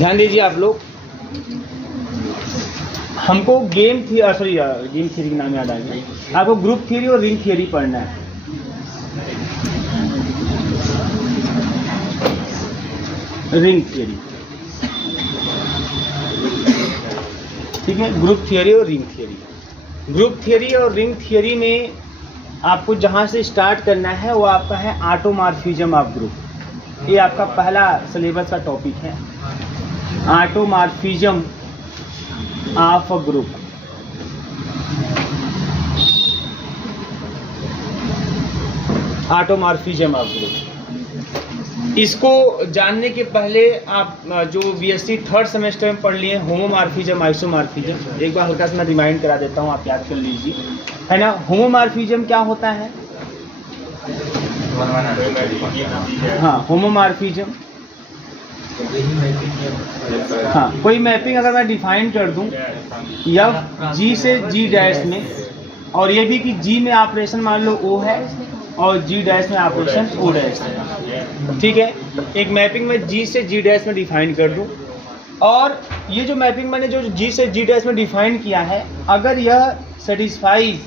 ध्यान दीजिए आप लोग, हमको गेम थ्योरी के नाम याद आ गया। आपको ग्रुप थ्योरी और रिंग थ्योरी पढ़ना है। रिंग थ्योरी, ठीक है, ग्रुप थ्योरी और रिंग थ्योरी। ग्रुप थ्योरी और रिंग थ्योरी में आपको जहाँ से स्टार्ट करना है वो आपका है ऑटोमॉर्फिज्म ऑफ ग्रुप। ये आपका पहला सिलेबस का टॉपिक है, automorphism of group. Automorphism of group, इसको जानने के पहले आप जो बीएससी थर्ड सेमेस्टर में पढ़ लिए होमोमॉर्फिज्म, आइसोमॉर्फिज्म, एक बार हल्का सा मैं रिमाइंड करा देता हूँ, आप याद कर लीजिए, है ना। होमोमॉर्फिज्म क्या होता है? हाँ, होमोमॉर्फिज्म, हाँ, कोई मैपिंग अगर मैं डिफाइन कर दूं एफ जी से जी डैश में, और ये भी कि जी में ऑपरेशन मान लो ओ है और जी डैश में ऑपरेशन ओ डैश है, ठीक है। एक मैपिंग में जी से जी डैश में डिफाइन कर दूं, और ये जो मैपिंग मैंने जो जी से जी डैश में डिफाइन किया है, अगर यह सेटिस्फाइज,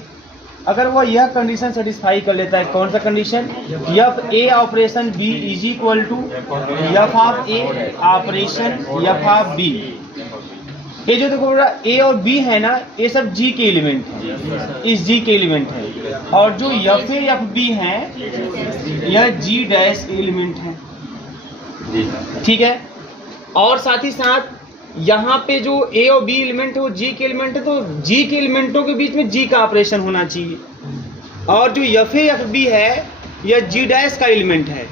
अगर वो यह कंडीशन सेटिस्फाई कर लेता है, कौन सा condition? F A operation B is equal to F of A operation F of B. ये जो देखो ए और बी है ना, ये सब जी के एलिमेंट हैं, इस जी के एलिमेंट है, और जो एफ ए एफ बी है यह जी डैश एलिमेंट है, ठीक है। और साथ ही साथ यहाँ पे जो ए और बी एलिमेंट है वो जी के एलिमेंट है, तो जी के एलिमेंटों के बीच में जी का ऑपरेशन होना चाहिए, और जो एफ ए एफ बी है यह जी डैश का एलिमेंट है,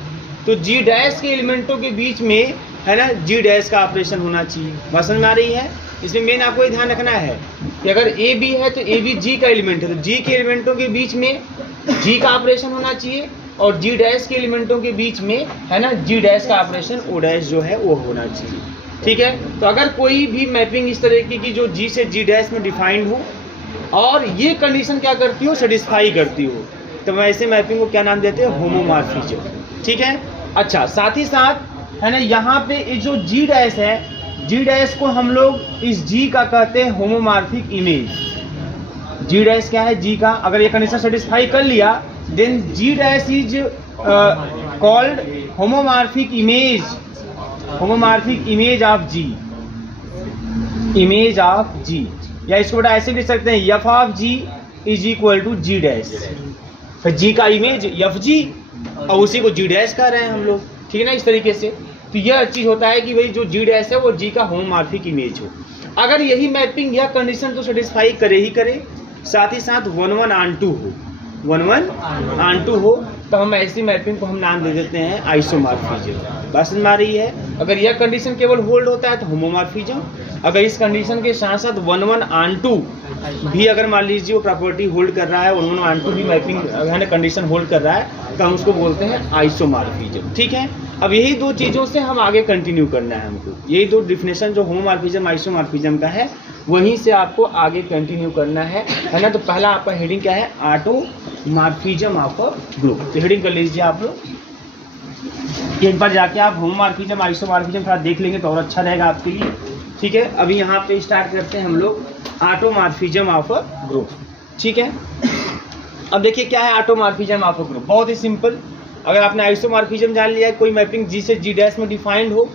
तो जी डैश के एलिमेंटों के बीच में, है ना, जी डैश का ऑपरेशन होना चाहिए। बात समझ में आ रही है? इसमें मेन आपको ये ध्यान रखना है कि अगर ए बी है तो ए बी जी का एलिमेंट है, तो जी के एलिमेंटों के बीच में जी का ऑपरेशन होना चाहिए, और जी डैश के एलिमेंटों के बीच में, है ना, जी डैश का ऑपरेशन ओ डैश जो है वो होना चाहिए, ठीक है। तो अगर कोई भी मैपिंग इस तरह की जो जी से जी डैश में डिफाइंड हो और ये कंडीशन क्या करती हो, सेटिस्फाई करती हो, तो मैं ऐसे मैपिंग को क्या नाम देते हैं? होमोमॉर्फिज्म, ठीक है। अच्छा, साथ ही साथ, है ना, यहाँ पे ये जो जी डैश है, जी डैश को हम लोग इस जी का कहते हैं होमोमॉर्फिक इमेज। जी डैश क्या है? जी का, अगर ये कंडीशन सेटिस्फाई कर लिया, then G dash is called homomorphic image, homomorphic image of G, image of G. या इसको बेटा ऐसे भी लिख सकते हैं, F of G is equal to G dash, फिर जी का इमेज एफ जी और उसी को जी डैश कह रहे हैं हम लोग, ठीक है ना, इस तरीके से। तो यह चीज होता है कि भाई जो जी डैश है वो जी का होमोमॉर्फिक इमेज हो। अगर यही मैपिंग यह कंडीशन तो सेटिस्फाई करे ही करे, साथ ही साथ 1 1 ऑन 2 हो, 1 1 ऑन 2 हो, तो हम ऐसी मैपिंग को हम नाम दे देते हैं आइसोमॉर्फिज्म। बात समझ में आ रही है? अगर यह कंडीशन केवल होल्ड होता है तो होमोमॉर्फिज्म, अगर इस कंडीशन के साथ साथ 1 1 ऑन 2 भी अगर मान लीजिए वो प्रॉपर्टी होल्ड कर रहा है, 1 1 ऑन 2 भी मैपिंग है कंडीशन होल्ड कर रहा है, तो हम उसको बोलते हैं आइसोमॉर्फिज्म, ठीक है। अब यही दो चीज़ों से हम आगे कंटिन्यू करना है हमको, यही दो डिफिनेशन जो होमोमॉर्फिज्म आइसोमॉर्फिज्म का है वहीं से आपको आगे कंटिन्यू करना है ना। तो पहला आपका हेडिंग क्या है? Automorphism of group. तो हेडिंग कर लीजिए आप लोग, एक बार जाके आप होमोमॉर्फिज्म आइसोमॉर्फिज्म थोड़ा देख लेंगे तो और अच्छा रहेगा आपके लिए, ठीक है। अभी यहाँ पे स्टार्ट करते हैं हम लोग ऑटोमॉर्फिज्म ऑफ ग्रुप, ठीक है। अब देखिए क्या है ऑटोमॉर्फिज्म ऑफ ग्रुप, बहुत ही सिंपल। अगर आपने आइसोमॉर्फिज्म जान लिया है, कोई मैपिंग जी से जी डैश में डिफाइंड हो,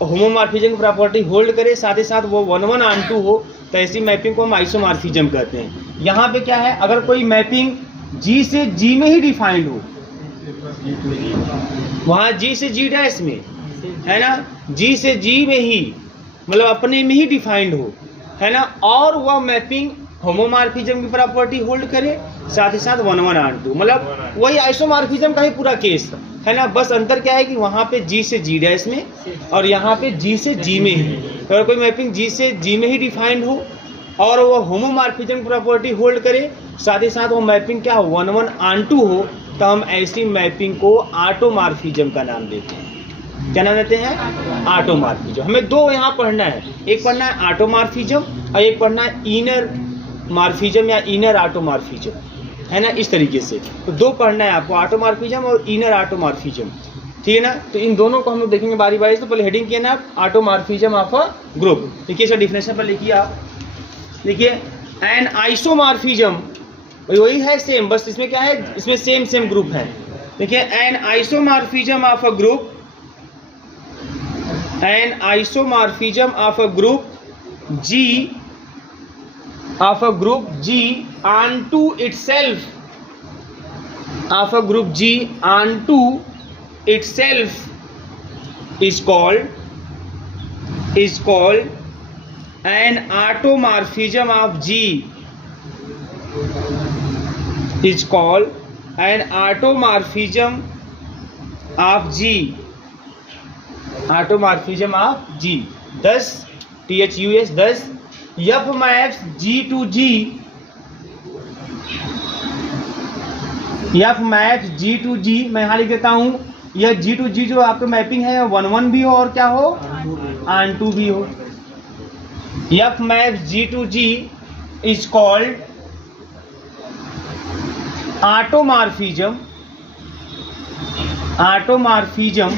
होमोमॉर्फिज्म की प्रॉपर्टी होल्ड करे, साथ ही साथ वो 1 1 ऑन 2 हो, तो ऐसी मैपिंग को हम आइसोमॉर्फिज्म कहते हैं। यहाँ पे क्या है, अगर कोई मैपिंग जी से जी में ही डिफाइंड हो, वहाँ जी से जी डैश में, है ना, जी से जी में ही, मतलब अपने में ही डिफाइंड हो, है ना, और वह मैपिंग होमोमॉर्फिज्म की प्रॉपर्टी होल्ड करे, साथ ही साथ 1 1 ऑन 2, मतलब वही आइसोमॉर्फिज्म का ही पूरा केस है ना। बस अंतर क्या है कि वहाँ पे जी से जी डैश में और यहाँ पे जी से जी में ही। तो अगर कोई मैपिंग जी से जी में ही डिफाइंड हो और वो होमोमॉर्फिज्म प्रॉपर्टी होल्ड करे, साथ ही साथ वो मैपिंग क्या 1 1 ऑन 2 हो, तो हम ऐसी मैपिंग को ऑटोमॉर्फिज्म का नाम देते हैं। क्या नाम देते हैं? ऑटोमॉर्फिज्म। हमें दो यहाँ पढ़ना है, एक पढ़ना है ऑटोमॉर्फिज्म और एक पढ़ना है इनर मॉर्फिज्म या इनर ऑटोमॉर्फिज्म, है ना, इस तरीके से। तो दो पढ़ना है आपको, ऑटोमॉर्फिज्म और इनर ऑटोमॉर्फिज्म। ठीक है ना। तो इन दोनों को हम लोग देखेंगे बारी बारी। तो पहले हेडिंग किया ना आप, ऑटोमॉर्फिज्म ऑफ अ ग्रुप। देखिए इसका डिफिनेशन पर लिखिए आप, देखिए एन आइसोमॉर्फिज्म वही है सेम, बस इसमें क्या है, इसमें सेम ग्रुप है। देखिए N isomorphism of a group, N isomorphism of a group G of a group G onto itself, of a group G onto itself is called an automorphism of G, is called an automorphism of G, automorphism of G। 10 THUS 10 F maps G to G, F maps G to G, मैं यहाँ लिख देता हूँ, यह G to G जो आपका mapping है 1-1 भी हो और क्या हो, ऑन टू भी हो। F maps G to G is called automorphism, automorphism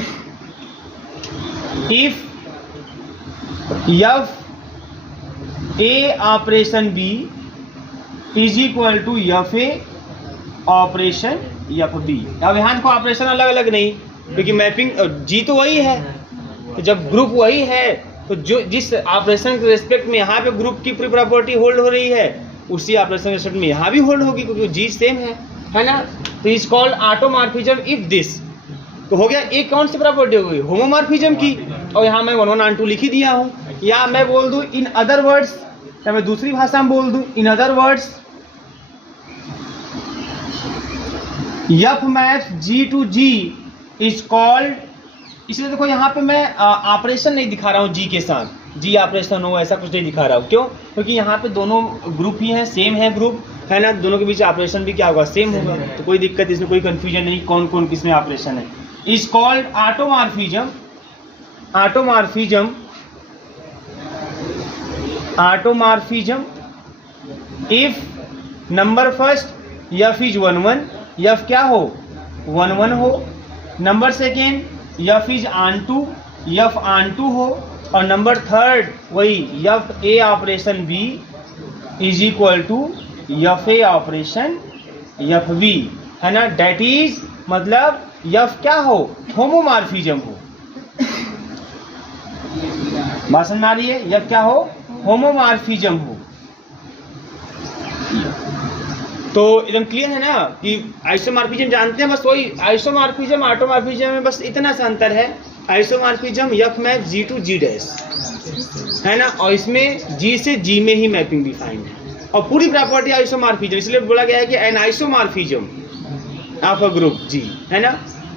if F A operation B is equal to F A operation F B। अब यहाँ को ऑपरेशन अलग अलग नहीं, क्योंकि मैपिंग G तो वही है, तो जब ग्रुप वही है तो जो जिस ऑपरेशन के रिस्पेक्ट में यहाँ पे ग्रुप की पूरी प्रॉपर्टी होल्ड हो रही है, उसी ऑपरेशन के रिस्पेक्ट में यहाँ भी होल्ड होगी, क्योंकि G सेम है ना। तो is called automorphism if this. तो हो गया, एक कौन सी प्रॉपर्टी हो गई, होमोमॉर्फिज्म की, और यहाँ मैं 1-1 लिख ही दिया हूँ। या मैं बोल दूं इन अदर वर्ड्स, या मैं दूसरी भाषा में बोल दूं in other words, F maps G to G is called, इसलिए देखो यहाँ पे मैं ऑपरेशन नहीं दिखा रहा हूँ G के साथ, G ऑपरेशन हो ऐसा कुछ नहीं दिखा रहा हूँ। क्यों? क्योंकि यहाँ पे दोनों ग्रुप ही हैं, सेम है ग्रुप, है ना, दोनों के बीच ऑपरेशन भी क्या होगा, सेम होगा। तो कोई दिक्कत, इसमें कोई कंफ्यूजन नहीं कौन कौन किस में ऑपरेशन है। Is called automorphism, automorphism, automorphism if number first F is 1-1, F क्या हो, 1-1 हो। Number second F is onto, F onto हो। और नंबर थर्ड वही F A operation B is equal to F A operation F B, है ना। Date is मतलब F क्या हो, होमोमॉर्फिज्म हो। बात समझ आ रही है, F क्या हो, होमोमॉर्फिज्म हो। तो एकदम क्लियर है ना कि आइसोमॉर्फिज्म जानते हैं, बस वही आइसोमॉर्फिज्म ऑटोमॉर्फिज्म में बस इतना सा अंतर है। Isomorphism F map G to G dash, है ना, और इसमें G से G में ही मैपिंग डिफाइंड है, और पूरी प्रॉपर्टी आइसोमॉर्फिज्म, इसलिए बोला गया है कि N isomorphism of a group G, है ना।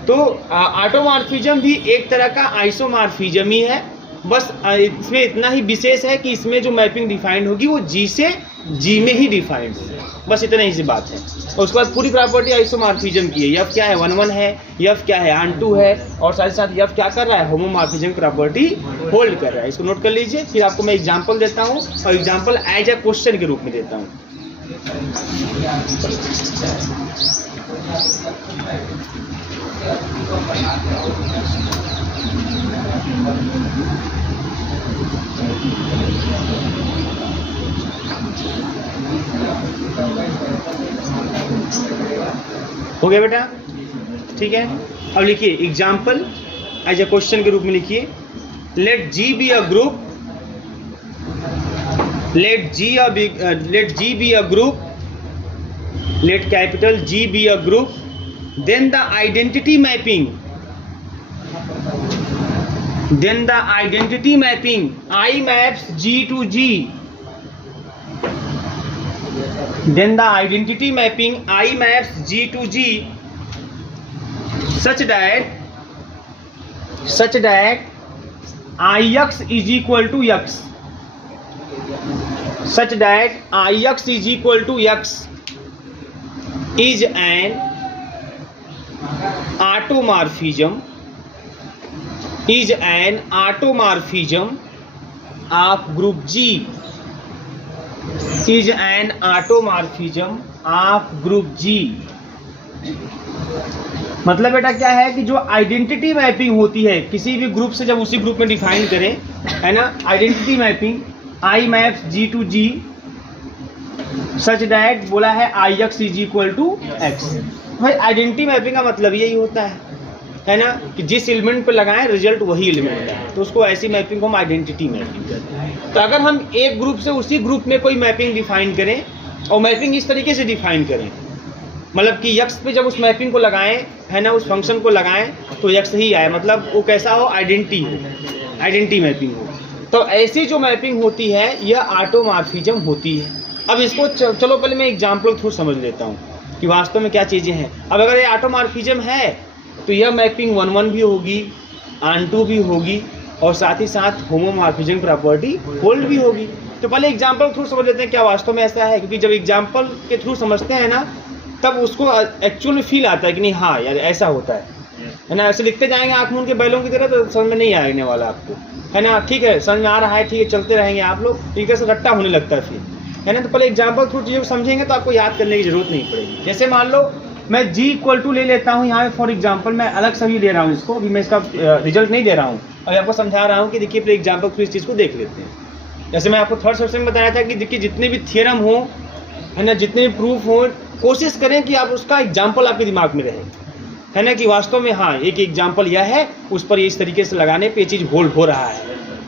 तो ऑटोमॉर्फिज्म भी एक तरह का आइसोमॉर्फिज्म ही है, बस इसमें इतना ही विशेष है कि इसमें जो मैपिंग डिफाइंड होगी वो G से G में ही डिफाइंड होगी, बस इतना ही सी बात है। और उसके बाद पूरी प्रॉपर्टी आइसोमॉर्फिज्म की है, F क्या है, 1-1 है, F क्या है, ऑन टू है, और साथ ही साथ F क्या कर रहा है, होमोमॉर्फिज्म की प्रॉपर्टी होल्ड कर रहा है। इसको नोट कर लीजिए। फिर आपको मैं एग्जांपल देता हूँ, और एग्जांपल एज अ क्वेश्चन के रूप में देता हूँ। हो गया बेटा, ठीक है। अब लिखिए एग्जाम्पल एज ए क्वेश्चन के रूप में लिखिए। Let G be a group, let G be a group, let capital G be a group, then the identity mapping, then the identity mapping I maps G to G, then the identity mapping I maps G to G such that Ix is equal to X, such that Ix is equal to X is an automorphism, is an automorphism of group G, is an automorphism of group G मतलब बेटा क्या है कि जो identity mapping होती है किसी भी ग्रुप से, जब उसी ग्रुप में डिफाइन करें, है ना, identity mapping I maps G to G such that बोला है I X is equal to X. भाई आइडेंटिटी मैपिंग का मतलब यही होता है ना, कि जिस एलिमेंट पे लगाएं रिजल्ट वही एलिमेंट है, तो उसको ऐसी मैपिंग को हम आइडेंटिटी मैपिंग कहते हैं। तो अगर हम एक ग्रुप से उसी ग्रुप में कोई मैपिंग डिफाइन करें और मैपिंग इस तरीके से डिफाइन करें, मतलब कि यक्स पे जब उस मैपिंग को लगाएं, है ना, उस फंक्शन को लगाएं तो यक्स ही आए, मतलब वो कैसा हो, आइडेंटिटी मैपिंग हो। तो ऐसी जो मैपिंग होती है यह ऑटोमॉर्फिज्म होती है। अब इसको चलो पहले मैं एग्जाम्पल थ्रू समझ लेता हूँ कि वास्तव में क्या चीज़ें हैं। अब अगर ये ऑटोमॉर्फिज्म है तो यह मैपिंग 1-1 भी होगी, ऑन-टू भी होगी और साथ ही साथ होमोमॉर्फिज्म प्रॉपर्टी होल्ड भी होगी। तो पहले एग्जाम्पल थ्रू समझ लेते हैं क्या वास्तव में ऐसा है, क्योंकि जब एग्जाम्पल के थ्रू समझते हैं ना तब उसको एक्चुअल में फील आता है कि नहीं हाँ यार ऐसा होता है ना। ऐसे लिखते जाएंगे आँख मूंद के बैलों की तरह तो समझ में नहीं आने वाला आपको, है ना। ठीक है, समझ में आ रहा है, ठीक है, चलते रहेंगे आप लोग, ठीक है, से रट्टा होने लगता है फिर, है ना। तो पहले एग्जाम्पल थ्रू चीज़ों को समझेंगे तो आपको याद करने की जरूरत नहीं पड़ेगी। जैसे मान लो मैं G इक्वल टू ले लेता हूँ यहाँ फॉर एग्जाम्पल, मैं अलग से भी ले रहा हूँ इसको, अभी मैं इसका रिजल्ट नहीं दे रहा हूँ, अभी आपको समझा रहा हूँ कि देखिए पहले एग्जाम्पल थ्रू इस चीज़ को देख लेते हैं। जैसे मैं आपको थर्ड सेक्शन में बताया था कि देखिए जितने भी थियरम हो, है ना, जितने भी प्रूफ हो, कोशिश करें कि आप उसका एग्जाम्पल आपके दिमाग में रहे, है ना, कि वास्तव में हाँ एक एग्जाम्पल यह है, उस पर इस तरीके से लगाने पे ये चीज़ होल्ड हो रहा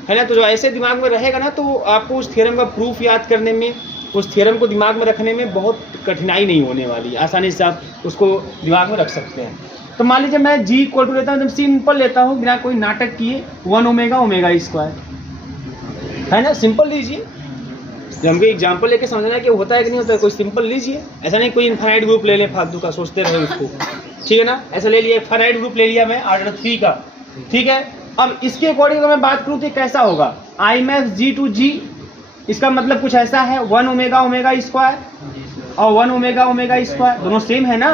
है ना। तो जो ऐसे दिमाग में रहेगा ना तो आपको उस थियरम का प्रूफ याद करने में, उस थियरम को दिमाग में रखने में बहुत कठिनाई नहीं होने वाली, आसानी से आप उसको दिमाग में रख सकते हैं। तो मान लीजिए मैं G इक्वल टू लेता हूँ, एकदम सिंपल लेता हूँ बिना कोई नाटक किए, 1 ओमेगा ओमेगा स्क्वायर, है ना, सिंपल लीजिए। जब हमको एग्जाम्पल लेके समझना है कि होता है कि नहीं होता है, कोई सिंपल लीजिए, ऐसा नहीं कोई इनफाइनाइट ग्रुप ले ले फालतू का, सोचते रहे उसको, ठीक है ना। ऐसा ले लिया, इनफाइनाइट ग्रुप ले लिया मैं ऑर्डर 3 का, ठीक है। अब इसके अकॉर्डिंग अगर मैं बात करूँ तो कैसा होगा, आई मैप्स जी टू जी, इसका मतलब कुछ ऐसा है 1 ओमेगा ओमेगा स्क्वायर और 1 ओमेगा ओमेगा स्क्वायर, दोनों सेम है ना।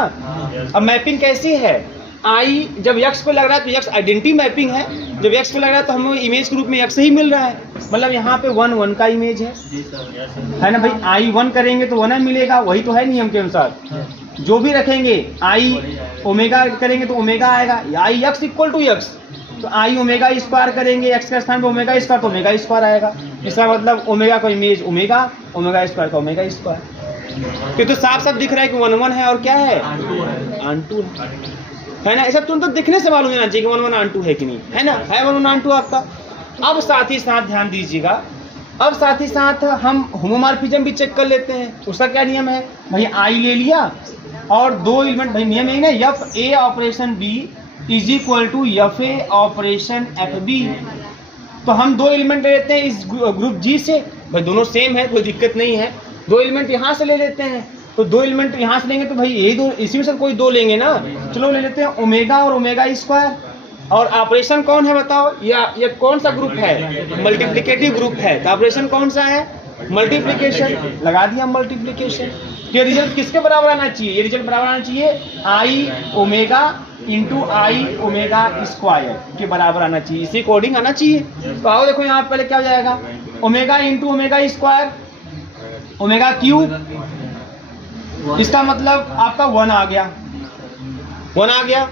अब मैपिंग कैसी है, आई जब यक्स पे लग रहा है तो यक्स आइडेंटिटी मैपिंग है, जब यक्स पे लग रहा है तो हमें इमेज के रूप में यक्स ही मिल रहा है, मतलब यहाँ पे 1-1 का इमेज है ना भाई। आई 1 करेंगे तो 1 मिलेगा, वही तो है नियम के अनुसार। जो भी रखेंगे आई ओमेगा करेंगे तो ओमेगा आएगा, आई यक्स इक्वल टू यक्स, तो आई ओमेगा स्क्वायर करेंगे एक्स के स्थान पे ओमेगा स्क्वायर तो ओमेगा स्क्वायर आएगा। इसका मतलब ओमेगा का इमेज ओमेगा, ओमेगा स्क्वायर का ओमेगा स्क्वायर। तो साफ साफ दिख रहा है कि 1-1 है और क्या है, ऑन-टू है ना। ऐसा तुम तो दिखने से मालूम होना चाहिए कि 1-1 ऑन-टू है कि नहीं, है ना, है 1-1 ऑन-टू आपका। अब साथ ही साथ ध्यान दीजिएगा, अब साथ ही साथ हम होमोमॉर्फिज्म भी चेक कर लेते हैं। उसका क्या नियम है भाई, आई ले लिया और 2 एलिमेंट, भाई नियम यही ना, F A operation B is equal to F A operation F B. तो हम 2 एलिमेंट ले लेते हैं इस ग्रुप जी से, भाई दोनों सेम है, कोई दिक्कत नहीं है। 2 एलिमेंट यहाँ से ले लेते हैं, तो 2 एलिमेंट यहाँ से लेंगे तो भाई यही 2, इसी में से कोई 2 लेंगे ना। चलो ले लेते हैं ओमेगा और ओमेगा स्क्वायर। और ऑपरेशन कौन है बताओ, ये कौन सा ग्रुप है, मल्टीप्लिकेटिव ग्रुप है, तो ऑपरेशन कौन सा है, मल्टीप्लिकेशन, लगा दिया मल्टीप्लिकेशन। ये रिजल्ट किसके बराबर आना चाहिए, ये रिजल्ट बराबर आना चाहिए आई ओमेगा इंटू आई ओमेगा स्क्वायर के बराबर आना चाहिए, इसी अकॉर्डिंग आना चाहिए। तो आओ देखो यहाँ पहले क्या हो जाएगा, omega into omega square omega cube, इसका मतलब आपका 1 आ गया, 1 आ गया।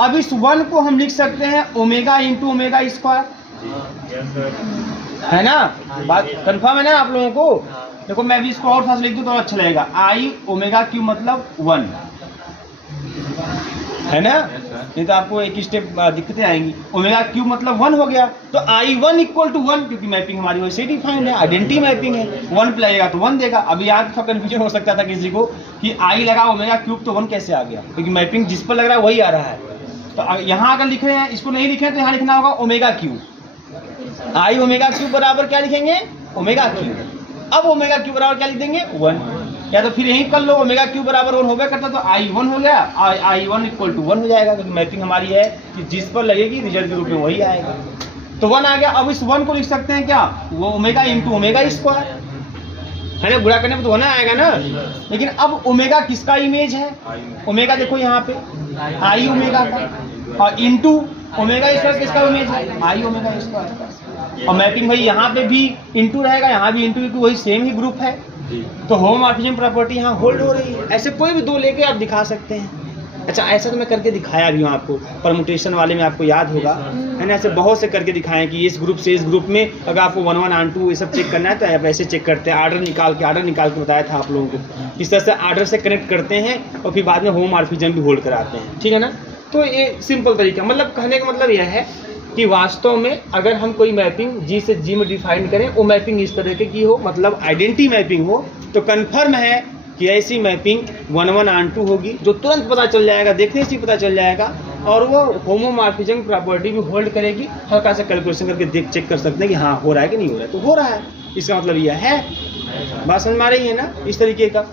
अब इस 1 को हम लिख सकते हैं ओमेगा इंटू ओमेगा स्क्वायर, है ना, बात कंफर्म है ना आप लोगों को। देखो मैं भी इसको और फास्ट लिख दूं तो अच्छा लगेगा, आई ओमेगा क्यूब मतलब 1, है ना, नहीं तो आपको एक स्टेप दिक्कतें आएंगी। ओमेगा क्यूब मतलब 1 हो गया, तो आई 1 इक्वल टू 1, क्योंकि मैपिंग हमारी वैसे ही डिफाइंड है, आइडेंटिटी मैपिंग है, 1 पे लगेगा तो 1 देगा। अभी आज का कंफ्यूजन हो सकता था किसी को कि आई लगा ओमेगा क्यूब तो 1 कैसे आ गया, क्योंकि मैपिंग जिस पर लग रहा है वही आ रहा है। तो यहाँ अगर लिख रहे हैं, इसको नहीं लिखे तो यहाँ लिखना होगा ओमेगा क्यूब, आई ओमेगा क्यूब बराबर क्या लिखेंगे, ओमेगा क्यूब। अब ओमेगा क्यूब बराबर क्या लिख देंगे, 1, या तो फिर यही कर लो, ओमेगा क्यूब बराबर 1 हो गया करता तो आई 1 हो गया, आई 1 इक्वल टू 1 हो जाएगा, क्योंकि मैपिंग हमारी है कि जिस पर लगेगी रिजल्ट के रूप में वही आएगा। तो 1 आ गया। अब इस 1 को लिख सकते हैं क्या, वो ओमेगा इंटू ओमेगा स्क्वायर, है ना, गुणा करने में तो होना आएगा ना। लेकिन अब ओमेगा किसका इमेज है, ओमेगा देखो यहाँ पे आई ओमेगा का, और इंटू ओमेगा स्क्वायर किसका इमेज है, आई ओमेगा स्क्वायर। और मैपिंग भाई यहाँ पे भी इंटू रहेगा, यहाँ भी इंटू, क्योंकि वही सेम ही ग्रुप है। तो होमोमॉर्फिज्म प्रॉपर्टी यहाँ होल्ड हो रही है। ऐसे कोई भी 2 लेके आप दिखा सकते हैं, अच्छा ऐसा तो मैं करके दिखाया भी हूँ आपको, परमुटेशन वाले में आपको याद होगा, है ना, ऐसे बहुत से करके दिखाएं कि इस ग्रुप से इस ग्रुप में अगर आपको 1 1 और 2 ये सब चेक करना है तो आप ऐसे चेक करते हैं, आर्डर निकाल के बताया था आप लोगों को, इस तरह से आर्डर से कनेक्ट करते हैं और फिर बाद में होमोमॉर्फिज्म भी होल्ड कराते हैं, ठीक है ना। तो ये सिंपल तरीका, मतलब कहने का मतलब यह है कि वास्तव में अगर हम कोई मैपिंग जी से जी में डिफाइन करें, वो मैपिंग इस तरह की हो, मतलब आइडेंटिटी मैपिंग हो, तो कन्फर्म है कि ऐसी मैपिंग 1 1 और 2 होगी, जो तुरंत पता चल जाएगा, देखने से ही पता चल जाएगा, और वो होमोमॉर्फिज्म प्रॉपर्टी भी होल्ड करेगी। हल्का सा कैलकुलेशन करके चेक कर सकते हैं कि हाँ हो रहा है कि नहीं हो रहा है, तो हो रहा है, इसका मतलब यह है। बात समझ में आ रही है ना, इस तरीके का।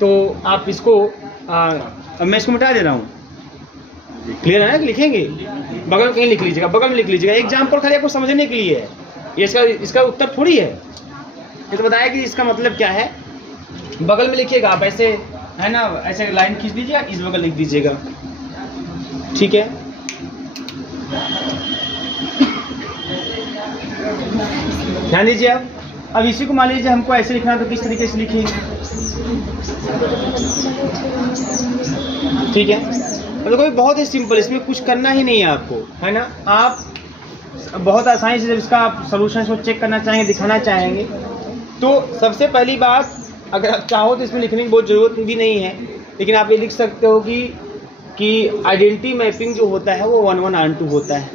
तो आप इसको अब मैं इसको मिटा दे रहा हूँ, क्लियर है ना, कि लिखेंगे बगल में कहीं लिख लीजिएगा, बगल में लिख लीजिएगा, एग्जाम्पल खाली आपको समझने के लिए है, ये इसका उत्तर थोड़ी है, ये तो बताया कि इसका मतलब क्या है। बगल में लिखिएगा आप, ऐसे है ना, ऐसे लाइन खींच दीजिएगा, इस बगल लिख दीजिएगा, ठीक है। ध्यान दीजिए आप। अब इसी को मान लीजिए हमको ऐसे लिखना, तो किस तरीके से लिखेंगे, ठीक है। तो कोई बहुत ही सिंपल, इसमें कुछ करना ही नहीं है आपको, है ना। आप बहुत आसानी से जब इसका आप सोल्यूशन को चेक करना चाहेंगे, दिखाना चाहेंगे, तो सबसे पहली बात, अगर आप चाहो तो इसमें लिखने की बहुत ज़रूरत भी नहीं है, लेकिन आप ये लिख सकते हो कि आइडेंटिटी मैपिंग जो होता है वो 1 1 और 2 होता है।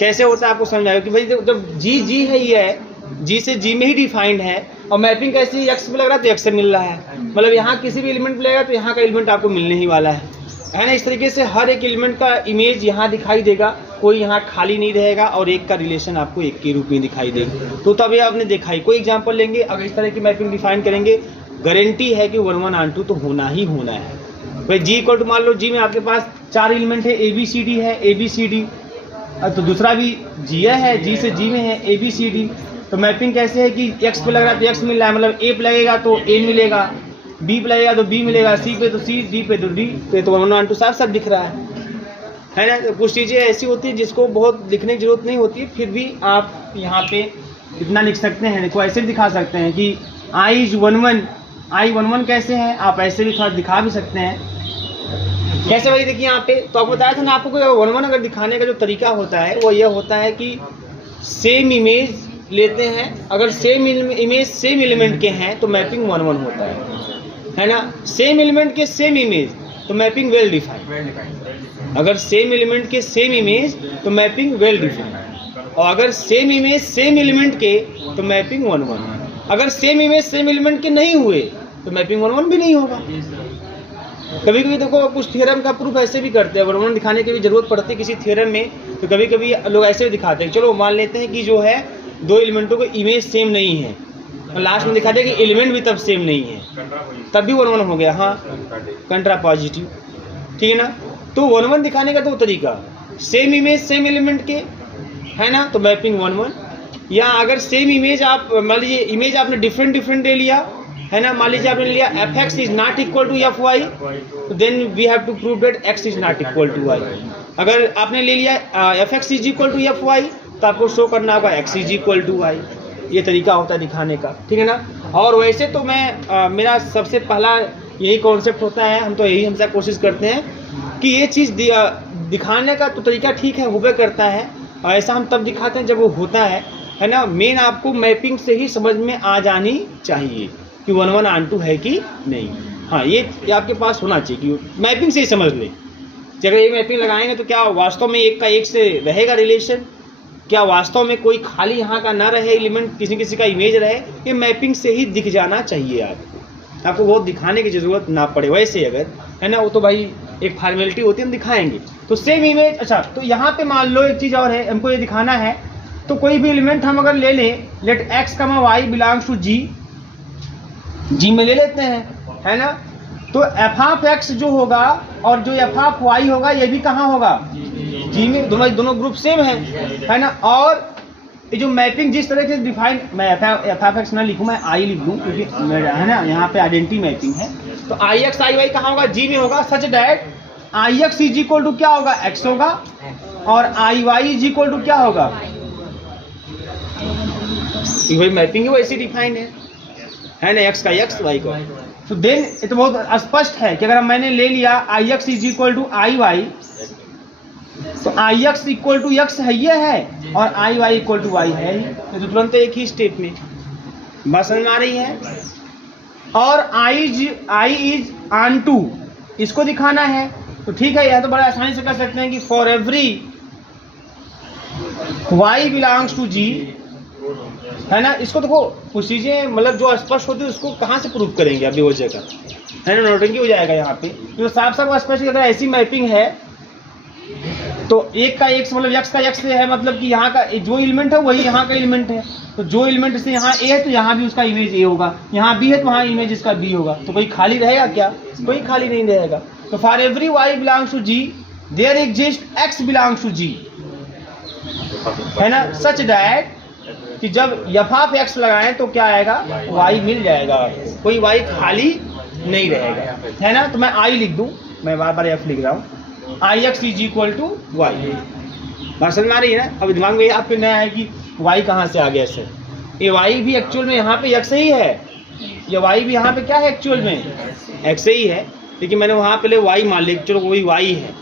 कैसे होता है आपको समझ आएगा कि भाई जब जी है, ये है जी से जी में ही डिफाइंड है, और मैपिंग कैसी एक्स में लग रहा है तो एक्स से मिल रहा है, मतलब यहाँ किसी भी एलिमेंट लगेगा तो यहाँ का एलिमेंट आपको मिलने ही वाला है ना। इस तरीके से हर एक एलिमेंट का इमेज यहाँ दिखाई देगा, कोई यहाँ खाली नहीं रहेगा, और एक का रिलेशन आपको एक के रूप में दिखाई देगा। तो तब ये आपने देखा ही, कोई एग्जांपल लेंगे, अगर इस तरह की मैपिंग डिफाइन करेंगे, गारंटी है कि 1 1 और 2 तो होना ही होना है। भाई जी इक्वल टू, मान लो जी में आपके पास 4 एलिमेंट है, ABCD है, ABCD, तो दूसरा भी जी है, जी से जी में है ABCD, तो मैपिंग कैसे है कि एक्स पे लग रहा है तो एक्स मिल रहा है, मतलब ए पे लगेगा तो ए मिलेगा, बी पे लगेगा तो बी मिलेगा, सी पे तो सी, डी पे तो डी पे, तो 1 1 और 2 साफ साफ दिख रहा है ना। तो कुछ चीज़ें ऐसी होती है जिसको बहुत लिखने की जरूरत नहीं होती, फिर भी आप यहाँ पे इतना लिख सकते हैं। देखो ऐसे भी दिखा सकते हैं कि I 1 1 कैसे है, आप ऐसे भी थोड़ा दिखा भी सकते हैं। कैसे भाई, देखिए यहाँ पे तो आपको बताया था ना, आपको 1 1 अगर दिखाने का जो तरीका होता है वो यह होता है कि सेम इमेज लेते हैं, अगर सेम इमेज सेम एलिमेंट के हैं तो मैपिंग 1 1 होता है ना। सेम एलिमेंट के सेम इमेज तो मैपिंग वेल डिफाइंड, अगर सेम एलिमेंट के सेम इमेज तो मैपिंग वेल डिफाइंड, और अगर सेम इमेज सेम एलिमेंट के तो मैपिंग 1 1, अगर सेम इमेज सेम एलिमेंट के नहीं हुए तो मैपिंग 1 1 भी नहीं होगा। कभी कभी देखो कुछ थ्योरम का प्रूफ ऐसे भी करते हैं, 1 1 दिखाने की भी जरूरत पड़ती है किसी थ्योरम में, तो कभी कभी लोग ऐसे भी दिखाते हैं। चलो मान लेते हैं कि जो है 2 एलिमेंटों को इमेज सेम नहीं है, और लास्ट में दिखाते हैं कि एलिमेंट भी तब सेम नहीं है, तब भी 1 1 हो गया, हाँ कंट्रा पॉजिटिव, ठीक है ना। तो 1 1 दिखाने का 2 तरीका, सेम इमेज सेम एलिमेंट के, है ना, तो मैपिंग 1 1, या अगर सेम इमेज आप मान लीजिए इमेज आपने डिफरेंट ले लिया, है ना, मान लीजिए आपने लिया fx is not equal to fy, तो then we have to prove that x is not equal to y। अगर आपने ले लिया fx is equal to fy, तो आपको शो करना होगा x is equal to y। ये तरीका होता है दिखाने का, ठीक है ना। और वैसे तो मैं मेरा सबसे पहला यही कॉन्सेप्ट होता है, हम तो यही हमेशा कोशिश करते हैं कि ये चीज़ दिखाने का तो तरीका ठीक है, हुए करता है, और ऐसा हम तब दिखाते हैं जब वो होता है ना। मेन आपको मैपिंग से ही समझ में आ जानी चाहिए कि 1 1 और 2 है कि नहीं। हाँ, ये आपके पास होना चाहिए कि मैपिंग से ही समझ ले। अगर ये मैपिंग लगाएंगे तो क्या वास्तव में एक का एक से रहेगा रिलेशन, क्या वास्तव में कोई खाली यहाँ का ना रहे एलिमेंट, किसी का इमेज रहे, ये मैपिंग से ही दिख जाना चाहिए आपको बहुत दिखाने की ज़रूरत ना पड़े। वैसे अगर है ना, वो तो भाई एक फॉर्मेलिटी होती है, हम दिखाएंगे तो सेम इमेज। अच्छा, तो यहाँ पे मान लो एक चीज़ और है, हमको ये दिखाना है, तो कोई भी एलिमेंट हम अगर ले लें, let x, y belongs to G में ले लेते हैं, है ना, तो f ऑफ x जो होगा और जो f ऑफ y होगा ये भी कहाँ होगा, जी में, दोनों ग्रुप सेम है ना। और ये जो मैपिंग जिस तरह से डिफाइन, मैं f ऑफ x ना लिखूँ, मैं i लिख दूँ, क्योंकि है ना यहाँ पे आइडेंटिटी मैपिंग है, तो ix iy कहाँ होगा, जी में होगा, such that ix is equal to क्या होगा, x होगा, और iy इज इक्वल टू क्या होगा, वही मैपिंग है, वैसे डिफाइंड है ना, x का x, y का। तो देन ये तो बहुत स्पष्ट है कि अगर मैंने ले लिया I X is equal to I Y, तो I X equal to X है ये है और I Y equal to Y है ही, तो तुरंत एक ही स्टेप में बात समझ में आ रही है। और आई इज ऑन टू इसको दिखाना है, तो ठीक है, यह तो बड़ा आसानी से कर सकते हैं कि for every y belongs to g, है ना। इसको देखो कुछ चीजें मतलब जो स्पष्ट होती है उसको कहाँ से प्रूव करेंगे अभी हो जाएगा, है ना, नोटिंग हो जाएगा यहाँ पे। तो साफ साफ स्पष्ट अगर ऐसी मैपिंग है तो एक का एक से मतलब x का x से है, मतलब कि यहाँ का जो एलिमेंट है वही यहाँ का एलिमेंट है, तो जो एलिमेंट से यहाँ a है तो यहाँ भी उसका इमेज a होगा, यहाँ b है तो वहाँ इमेज इसका b होगा, तो कोई खाली रहेगा क्या? कोई खाली नहीं रहेगा। तो for every y belongs to g there exist x belongs to g, है ना, सच दैट कि जब एफ ऑफ एक्स लगाएं तो क्या आएगा, y मिल जाएगा, कोई y खाली नहीं रहेगा, है ना। तो मैं i लिख दूं, मैं बार बार f लिख रहा हूँ, I X is equal to Y. बात समझ में आ रही है ना। अब दिमाग में आपके नया है कि y कहाँ से आ गया सर, ये y भी एक्चुअल में यहाँ पे x ही है, ये y भी यहाँ पे क्या है एक्चुअल में x ही है, लेकिन मैंने वहाँ पहले y मान लिया, चलो वही y है।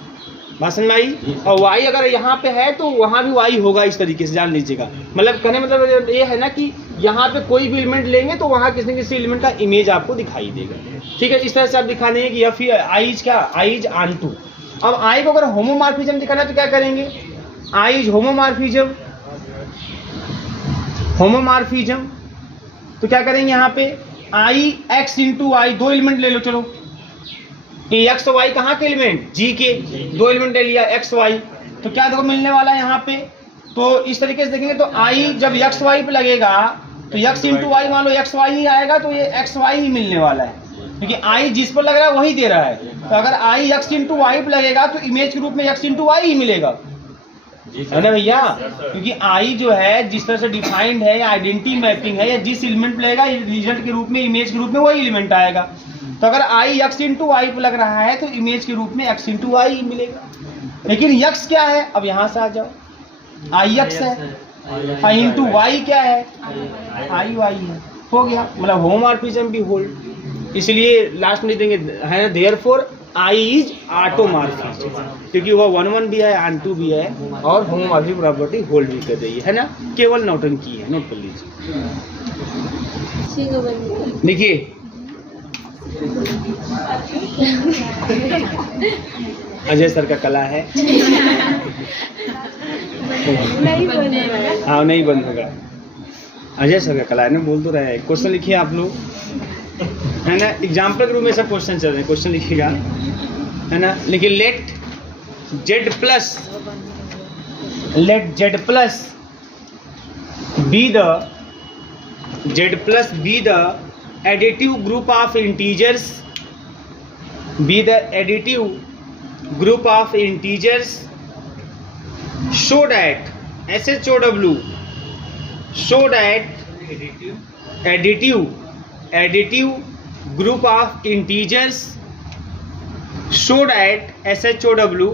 बात समझ में आई। और y अगर यहाँ पे है तो वहाँ भी y होगा, इस तरीके से जान लीजिएगा। मतलब कहने मतलब ये है ना कि यहाँ पे कोई भी एलिमेंट लेंगे तो वहाँ किसी न किसी एलिमेंट का इमेज आपको दिखाई देगा, ठीक है। इस तरह से आप दिखा देंगे कि एफ आई इज क्या, आई इज ऑन टू। अब आई को अगर होमोमॉर्फिज्म दिखाना है तो क्या करेंगे, आई इज होमोमॉर्फिज्म, होमोमॉर्फिज्म तो क्या करेंगे यहाँ पे आई एक्स इंटू आई, दो एलिमेंट ले लो, चलो कि एक्स वाई कहाँ के एलिमेंट, जी के, दो एलिमेंट ले लिया एक्स वाई, तो क्या देखो मिलने वाला है यहाँ पे। तो इस तरीके से देखेंगे तो आई जब एक्स वाई पे लगेगा तो एक्स इंटू वाई, मान लो एक्स वाई ही आएगा तो ये एक्स वाई ही मिलने वाला है, क्योंकि आई जिस पर लग रहा है वही दे रहा है। तो अगर आई एक्स इंटू वाई पे लगेगा तो इमेज के रूप में एक्स इंटू वाई ही मिलेगा, है ना भैया, क्योंकि आई जो है जिस तरह से डिफाइंड है या आइडेंटिटी मैपिंग है, या जिस एलिमेंट पे लगेगा रिजल्ट के रूप में, इमेज के रूप में वही एलिमेंट आएगा। तो अगर आई एक्स इंटू वाई पे लग रहा है तो इमेज के रूप में एक्स इंटू वाई ही मिलेगा। लेकिन यक्स क्या है, अब यहाँ से आ जाओ, आई एक्स है, आई इंटू वाई क्या है, आई वाई है, हो गया। मतलब होमोमॉर्फिज्म भी होल्ड, इसलिए लास्ट में देंगे है ना, देयरफॉर आई इज ऑटोमॉर्फिज्म, क्योंकि वो 1 भी है, ऑन टू भी है, और होमोमॉर्फिक प्रॉपर्टी होल्ड भी कर रही है ना, केवल नौटंकी है, नोट कर लीजिए। देखिए अजय सर का कला है, हाँ नहीं बंद होगा, अजय सर का कला है ना, बोल तो रहे हैं। क्वेश्चन लिखिए आप लोग, है ना, एग्जाम्पल के रूप में सब क्वेश्चन चल रहे हैं, क्वेश्चन लिखिएगा, है ना। लेकिन let Z plus be the additive group of integers, be the additive group of integers so that SHOW so that additive group of integers so that SHOW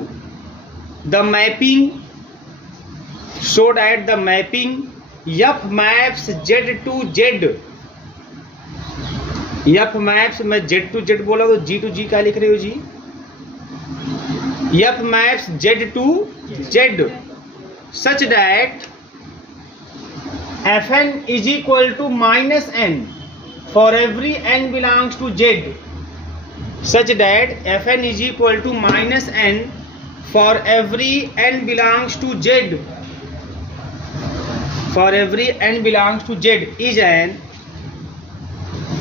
the mapping so that the mapping F maps Z to Z, F maps, मैं Z to Z बोला तो G to G क्या लिख रहे हो जी, F maps Z to Z such that F N is equal to minus N for every N belongs to Z, such that F N is equal to minus N for every N belongs to Z, for every N belongs to Z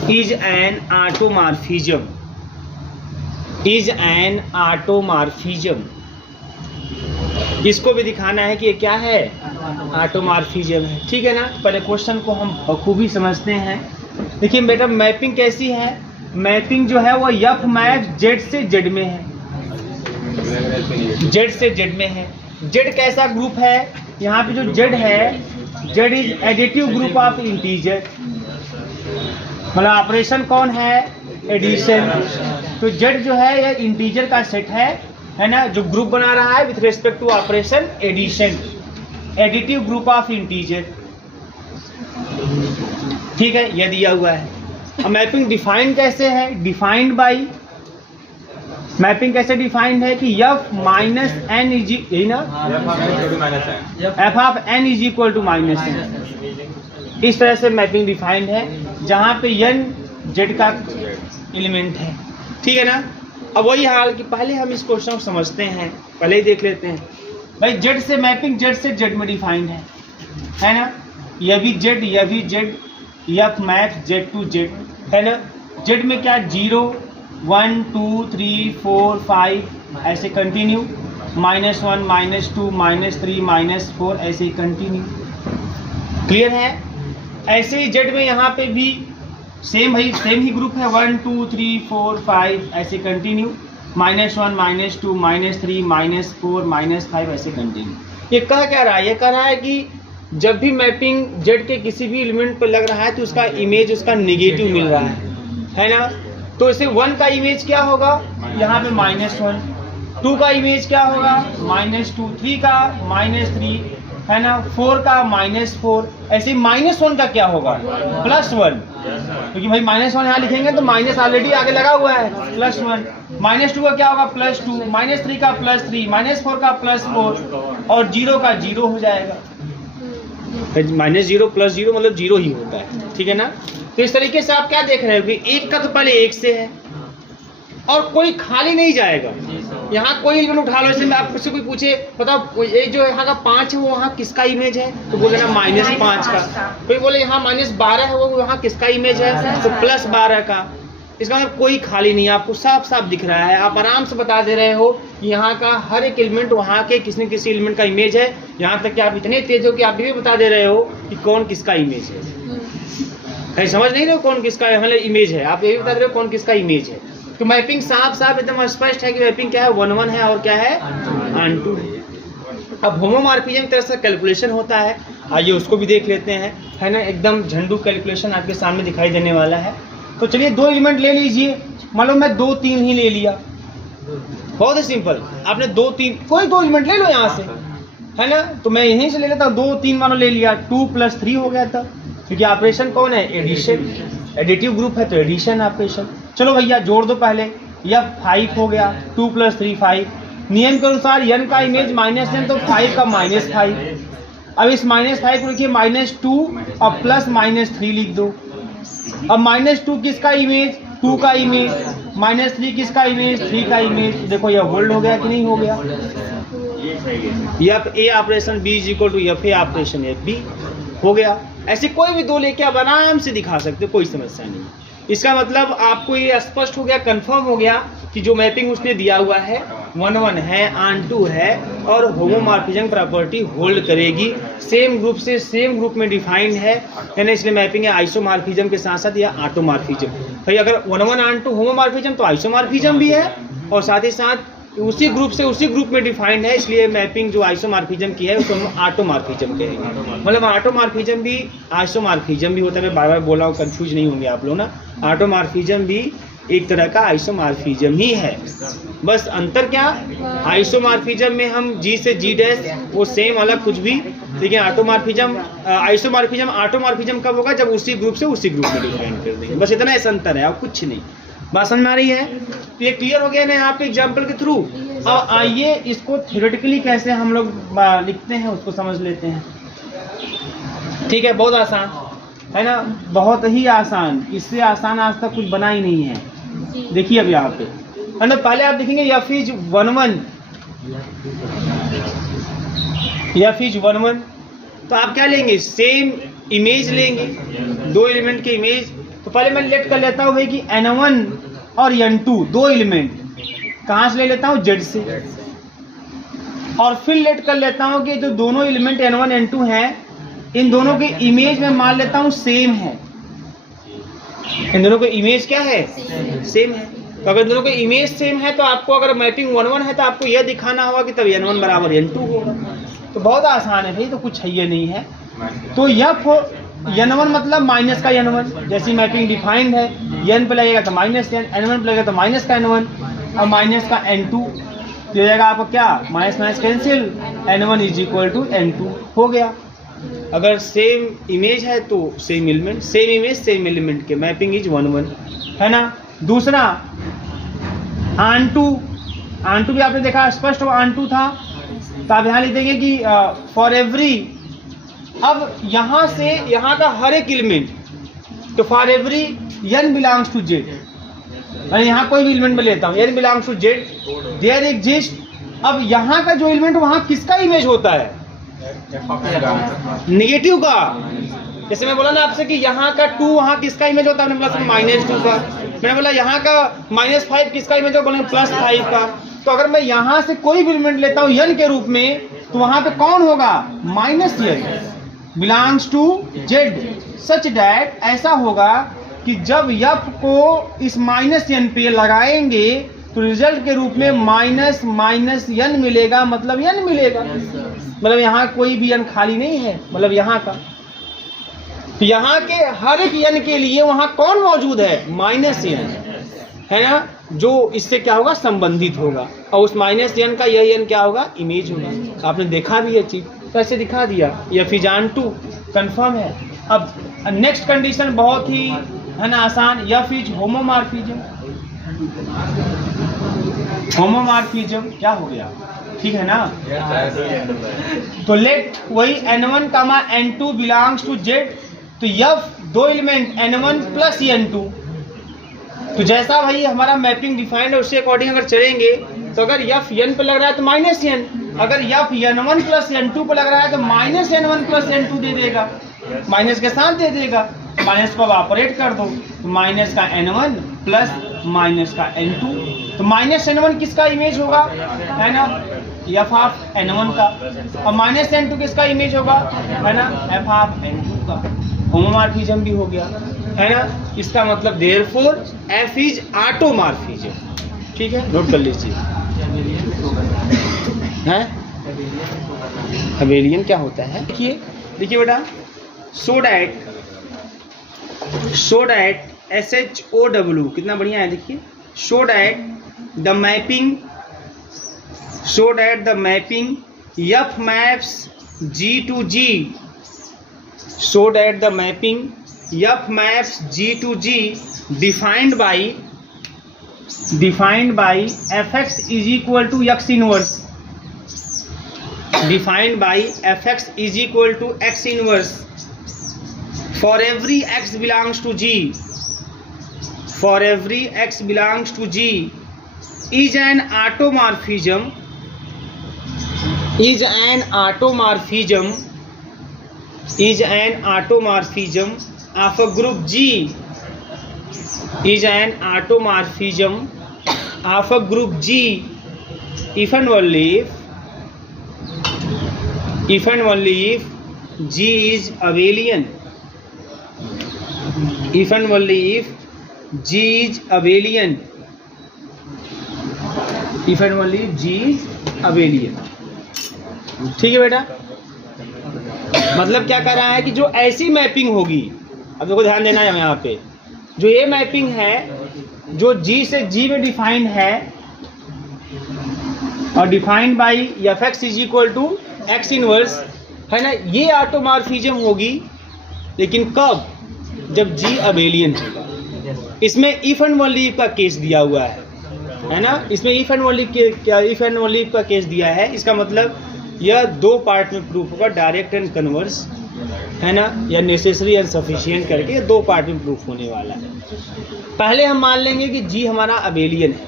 is an automorphism, is an automorphism। इसको भी दिखाना है कि ये क्या है, automorphism है, ठीक है ना। पहले क्वेश्चन को हम बखूबी समझते हैं। देखिए बेटा मैपिंग कैसी है, मैपिंग जो है वो एफ मैप जेड से जेड में है, जेड से जेड में है। जेड कैसा ग्रुप है, यहाँ पे जो जेड है, Z is additive group of integer, मतलब ऑपरेशन कौन है, एडिशन। तो जेड जो है ये इंटीजर का सेट है ना, जो ग्रुप बना रहा है with respect to operation addition, additive group of integer, ठीक है, ये दिया हुआ है। अब मैपिंग डिफाइंड कैसे है? डिफाइंड बाई, मैपिंग कैसे डिफाइंड है कि एफ माइनस एन इज, यही ना, F of N is equal to minus N. इस तरह से मैपिंग डिफाइंड है जहां पे एन जेड का एलिमेंट है। ठीक है ना। अब वही हाल कि पहले हम इस क्वेश्चन को समझते हैं, पहले ही देख लेते हैं भाई। जेड से मैपिंग जेड से जेड में डिफाइंड है ना। यह भी जेड, यह भी Z, F map Z to Z है ना। जेड में क्या 0 1 2 3 4 5 ऐसे कंटिन्यू, -1 -2 -3 -4 ऐसे ही कंटिन्यू। क्लियर है। ऐसे ही जेड में यहाँ पे भी सेम ही ग्रुप है, 1 2 3 4 5 ऐसे कंटिन्यू, -1 -2 -3 -4 -5 ऐसे कंटिन्यू। ये कह क्या रहा है? ये कह रहा है कि जब भी मैपिंग जेड के किसी भी एलिमेंट पर लग रहा है तो उसका इमेज उसका नेगेटिव मिल रहा है ना। तो इसे 1 का इमेज क्या होगा? यहाँ पे -1, 2 का इमेज क्या होगा? -2, 3 का -3 है ना, 4 का -4, ऐसे -1 का क्या होगा? +1, क्योंकि भाई -1 यहाँ लिखेंगे तो माइनस ऑलरेडी आगे लगा हुआ है, +1। -2 का क्या होगा? +2, -3 का +3, -4 का +4 और 0 का 0 हो जाएगा। -0 + 0 मतलब 0 ही होता है। ठीक है ना। तो इस तरीके से आप क्या देख रहे हो कि एक का तो पहले 1 से है और कोई खाली नहीं जाएगा। यहाँ कोई एलिमेंट उठा लो, जैसे मैं आपसे कोई पूछे बताओ ये जो यहाँ का 5 है वो वहाँ किसका इमेज है, तो बोले ना -5 का। कोई बोले यहाँ -12 है वो वहाँ किसका इमेज है, तो +12 का। इसका मतलब कोई खाली नहीं है, आपको साफ साफ दिख रहा है। आप आराम से बता दे रहे हो कि यहाँ का हर एक एलिमेंट वहाँ के किसी न किसी एलिमेंट का इमेज है। यहाँ तक कि आप इतने तेज हो कि आप भी बता दे रहे हो कि कौन किसका इमेज है। कहीं समझ नहीं रहे हो कौन किसका मतलब इमेज है, आप ये भी बता रहे हो कौन किसका इमेज है। तो मैपिंग साफ साफ एकदम स्पष्ट है कि मैपिंग क्या है, 1 1 है और क्या है, ऑनटू है। अब होमोमॉर्फिज्म की तरह से कैलकुलेशन होता है, आइए उसको भी देख लेते हैं, है ना। एकदम झंडू कैलकुलेशन आपके सामने दिखाई देने वाला है। तो चलिए 2 एलिमेंट ले लीजिए, मान लो मैं 2 3 ही ले लिया, बहुत ही सिंपल। आपने 2 3 कोई 2 एलिमेंट ले लो यहाँ से, है ना। तो मैं यहीं से ले लेता हूँ, 2 3 मानो ले लिया, 2 + 3 हो गया था, क्योंकि ऑपरेशन कौन है, एडिशन, एडिटिव ग्रुप है तो एडिशन ऑपरेशन। चलो भैया जोड़ दो पहले, यह 5 हो गया, 2 + 3 5। नियम के अनुसार n का इमेज -n तो 5 का -5। अब इस -5 को लिखिए -2 और +-3 लिख दो। अब -2 किसका इमेज, 2 का इमेज, -3 किसका इमेज, 3 का इमेज। देखो यह होल्ड हो गया कि नहीं हो गया। F A operation B is equal to F A operation F B हो गया। ऐसे कोई भी 2 लेके आप आराम से दिखा सकते हो, कोई समस्या नहीं। इसका मतलब आपको ये स्पष्ट हो गया, कंफर्म हो गया कि जो मैपिंग उसने दिया हुआ है 1 1 है, ऑनटू है और होमोमॉर्फिज्म प्रॉपर्टी होल्ड करेगी, सेम ग्रुप से सेम ग्रुप में डिफाइंड है ना। इसलिए मैपिंग है आइसोमॉर्फिज्म के साथ साथ या ऑटोमॉर्फिज्म। भाई अगर 1 1 ऑनटू होमोमॉर्फिज्म तो आइसोमॉर्फिज्म भी है और साथ ही साथ उसी ग्रुप से उसी ग्रुप में डिफाइंड है। इसलिए मैपिंग जो आइसोमॉर्फिज्म की है उसको हम ऑटोमॉर्फिज्म कहेंगे। मतलब ऑटोमॉर्फिज्म भी आइसोमॉर्फिज्म भी होता है। मैं बार बार बोल रहा हूँ, कंफ्यूज नहीं होंगे आप लोग ना। ऑटोमॉर्फिज्म भी एक तरह का आइसोमॉर्फिज्म ही है, बस अंतर क्या, आइसोमॉर्फिज्म में हम G से G' वो सेम अलग कुछ भी, लेकिन ऑटोमॉर्फिज्म कब होगा, जब उसी ग्रुप से उसी ग्रुप में डिफाइन कर देंगे। बस इतना ऐसा अंतर है और कुछ नहीं। बात समझ में आ रही है? तो ये क्लियर हो गया ना यहाँ पे एग्जाम्पल के थ्रू। अब आइए इसको थ्योरेटिकली कैसे हम लोग लिखते हैं उसको समझ लेते हैं। ठीक है, बहुत आसान है ना, बहुत ही आसान। इससे आसान आज तक कुछ बना ही नहीं है। देखिए अब यहाँ पे मतलब पहले आप देखेंगे एफ इज 1 1, एफ इज 1 1, तो आप क्या लेंगे, सेम इमेज लेंगे, 2 एलिमेंट के इमेज। तो पहले मैं लेट कर लेता हूँ भाई कि n1 और n2 2 एलिमेंट कहाँ से ले लेता हूँ, Z से। और फिर लेट कर लेता हूँ कि जो दोनों एलिमेंट n1 n2 हैं इन दोनों के इमेज में मान लेता हूँ सेम है। इन दोनों के इमेज क्या है, सेम है। तो अगर दोनों के इमेज सेम है तो आपको अगर मैपिंग 1 1 है तो आपको यह दिखाना होगा कि तब n1 बराबर n2 होगा। तो बहुत आसान है भाई, तो कुछ है ये नहीं है। तो n1 मतलब माइनस का n1, जैसी मैपिंग डिफाइंड है, n पे लगेगा तो -n, n1 पे लगेगा तो माइनस का n1 और माइनस का n2। तो जाएगा आपको क्या, minus minus cancel, n1 = n2 हो गया। अगर सेम इमेज है तो same element, same image same element के मैपिंग इज 1 1, है ना। दूसरा आंटू भी आपने देखा स्पष्ट वो आंटू था, तो आप यहाँ लिख देंगे कि फॉर एवरी, अब यहाँ से यहाँ का हर एक एलिमेंट, तो for every n belongs to z, मैं यहाँ कोई भी एलिमेंट में लेता हूँ n belongs to z, there exist, अब यहाँ का जो एलिमेंट वहाँ किसका इमेज होता है, नेगेटिव का। जैसे मैं बोला ना आपसे कि यहाँ का 2 वहाँ किसका इमेज होता है, मैंने बोला -2 का। मैंने बोला यहाँ का -5 किसका इमेज होता है, +5 का। तो अगर मैं यहाँ से कोई भी एलिमेंट लेता हूँ n के रूप में, तो वहाँ पे कौन होगा, -n belongs to z, such that ऐसा होगा कि जब f को इस -n पे लगाएंगे तो रिजल्ट के रूप में -n मिलेगा, मतलब n मिलेगा, मतलब यहाँ कोई भी n खाली नहीं है, मतलब यहाँ का। तो यहाँ के हर एक n के लिए वहाँ कौन मौजूद है, -n, है ना, जो इससे क्या होगा, संबंधित होगा, और उस -n का यह n क्या होगा, इमेज होगा। आपने देखा भी ये चीज, तो ऐसे दिखा दिया, या फिर जान 2 कंफर्म है। अब नेक्स्ट कंडीशन बहुत ही, है ना, आसान, या फिर होमोमॉर्फिज्म। होमोमॉर्फिज्म क्या हो गया, ठीक है ना। तो लेट वही n1, n2 belongs to z, तो f 2 element n1 plus n2, तो जैसा भाई हमारा मैपिंग डिफाइंड है उसके अकॉर्डिंग अगर चलेंगे, तो अगर f n पे लग रहा है तो -n, अगर f n1 प्लस n2 पे लग रहा है तो -n1 प्लस n2 दे देगा, माइनस के साथ दे देगा, माइनस को ऑपरेट कर दो, तो माइनस का n1 प्लस माइनस का n2, तो -n1 किसका इमेज होगा, है ना, f ऑफ n1 का, और -n2 किसका इमेज होगा, है ना, f ऑफ n2 का। होमोमॉर्फिज्म भी हो गया, है ना। इसका मतलब देयरफॉर f इज ऑटोमॉर्फिज्म, ठीक है, नोट कर लीजिए। हैं अबेलियन क्या होता है, देखिए बेटा, सो डैट SHOW कितना बढ़िया है, देखिए, so that the mapping f maps G to G, so that the mapping f maps G to G defined by fx is equal to x inverse, defined by fx is equal to x inverse for every x belongs to G, for every x belongs to G is an automorphism of a group G, is an automorphism of a group G if and only if G is abelian, if and only if G is abelian, if and only if G is abelian, ठीक है बेटा। मतलब क्या कर रहा है कि जो ऐसी मैपिंग होगी, अब देखो ध्यान देना है यहाँ पे, जो ये मैपिंग है जो G से G में डिफाइंड है और defined by fx is equal to x inverse, है ना, ये ऑटोमॉर्फिज्म होगी, लेकिन कब, जब G अबेलियन होगा। इसमें इफ एंड ओनली इफ का केस दिया हुआ है ना, इसमें इफ एंड ओनली इफ का केस दिया है। इसका मतलब यह 2 पार्ट में प्रूफ होगा, डायरेक्ट एंड कन्वर्स, है ना, या नेसेसरी एंड सफिशिएंट करके 2 पार्ट में प्रूफ होने वाला है। पहले हम मान लेंगे कि G हमारा अबेलियन है,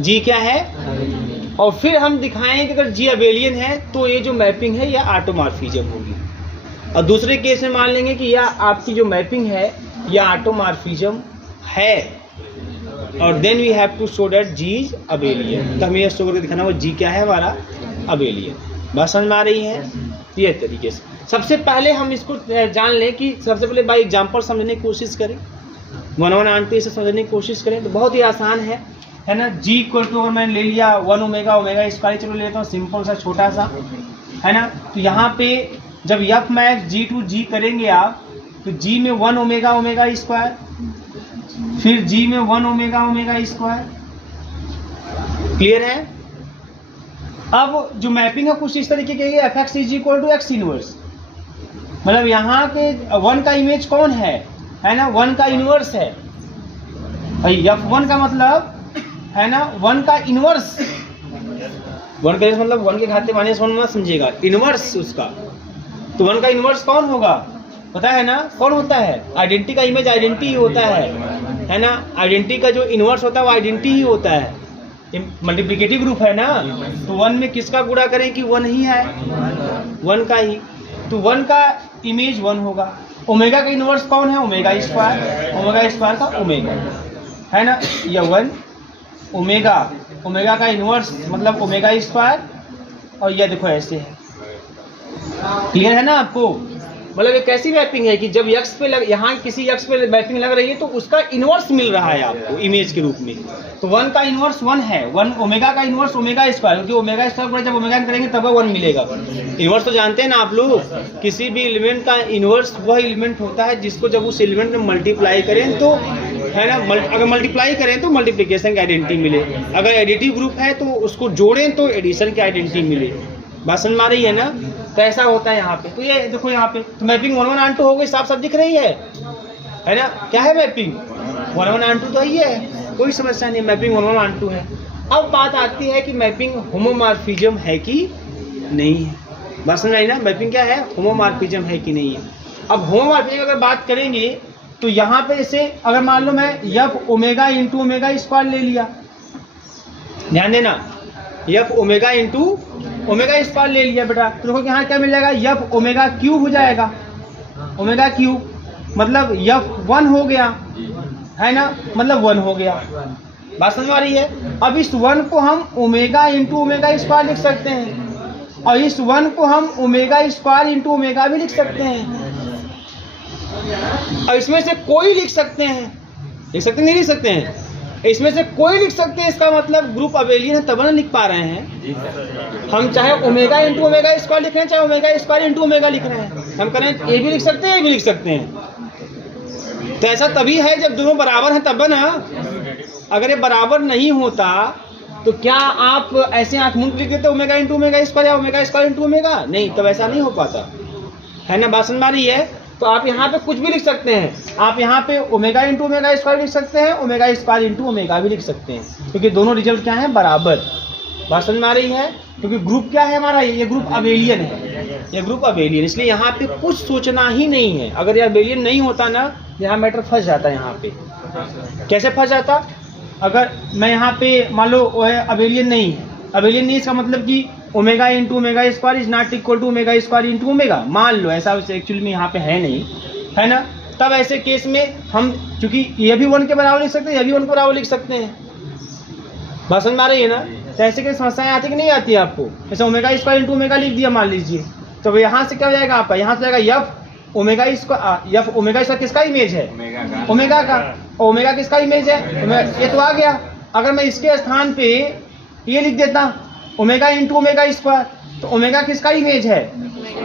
G क्या है, और फिर हम दिखाएंगे कि अगर G अबेलियन है तो ये जो मैपिंग है यह ऑटोमॉर्फिज्म होगी, और दूसरे केस में मान लेंगे कि यह आपकी जो मैपिंग है यह ऑटोमॉर्फिज्म है, और then we have to show that G is abelian. तो हमें यह शो करके दिखाना होगा G क्या है हमारा, अबेलियन। बात समझ में आ रही है, ये तरीके से। सबसे पहले हम इसको जान लें कि सबसे पहले बाई एग्जांपल समझने की कोशिश करें, 1 1 आंटी इसे समझने की कोशिश करें, तो बहुत ही आसान है ना। G इक्वल टू अगर मैंने ले लिया 1 ओमेगा स्क्वायर, चलो लेता हूँ सिंपल सा छोटा सा, है ना। तो यहाँ पे जब f maps G to G करेंगे आप, तो G में 1 ओमेगा स्क्वायर, फिर G में 1 ओमेगा स्क्वायर, क्लियर है। अब जो मैपिंग है कुछ इस तरीके की है, fx is equal to x inverse, मतलब यहाँ के 1 का इमेज कौन है ना, 1 का इनवर्स है। F1 का मतलब है ना 1 का इनवर्स, 1 का मतलब 1 के खाते माइनस 1 मत समझिएगा, इनवर्स उसका। तो 1 का इनवर्स कौन होगा पता है ना, कौन होता है? आइडेंटिटी का इमेज आइडेंटिटी ही होता है ना। आइडेंटिटी का जो इनवर्स होता है वो आइडेंटिटी ही होता है। मल्टीप्लिकेटिव ग्रुप है ना, तो 1 में किसका गुणा करें कि 1 ही है, 1 का ही। तो 1 का इमेज 1 होगा। ओमेगा का इनवर्स कौन है? ओमेगा स्क्वायर, ओमेगा स्क्वायर का ओमेगा है ना, या 1 ओमेगा, ओमेगा का इनवर्स मतलब ओमेगा स्क्वायर, और यह देखो ऐसे है। क्लियर है ना आपको? मतलब एक ऐसी मैपिंग है कि जब यक्स पे यहाँ किसी यक्स पे मैपिंग लग रही है तो उसका इनवर्स मिल रहा है आपको इमेज के रूप में। तो 1 का इनवर्स 1 है, 1 ओमेगा का इनवर्स ओमेगा स्क्वायर, क्योंकि ओमेगा स्क्वायर पर जब ओमेगा करेंगे तब 1 मिलेगा। इनवर्स तो जानते हैं ना आप लोग, किसी भी एलिमेंट का इनवर्स वह एलिमेंट होता है जिसको जब उस एलिमेंट में मल्टीप्लाई करें तो है ना, अगर मल्टीप्लाई करें तो मल्टीप्लिकेशन की आइडेंटिटी मिले, अगर एडिटिव ग्रुप है तो उसको जोड़ें तो एडिशन की आइडेंटिटी मिले। बात समझ में आ रही है ना? तो ऐसा होता है यहाँ पे। तो ये देखो यहाँ पे तो मैपिंग 1 1 and 2 हो गई, साफ साफ दिख रही है ना? क्या है मैपिंग 1 1 and 2 तो ये है, कोई समस्या नहीं, मैपिंग 1 1 and 2 है। अब बात आती है कि मैपिंग होमोमॉर्फिज्म है कि नहीं है। बात समझ आई ना? मैपिंग क्या है, होमोमॉर्फिज्म है कि नहीं है। अब होमोमॉर्फिज्म अगर बात करेंगे तो यहाँ पे जैसे अगर मान लो मैं F omega into omega square ले लिया, ध्यान देना, F omega into omega square ले लिया बेटा, तो देखो यहाँ क्या मिल जाएगा, F ओमेगा क्यूब हो जाएगा, ओमेगा क्यूब मतलब F1 हो गया है ना, मतलब 1 हो गया। बात समझ आ रही है? अब इस 1 को हम ओमेगा इंटू ओमेगा स्क्वायर लिख सकते हैं, और इस 1 को हम ओमेगा स्क्वायर इंटू ओमेगा भी लिख सकते हैं, और इसमें से कोई लिख सकते हैं, लिख सकते नहीं लिख सकते हैं, इसमें से कोई लिख सकते हैं। इसका मतलब ग्रुप अबेलियन है तब ना लिख पा रहे हैं हम, चाहे ओमेगा इंटू ओमेगा स्क्वायर लिख रहे हैं, चाहे ओमेगा स्क्वायर इंटू ओमेगा लिख रहे हैं, हम करें ए भी लिख सकते हैं, ए भी लिख सकते हैं। तो ऐसा तभी है जब दोनों बराबर हैं तब ना। अगर ये बराबर नहीं होता तो क्या आप ऐसे आंख मूंद लिख देते ओमेगा इंटू ओमेगा स्क्वायर या ओमेगा स्क्वायर इंटू ओमेगा? नहीं, तब ऐसा नहीं हो पाता है ना। बात समझ आ रही है? तो आप यहाँ पे कुछ भी लिख सकते हैं, आप यहाँ पे ओमेगा इंटू ओमेगा स्क्वायर लिख सकते हैं, ओमेगा स्क्वायर इंटू ओमेगा भी लिख सकते हैं, क्योंकि दोनों रिजल्ट क्या है, बराबर। बात समझ में आ रही है? क्योंकि ग्रुप क्या है हमारा, ये ग्रुप अबेलियन है, ये ग्रुप अबेलियन, इसलिए यहाँ पे कुछ सोचना ही नहीं है। अगर ये अबेलियन नहीं होता ना, यहाँ मैटर फंस जाता है। यहाँ पे कैसे फंस जाता? अगर मैं यहाँ पे मान लो अबेलियन नहीं है, अबेलियन नहीं इसका मतलब कि omega into omega square is not equal to omega square into omega, मान लो ऐसा एक्चुअली में यहाँ पे है नहीं, है ना। तब ऐसे केस में हम चूंकि ये भी 1 के बराबर लिख सकते हैं, ये भी 1 के बराबर लिख सकते हैं। बात समझ में आ रही है ना? तो ऐसे के समस्याएं आती कि नहीं आती है आपको? जैसे ओमेगा स्क्वायर इंटू ओमेगा लिख दिया मान लीजिए, तो यहाँ से क्या हो जाएगा आपका, यहाँ से जाएगा F omega square, F omega square किसका इमेज है, ओमेगा का, ओमेगा किसका इमेज है, ये तो आ गया। अगर मैं इसके स्थान पे ये लिख देता ओमेगा इंटू ओमेगा स्क्वायर, तो ओमेगा किसका इमेज है,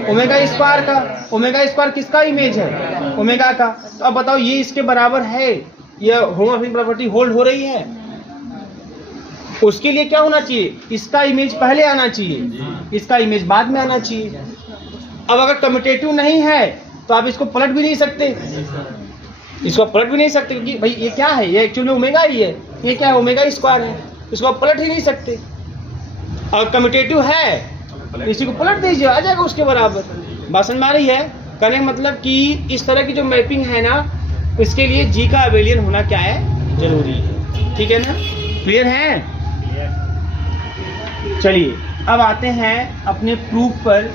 ओमेगा स्क्वायर का, ओमेगा स्क्वायर किसका इमेज है, ओमेगा का। तो अब बताओ ये इसके बराबर है, ये होमोमॉर्फिक प्रॉपर्टी होल्ड हो रही है? उसके लिए क्या होना चाहिए, इसका इमेज पहले आना चाहिए, इसका इमेज बाद में आना चाहिए। अब अगर कम्यूटेटिव नहीं है तो आप इसको पलट भी नहीं सकते, इसको पलट भी नहीं सकते, क्योंकि भाई ये क्या है, ये एक्चुअली ओमेगा ही है, ये क्या है, ओमेगा स्क्वायर है, इसको आप पलट ही नहीं सकते। और कम्यूटेटिव है इसी को पलट दीजिए, आ जाएगा उसके बराबर। बात समझ में आ रही है? कहने का मतलब कि इस तरह की जो मैपिंग है ना, इसके लिए जी का अबेलियन होना क्या है, जरूरी है। ठीक है ना? क्लियर है? चलिए अब आते हैं अपने प्रूफ पर।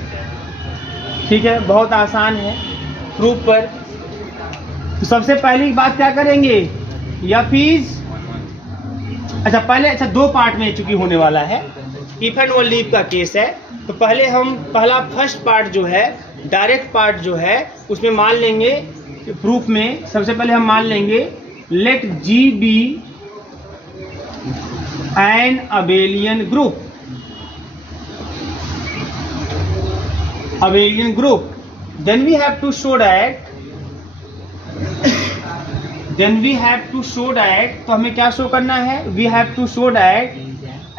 ठीक है, बहुत आसान है प्रूफ पर। तो सबसे पहली बात क्या करेंगे, F इज, अच्छा पहले दो पार्ट में चूंकि होने वाला है, इफ एंड ओनली इफ का केस है, तो पहले हम फर्स्ट पार्ट जो है, डायरेक्ट पार्ट जो है, उसमें मान लेंगे प्रूफ में। सबसे पहले हम मान लेंगे let G be an abelian group, abelian group, then we have to show that, तो हमें क्या शो करना है, we have to show that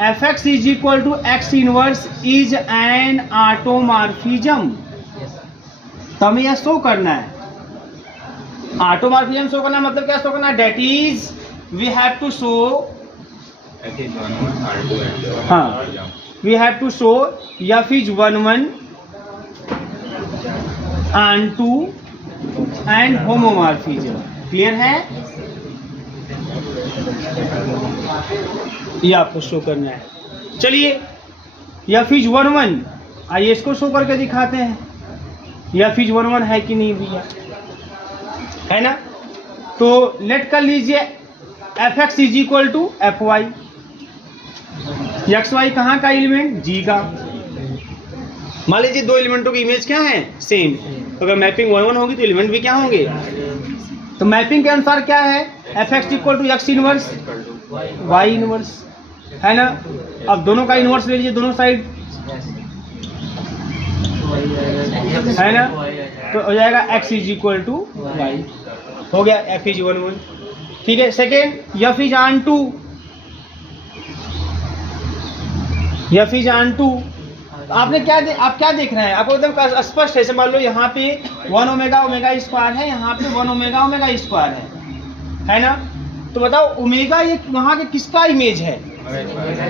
fx is equal to x inverse is an automorphism। तो हमें यह शो करना है, ऑटोमॉर्फिज्म शो करना मतलब क्या शो करना है, that is we have to show, हाँ we have to show F is 1 1 and 2 and homomorphism. Clear है? ये आपको शो करना है। चलिए एफ इज 1 1, आइए इसको शो करके दिखाते हैं, एफ इज 1 1 है कि नहीं भैया, है ना। तो लेट कर लीजिए F X is equal to F Y, X Y कहाँ का एलिमेंट, जी का। मान लीजिए दो एलिमेंटों की इमेज क्या है, सेम। तो अगर मैपिंग 1 1 होगी तो एलिमेंट भी क्या होंगे, तो मैपिंग के अनुसार क्या है, F X equal to X inverse Y inverse, है ना। अब दोनों का इनवर्स ले लीजिए दोनों साइड, है ना। तो हो जाएगा X is equal to Y, हो गया एफ इज 1 1। ठीक है। Second F is on 2, F is on 2। आपने क्या आप क्या देख रहे हैं, आपको एकदम स्पष्ट है। मान लो यहाँ पे 1 ओमेगा ओमेगा स्क्वायर है, यहाँ पे 1 ओमेगा ओमेगा स्क्वायर है ना। तो बताओ ओमेगा ये वहाँ के किसका इमेज है,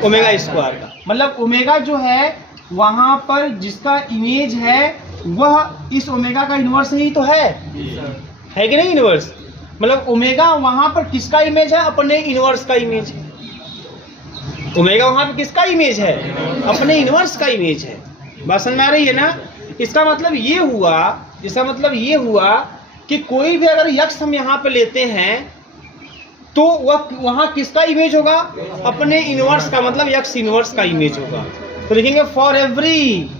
ओमेगा स्क्वायर का। मतलब ओमेगा जो है वहाँ पर जिसका इमेज है वह इस ओमेगा का इनवर्स ही तो है कि नहीं, इनवर्स। मतलब ओमेगा वहाँ पर किसका इमेज है, अपने इनवर्स का इमेज है। ओमेगा वहाँ पे किसका इमेज है, अपने इनवर्स का इमेज है। बात समझ में आ रही है ना। इसका मतलब ये हुआ कि कोई भी अगर यक्स हम यहाँ पे लेते हैं तो वह वहाँ किसका इमेज होगा, अपने इनवर्स का, मतलब यक्स इनवर्स का इमेज होगा। तो लिखेंगे for every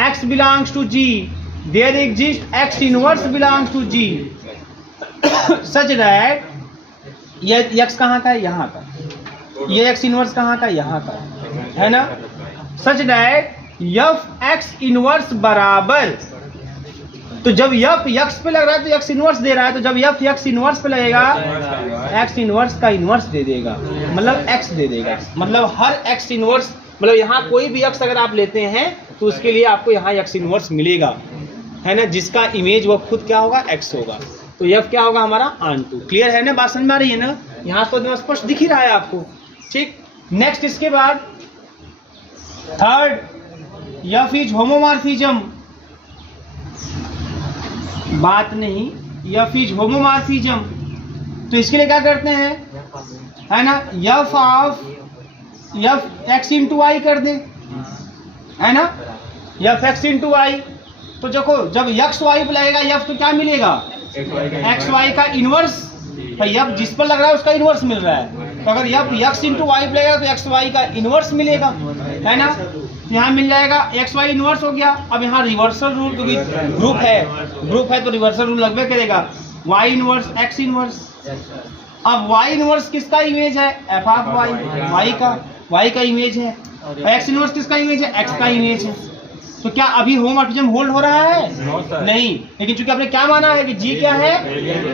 X belongs to G there exist X inverse belongs to G such that ये यक्स कहाँ का है, यहाँ का, ये एक्स इनवर्स कहाँ का, यहाँ का, है ना। सच दैट एफ एक्स इनवर्स बराबर, तो जब एफ एक्स पे लग रहा है तो एक्स इनवर्स दे रहा है, तो जब एफ एक्स इनवर्स पे लगेगा एक्स इनवर्स का इनवर्स दे देगा, मतलब एक्स दे देगा। मतलब हर एक्स इनवर्स, मतलब यहाँ कोई भी एक्स अगर आप लेते हैं तो उसके लिए आपको यहाँ एक्स इनवर्स मिलेगा, है ना, जिसका इमेज वो खुद क्या होगा, एक्स होगा। तो एफ क्या होगा हमारा ऑन 2। क्लियर है ना, बात समझ में आ रही है ना। यहाँ तो स्पष्ट दिख ही रहा है आपको। ठीक। नेक्स्ट इसके बाद थर्ड एफ इज होमोमॉर्फिज्म। बात नहीं, एफ इज होमोमॉर्फिज्म। तो इसके लिए क्या करते हैं, है ना, F of F X into Y कर दे, है ना, एफ एक्स इंटू वाई। तो देखो जब एक्स वाई पे लगेगा एफ तो क्या मिलेगा, एक्स वाई का इनवर्स। भाई एफ जिस पर लग रहा है उसका इनवर्स मिल रहा है, तो अगर एफ एक्स इंटू वाई पे लगेगा तो एक्स वाई का इनवर्स मिलेगा, है ना। यहाँ मिल जाएगा एक्स वाई इनवर्स हो गया। अब यहाँ रिवर्सल रूल, क्योंकि ग्रुप है तो रिवर्सल रूल लगभग करेगा, वाई इनवर्स एक्स इनवर्स। अब वाई इनवर्स किसका इमेज है, एफ ऑफ वाई, वाई का इमेज है। एक्स इनवर्स किसका इमेज है, एक्स का इमेज है। तो क्या अभी होमोमॉर्फिज्म होल्ड हो रहा है, नहीं। लेकिन चूंकि आपने क्या माना है कि जी क्या है,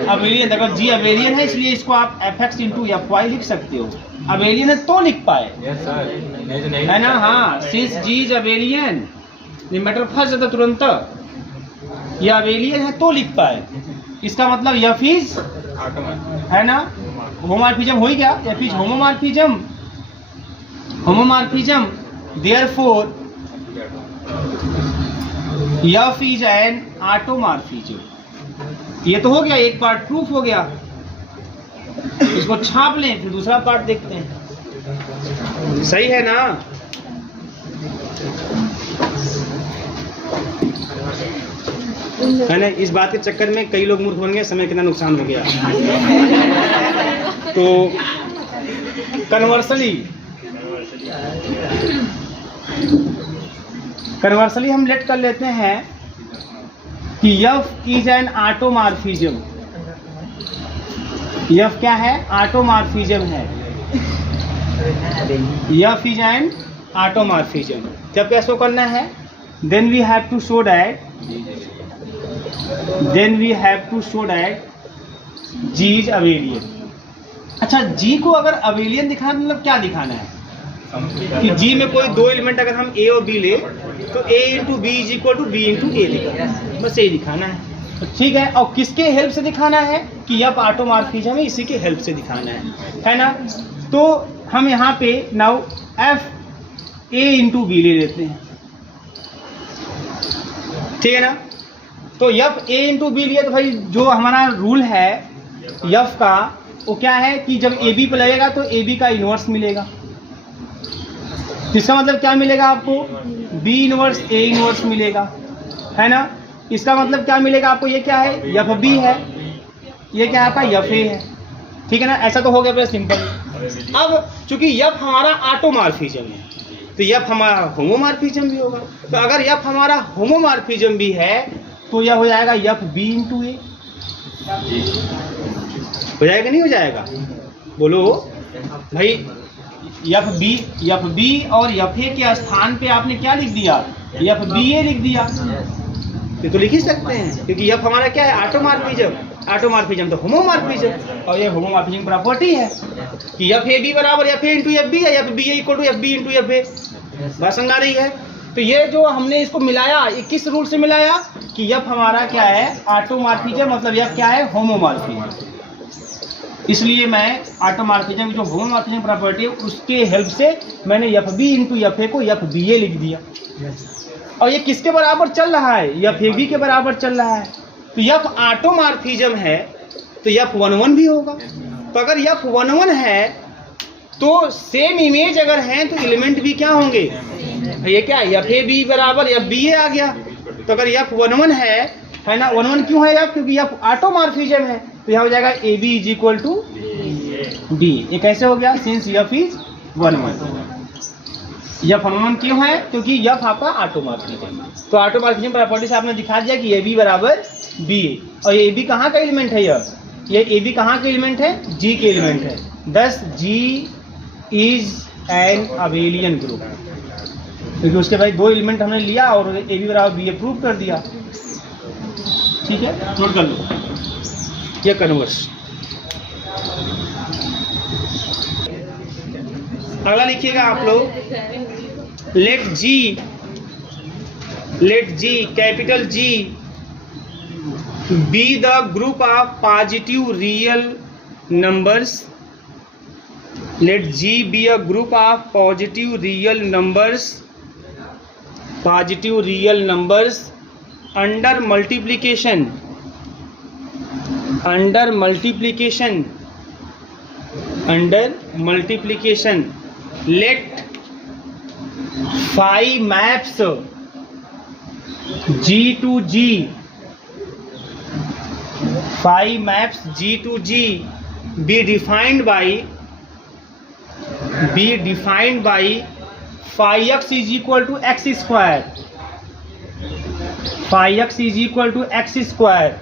अबेलियन। अगर जी अबेलियन है इसलिए इसको आप F X into F Y लिख सकते हो। अबेलियन है तो लिख पाए, है ना। हाँ, सिंस जी इज अबेलियन, ये मैटर फंस जाता तुरंत। ये अबेलियन है तो लिख पाए, इसका मतलब एफ इज, है ना, होमोमॉर्फिज्म हो ही गया। F is homomorphism, therefore F is an automorphism. ये तो हो गया, एक पार्ट प्रूफ हो गया। इसको छाप लें, फिर दूसरा पार्ट देखते हैं। सही है ना। है ना। इस बात के चक्कर में कई लोग मूर्ख बन गए, समय कितना नुकसान हो गया। तो कन्वर्सली हम लेट कर लेते हैं कि F is an automorphism. F क्या है, ऑटोमॉर्फिज्म है। F is an automorphism. जब क्या शो करना है, then we have to show that G is abelian. अच्छा, जी को अगर अबेलियन दिखाना मतलब क्या दिखाना है कि जी में कोई दो एलिमेंट अगर हम ए और बी ले तो A into B is equal to B into A लिखा। बस यही दिखाना है। तो ठीक है, और किसके हेल्प से दिखाना है कि यफ ऑटोमॉर्फिज्म है, इसी के हेल्प से दिखाना है ना। तो हम यहाँ पे now F A into B ले लेते हैं, ठीक है ना। तो यफ ए इंटू बी लिया तो भाई जो हमारा रूल है यफ का वो क्या है कि जब ए बी पे लगेगा तो ए बी का इन्वर्स मिलेगा। इसका मतलब क्या मिलेगा आपको, बी इन्वर्स ए इन्वर्स मिलेगा, है ना। इसका मतलब क्या मिलेगा आपको, ये क्या है, यफ बी है, ये क्या है आपका यफ ए है, ठीक है ना। ऐसा तो हो गया बड़ा सिंपल। अब चूंकि यफ हमारा ऑटोमॉर्फिज्म है तो यफ हमारा होमोमॉर्फिज्म भी होगा। तो अगर यफ हमारा होमोमॉर्फिज्म भी है तो यह हो जाएगा यफ बी इंटू ए, हो जाएगा नहीं हो जाएगा, बोलो भाई। यफ बी और यफ ए के स्थान पे आपने क्या लिख दिया, यफ बी ए लिख दिया, ये तो लिख ही सकते हैं क्योंकि यफ हमारा क्या है ऑटोमॉर्फिज्म तो होमोमॉर्फिज्म, और ये होमोमॉर्फिज्म प्रॉपर्टी है कि यफ ए बी बराबर F A into F B है, F B A equal to F B into F A. बात समझ आ रही है। तो ये जो हमने इसको मिलाया, ये किस रूल से मिलाया कि यफ हमारा क्या है ऑटोमॉर्फिज्म, मतलब यफ क्या है होमोमॉर्फिज्म। इसलिए मैं ऑटोमॉर्फिज्म जो होमोमॉर्फिज्म प्रॉपर्टी है उसके हेल्प से मैंने यफ बी इंटू यफ ए को यफ बी ए लिख दिया। और ये किसके बराबर चल रहा है, यफ ए बी के बराबर चल रहा है। तो यफ ऑटोमॉर्फिज्म है तो यफ 1 भी होगा। तो अगर यफ 1 है तो सेम इमेज अगर है तो एलिमेंट भी क्या होंगे, ये क्या यफ ए बी बराबर यफ बी ए आ गया। तो अगर यफ 1 है ना, 1 क्यों है यफ, क्योंकि यफ ऑटोमॉर्फिज्म है तो यहाँ हो जाएगा A B is equal to D. ये कैसे हो गया, सिंस यफ इज 1 यफ 1 क्यों है, क्योंकि यफ आपका ऑटोमॉर्फिज्म। तो ऑटोमॉर्फिज्म प्रॉपर्टी से आपने दिखा दिया कि ए बी बराबर बी ए, और ये ए बी कहाँ का एलिमेंट है, ये ए बी कहाँ का एलिमेंट है, जी के एलिमेंट है। दस जी इज एन अबेलियन ग्रुप, क्योंकि उसके भाई 2 एलिमेंट हमने लिया और ए बी बराबर बी ए प्रूव कर दिया। ठीक है, नोट कर लो ये कन्वर्स। अगला लिखिएगा आप लोग, let G capital G be the group of positive real numbers, let G be a group of positive real numbers under multiplication let phi maps G to G, phi maps G to G be defined by phi x is equal to x square, phi x is equal to x square,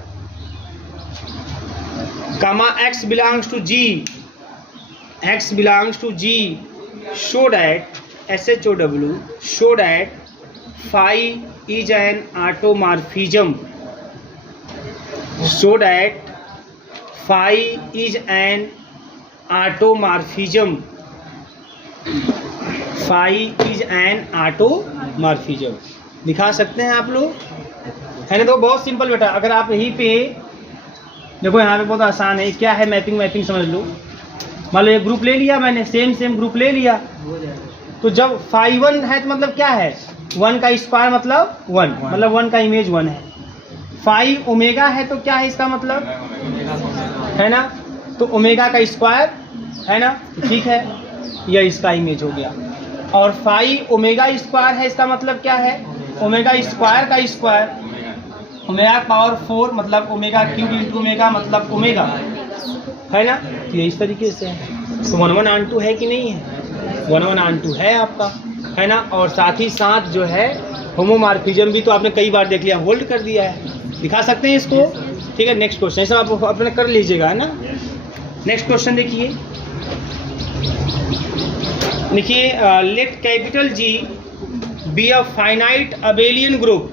comma x belongs to G, show that SHOW, show that phi is an automorphism, show that phi is an automorphism, phi is an automorphism। दिखा सकते हैं आप लोग, है ना। तो बहुत simple बेटा, अगर आप यहीं पे देखो, यहाँ पे बहुत आसान है। क्या है मैपिंग समझ लो। मान लो ये ग्रुप ले लिया मैंने, सेम ग्रुप ले लिया, तो जब phi 1 है तो मतलब क्या है, 1 का स्क्वायर मतलब 1, मतलब 1 का इमेज 1 है। phi ओमेगा है तो क्या है इसका मतलब, है ना, तो ओमेगा का स्क्वायर, है ना, ठीक है, यह इसका इमेज हो गया। और phi ओमेगा स्क्वायर है, इसका मतलब क्या है, ओमेगा स्क्वायर का स्क्वायर, ओमेगा पावर 4 मतलब ओमेगा क्यूब इंटू ओमेगा मतलब ओमेगा, है ना। तो ये इस तरीके से है। तो 1 ऑन 2 है कि नहीं है, 1 ऑन 2 है आपका, है ना। और साथ ही साथ जो है होमोमॉर्फिज्म भी तो आपने कई बार देख लिया, होल्ड कर दिया है। दिखा सकते हैं इसको, ठीक है। नेक्स्ट क्वेश्चन सब आप अपने कर लीजिएगा, है ना। नेक्स्ट क्वेश्चन देखिए, let capital G be a finite abelian group,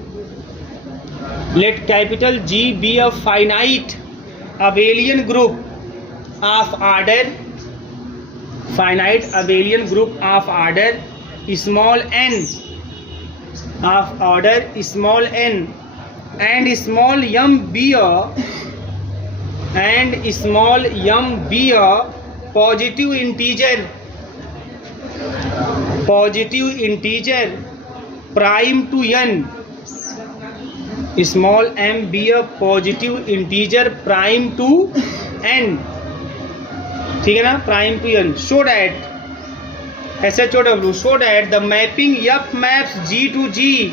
let capital G be a finite abelian group of order, finite abelian group of order small n, of order small n and small m be a positive integer prime to n, small m be a positive integer prime to n, ठीक है ना, prime to n, so that SHOW, so that the mapping F maps G to G,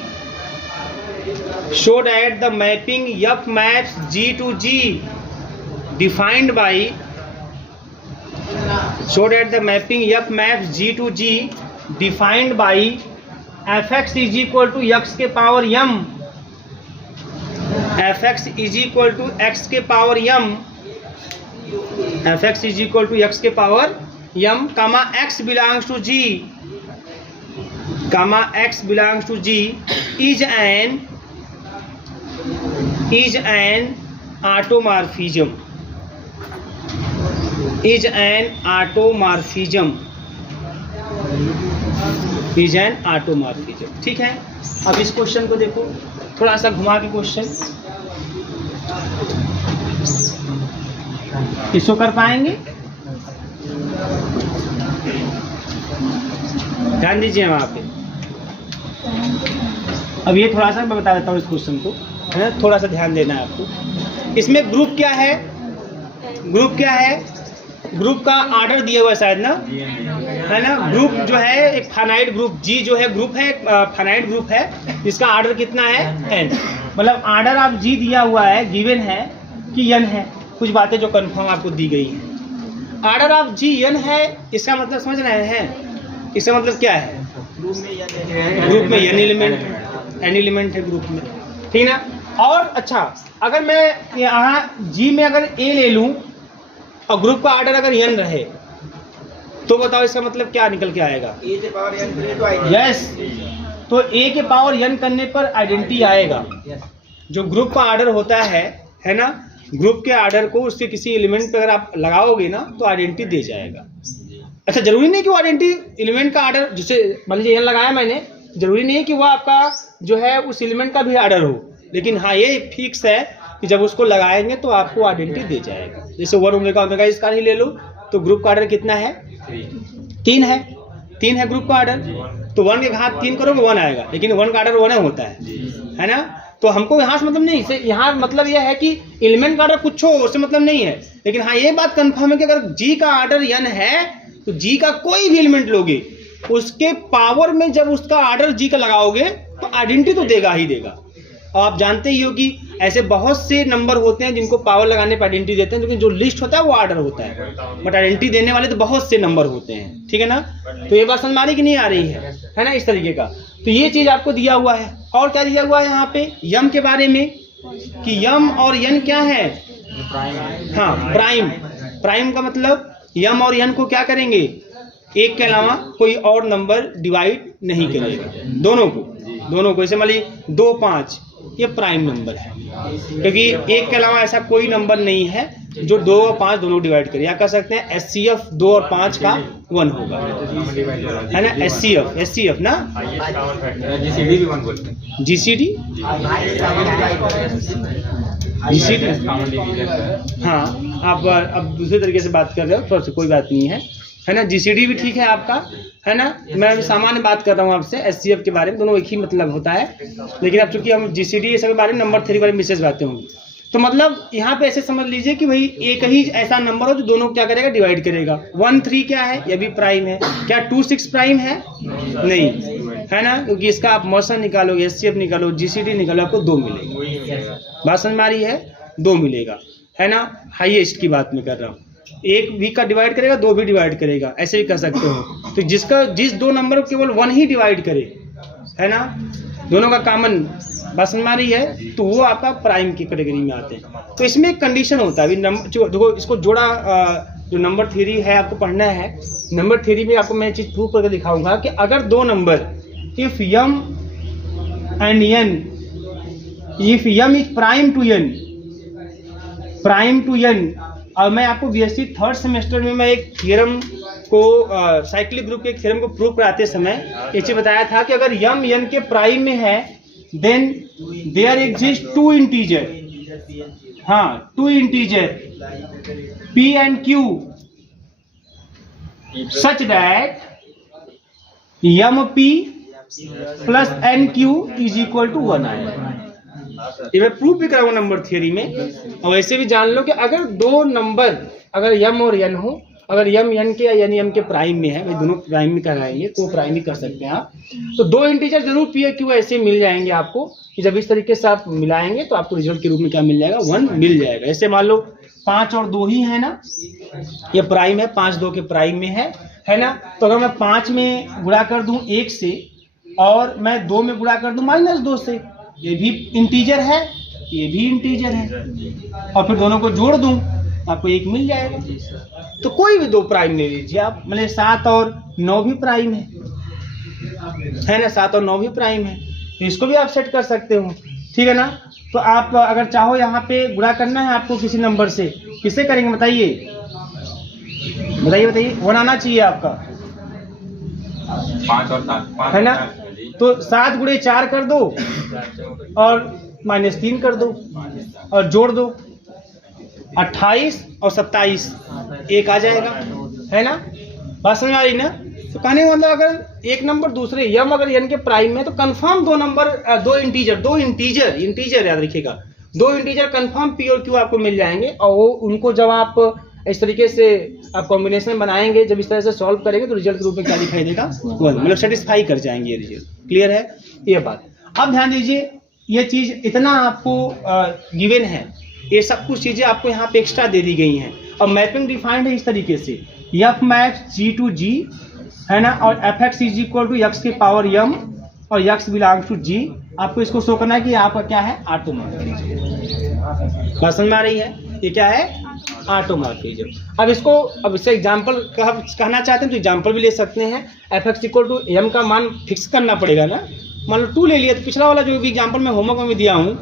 so that the mapping F maps G to G defined by, so that the mapping F maps G to G defined by fx is equal to x के power m, fx is equal to x के power m, fx is equal to x के power m, comma x belongs to G, comma x belongs to G is an automorphism, is an automorphism, is an automorphism। ठीक है, अब इस question को देखो, थोड़ा सा घुमा के क्वेश्चन, इसको कर पाएंगे? ध्यान दीजिए वहां पे। अब ये थोड़ा सा मैं बता देता हूँ इस क्वेश्चन को, है ना, थोड़ा सा ध्यान देना है आपको। इसमें ग्रुप क्या है, ग्रुप क्या है, ग्रुप का ऑर्डर दिया हुआ है शायद ना, है ना। ग्रुप जो है एक फाइनाइट ग्रुप, जी जो है ग्रुप है, एक फाइनाइट ग्रुप है जिसका ऑर्डर कितना है, n, मतलब ऑर्डर आप जी दिया हुआ है, गिवन है कि n है, कुछ बातें जो कंफर्म आपको दी गई है। ऑर्डर ऑफ जी n है, इसका मतलब समझ रहे हैं, इसका मतलब क्या है, ग्रुप में n एलिमेंट है, n एलिमेंट है ग्रुप में, ठीक ना। और अच्छा, अगर मैं यहाँ जी में अगर a ले लूँ और ग्रुप का ऑर्डर अगर n रहे तो बताओ इसका मतलब क्या निकल के आएगा, a के पावर n करे तो यस, तो a के पावर n करने पर आइडेंटिटी आएगा। जो ग्रुप का ऑर्डर होता है ना, ग्रुप के ऑर्डर को उसके किसी एलिमेंट पर अगर आप लगाओगे ना तो आइडेंटिटी दे जाएगा। अच्छा, जरूरी नहीं कि वो आइडेंटिटी एलिमेंट का ऑर्डर, जिसे मान लीजिए n लगाया मैंने, जरूरी नहीं है कि वो आपका जो है उस एलिमेंट का भी ऑर्डर हो, लेकिन हाँ ये फिक्स है कि जब उसको लगाएंगे तो आपको आइडेंटिटी दे जाएगा। जैसे 1 ओमेगा इसका ही ले लो, तो ग्रुप का ऑर्डर कितना है, 3 है, 3 है ग्रुप का ऑर्डर, तो 1 के घात 3 करोगे 1 आएगा, लेकिन 1 का ऑर्डर 1 होता है ना। तो हमको यहाँ से मतलब नहीं, इसे यहाँ मतलब यह है कि एलिमेंट का ऑर्डर कुछ हो उससे मतलब नहीं है, लेकिन हाँ ये बात कंफर्म है कि अगर जी का ऑर्डर n है तो जी का कोई भी एलिमेंट लोगे उसके पावर में जब उसका ऑर्डर जी का लगाओगे तो आइडेंटिटी तो देगा ही देगा। और आप जानते ही हो कि ऐसे बहुत से नंबर होते हैं जिनको पावर लगाने पर आइडेंटिटी देते हैं, लेकिन जो लिस्ट होता है वो ऑर्डर होता है, बट आइडेंटिटी देने वाले तो बहुत से नंबर होते हैं, ठीक है ना। तो ये बात समझ में आ रही कि नहीं आ रही है ना, इस तरीके का। तो ये चीज आपको दिया हुआ है। और क्या दिया हुआ है यहाँ पे, यम के बारे में, कि यम और यन क्या है, हाँ प्राइम। प्राइम का मतलब यम और यन को क्या करेंगे, एक के अलावा कोई और नंबर डिवाइड नहीं करेगा, दोनों को। जैसे मान ली 2, 5 ये प्राइम नंबर है, क्योंकि एक के अलावा ऐसा कोई नंबर नहीं है जो 2 और 5 दोनों डिवाइड करे। या कह सकते हैं SCF 2 और 5 का 1 होगा, है ना। SCF ना, GCD भी 1 बोलते हैं, GCD हाँ, आप अब दूसरे तरीके से बात कर रहे हो तो कोई बात नहीं है ना। GCD भी ठीक है आपका, है ना। मैं अभी सामान्य बात कर रहा हूँ आपसे SCF के बारे में, दोनों एक ही मतलब होता है, लेकिन अब चूंकि हम GCD ये सब के बारे में, नंबर 3 बारे में विशेष बातें होंगी, तो मतलब यहाँ पे ऐसे समझ लीजिए कि भाई एक ही ऐसा नंबर हो जो दोनों क्या करेगा, डिवाइड करेगा। 1, 3 क्या है, ये भी प्राइम है। क्या 2, 6 प्राइम है, नहीं, है ना, क्योंकि इसका आप मौसन निकालोगे, SCF निकालो, GCD निकालो, आपको 2 मिलेगा। बात समझ में आ रही है, 2 मिलेगा, है ना। हाईएस्ट की बात मैं कर रहा हूँ, 1 भी का डिवाइड करेगा, 2 भी डिवाइड करेगा, ऐसे भी कर सकते हो। तो जिस 2 नंबर को केवल 1 ही डिवाइड करे, है ना, दोनों का कॉमन, बात समझ में आ रही है, तो वो आपका प्राइम की कैटेगरी में आते हैं। तो इसमें एक कंडीशन होता है, देखो इसको जोड़ा, जो नंबर थ्योरी है आपको पढ़ना है, नंबर थ्योरी में आपको मैं चीज प्रूव करके दिखाऊंगा कि अगर 2 number, if M and n, if M is prime to n, और मैं आपको BSc 3rd सेमेस्टर में मैं एक थ्योरम को, साइक्लिक ग्रुप के एक थ्योरम को प्रूव कराते समय ये चीज बताया था कि अगर यम n के प्राइम में है then there exist two integer, हाँ two integer p and q such that mp plus nq is equal to 1 आएगा। ये मैं प्रूफ भी कराऊंगा नंबर थियरी में। और वैसे भी जान लो कि अगर दो नंबर अगर m और n हो, अगर m n के या n m के प्राइम में है, भाई दोनों प्राइम में कराएंगे, को प्राइम भी कर सकते हैं आप, तो दो इंटीजर जरूर p q ऐसे मिल जाएंगे आपको कि जब इस तरीके से आप मिलाएंगे तो आपको रिजल्ट के रूप में क्या मिल जाएगा, 1 मिल जाएगा। ऐसे मान लो 5 और 2 ही है ना, ये प्राइम है, 5 2 के प्राइम में है ना। तो अगर मैं 5 में गुणा कर दूं 1 से और मैं 2 में गुणा कर दूं -2 से, ये भी इंटीजर है, ये भी इंटीजर है, और फिर दोनों को जोड़ दूं आपको 1 मिल जाएगा। तो कोई भी दो प्राइम ले लीजिए आप, मतलब 7 और 9 भी प्राइम है ना, 7 और 9 भी प्राइम है, तो इसको भी आप सेट कर सकते हो, ठीक है ना। तो आप अगर चाहो यहाँ पे गुणा करना है आपको किसी नंबर से, किससे करेंगे बताइए, बताइए 1 आना चाहिए आपका, 5 और 7 है ना। तो 7 गुणे 4 कर दो और -3 कर दो और जोड़ दो, 28 और 27 1 आ जाएगा, है ना। बात समझ आ रही ना। तो कहने का मतलब अगर एक नंबर दूसरे यम अगर n के प्राइम में, तो कंफर्म दो नंबर, दो इंटीजर याद रखिएगा, दो इंटीजर कंफर्म p और q आपको मिल जाएंगे। और वो उनको जब आप इस तरीके से आप कॉम्बिनेशन बनाएंगे, जब इस तरह से सॉल्व करेंगे तो रिजल्ट के रूप में क्या दिखाई देगा, 1, मतलब सेटिस्फाई कर जाएंगे ये रिजल्ट। क्लियर है ये बात। अब ध्यान दीजिए, ये चीज इतना आपको गिवन है, ये सब कुछ चीजें आपको यहाँ पे एक्स्ट्रा दे दी गई हैं। और मैपिंग डिफाइंड है इस तरीके से, F maps g to g, है ना, और F X is equal to X के पावर m और x बिलोंग्स टू g। आपको इसको शो करना है कि आपका क्या है, ऑटोमॉर्फिज्म। बात समझ में आ रही है, ये क्या है, ऑटोमॉर्फिज्म। अब इसको, अब इससे एग्जांपल कहना चाहते हैं तो एग्जांपल भी ले सकते हैं। F X equal to m का मान फिक्स करना पड़ेगा ना, मान लो 2 ले लिया, तो पिछला वाला जो भी एग्जांपल मैं होमवर्क में भी दिया हूँ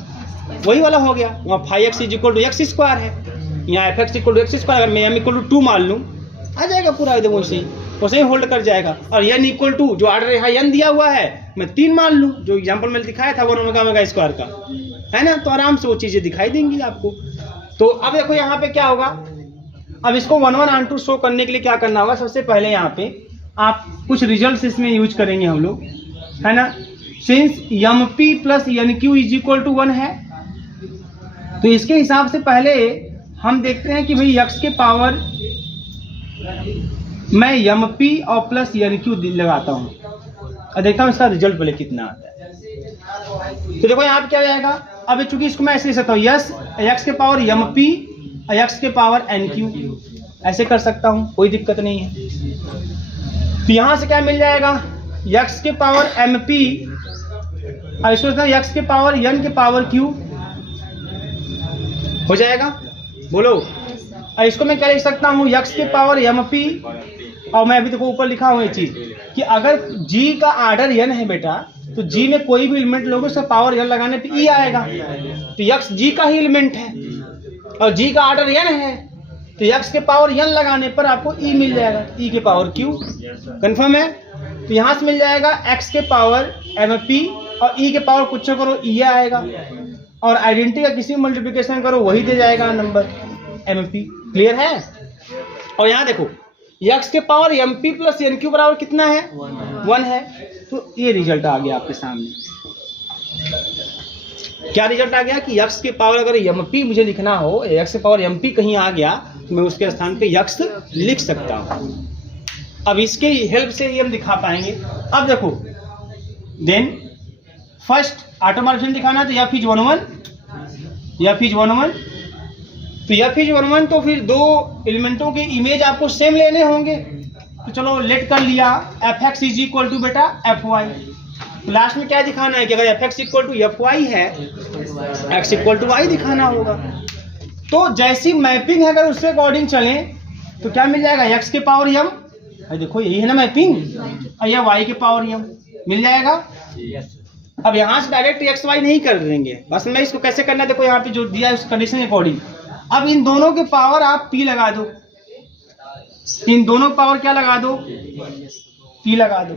वही वाला हो गया। वहाँ 5x is equal to X square है, यहाँ F X equal to X square, अगर मैं m इक्वल टू 2 मान लूँ आ जाएगा पूरा एकदम वैसे ही होल्ड कर जाएगा। और n इक्वल टू जो ऑर्डर यहाँ n दिया हुआ है मैं 3 मान लूँ, जो एग्जांपल मैंने दिखाया था 1 ओमेगा स्क्वायर का, है ना, तो आराम से वो चीज़ें दिखाई देंगी आपको। तो अब देखो यहाँ पे क्या होगा, अब इसको 1 1 ऑन 2 शो करने के लिए क्या करना होगा, सबसे पहले यहाँ पे आप कुछ रिजल्ट्स इसमें यूज करेंगे हम लोग, है ना। Since mp plus nq is equal to 1 है, तो इसके हिसाब से पहले हम देखते हैं कि भाई x के पावर मैं mp और प्लस nq लगाता हूँ और देखता हूँ इसका रिजल्ट पहले कितना आता है। तो देखो यहाँ पे क्या हो जाएगा, अब चूंकि इसको मैं ऐसे लिख सकता हूँ, यस x के पावर mp और x के पावर nq, ऐसे कर सकता हूँ, कोई दिक्कत नहीं है। तो यहाँ से क्या मिल जाएगा, x के पावर mp और इसको x के पावर n के पावर q हो जाएगा, बोलो। और इसको मैं क्या लिख सकता हूँ, x के पावर mp, और मैं अभी देखो ऊपर लिखा हूँ ये चीज कि अगर g का आर्डर n है बेटा, तो g में कोई भी एलिमेंट लोगे उसका पावर n लगाने पे e आएगा, तो x g का ही एलिमेंट है और g का आर्डर n है, तो x के पावर n लगाने पर आपको e मिल जाएगा, e के पावर q। कंफर्म है। तो यहाँ से मिल जाएगा x के पावर mp और e के पावर कुछ करो e आएगा, और आइडेंटिटी का किसी मल्टीप्लिकेशन करो वही दे जाएगा नंबर mp। क्लियर है। और यहाँ देखो x के पावर mp प्लस nq बराबर कितना है, 1 है। तो ये रिजल्ट आ गया आपके सामने। क्या रिजल्ट आ गया कि x के पावर अगर mp मुझे लिखना हो, x के पावर mp कहीं आ गया तो मैं उसके स्थान पे x लिख सकता हूँ। अब इसके हेल्प से ये हम दिखा पाएंगे। अब देखो, देन फर्स्ट ऑटोमॉर्फिज्म दिखाना, तो f इज 1 1, f इज 1 1, तो f इज 1 1, तो फिर दो एलिमेंटों के इमेज आपको सेम लेने होंगे। तो चलो लेट कर लिया, F X is equal to बेटा एफ वाई। तो लास्ट में क्या दिखाना है कि अगर F X equal to F Y है, एक्स इक्वल टू वाई दिखाना होगा। तो जैसी मैपिंग है अगर उससे अकॉर्डिंग चलें तो क्या मिल जाएगा, एक्स के पावर यम, देखो यही है ना मैपिंग, और यह वाई के पावर यम मिल जाएगा। अब यहाँ से डायरेक्ट एक्स वाई नहीं कर देंगे, बस मैं इसको कैसे करना है, देखो यहाँ पे जो दिया है उस कंडीशन के अकॉर्डिंग। अब इन दोनों के पावर आप p लगा दो, इन दोनों के पावर क्या लगा दो, p लगा दो।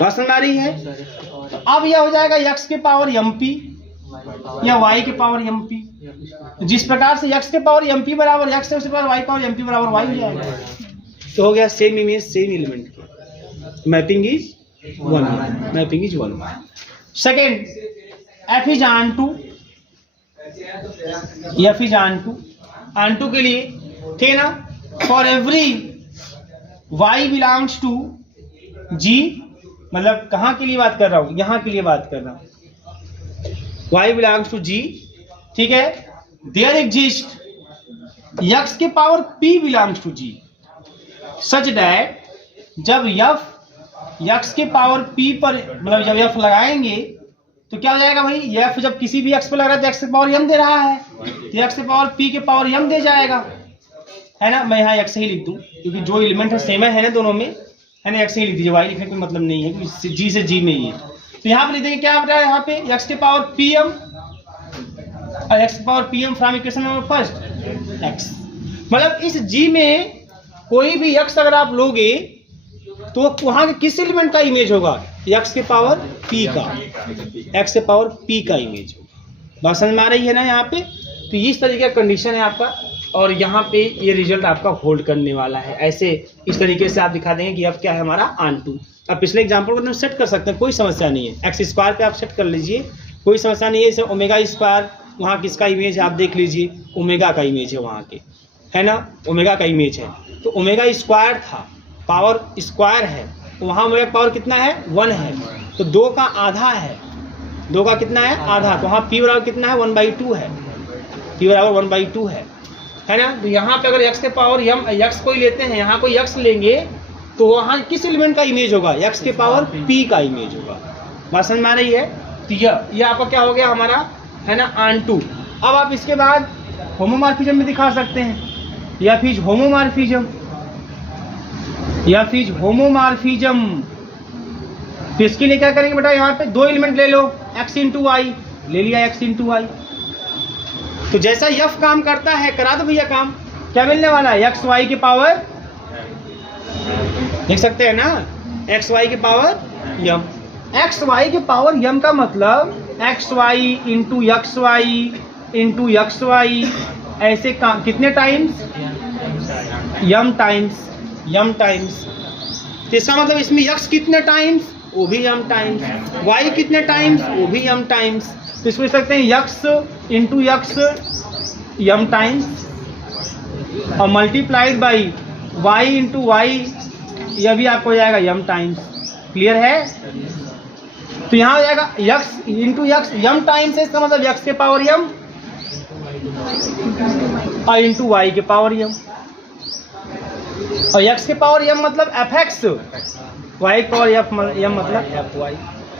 बात समझ आ रही है? तो अब यह हो जाएगा x के पावर mp या y के पावर mp। जिस प्रकार से x के पावर mp बराबर x है, उसी प्रकार y पावर mp बराबर y हो जाएगा। तो हो गया सेम इमेज सेम एलिमेंट की mapping is 1, mapping is 1। Second, f is onto, f is onto के लिए ठीक है ना, for every y belongs to g, मतलब कहाँ के लिए बात कर रहा हूँ, यहाँ के लिए बात कर रहा हूँ, y बिलोंग्स टू g, ठीक है। देयर एग्जिस्ट x के power p belongs to g such that जब f x के पावर p पर, मतलब जब f लगाएंगे तो क्या हो जाएगा भाई, f जब किसी भी x पर लग रहा है तो x के पावर m दे रहा है, तो x के पावर p के पावर m दे जाएगा, है ना। मैं यहाँ x ही लिख दूं क्योंकि जो एलिमेंट है सेम है ना दोनों में, है ना। x ही लिख दीजिए, y लिखने का मतलब नहीं है क्योंकि g से g में ही है। तो यहाँ पे लिख देंगे क्या बता है यहाँ पे, x के पावर pm और x के power pm from equation number first x, मतलब इस g में कोई भी x अगर आप लोगे तो वहां के किस एलिमेंट का इमेज होगा, x के पावर p का, x के पावर p का इमेज। बात समझ में आ रही है ना यहाँ पे। तो इस तरीके का कंडीशन है आपका, और यहाँ पे ये रिजल्ट आपका होल्ड करने वाला है। ऐसे इस तरीके से आप दिखा देंगे कि अब क्या है हमारा onto। अब पिछले एग्जाम्पल को तुम सेट कर सकते हैं, कोई समस्या नहीं है। एक्स स्क्वायर पे आप सेट कर लीजिए, कोई समस्या नहीं है। जैसे ओमेगा स्क्वायर, वहाँ किसका इमेज है आप देख लीजिए, ओमेगा का इमेज है वहाँ के, है ना, ओमेगा का इमेज है। तो ओमेगा स्क्वायर था, पावर स्क्वायर है, तो वहाँ ओमेगा पावर कितना है, 1 है, तो 2 का आधा है, 2 का कितना है, आधा, तो वहाँ p बराबर कितना है, 1/2 है, p बराबर 1/2 है ना। तो यहाँ पे अगर x के पावर m x कोई लेते हैं, यहाँ कोई x लेंगे तो वहाँ किस एलिमेंट का इमेज होगा, x के पावर p का इमेज होगा। बात समझ में आ रही है। तो यह आपका क्या हो गया हमारा, है ना, onto। अब आप इसके बाद होमोमॉर्फिज्म में दिखा सकते हैं, या फिर होमोमॉर्फिज्म, या फिर होमोमॉर्फिज्म। तो इसके लिए क्या करेंगे बेटा, यहाँ पे 2 एलिमेंट ले लो, x इंटू y ले लिया, x इंटू y। तो जैसा f काम करता है, करा दो भैया काम, क्या मिलने वाला है, x y के पावर, देख सकते हैं ना, x y के पावर m। x y के पावर m का मतलब x y into x y ऐसे काम कितने टाइम्स, m टाइम्स। तो इसका मतलब इसमें x कितने टाइम्स, वो भी m टाइम्स, y कितने टाइम्स, वो भी m टाइम्स। तो इसको लिख सकते हैं x into x m times और multiplied by y into y, यह भी आपको हो जाएगा m टाइम्स। क्लियर है। तो यहाँ हो जाएगा x into x m times है, इसका मतलब x के पावर m और इंटू y के पावर m, और x के पावर m मतलब fx, y के पावर m मतलब fy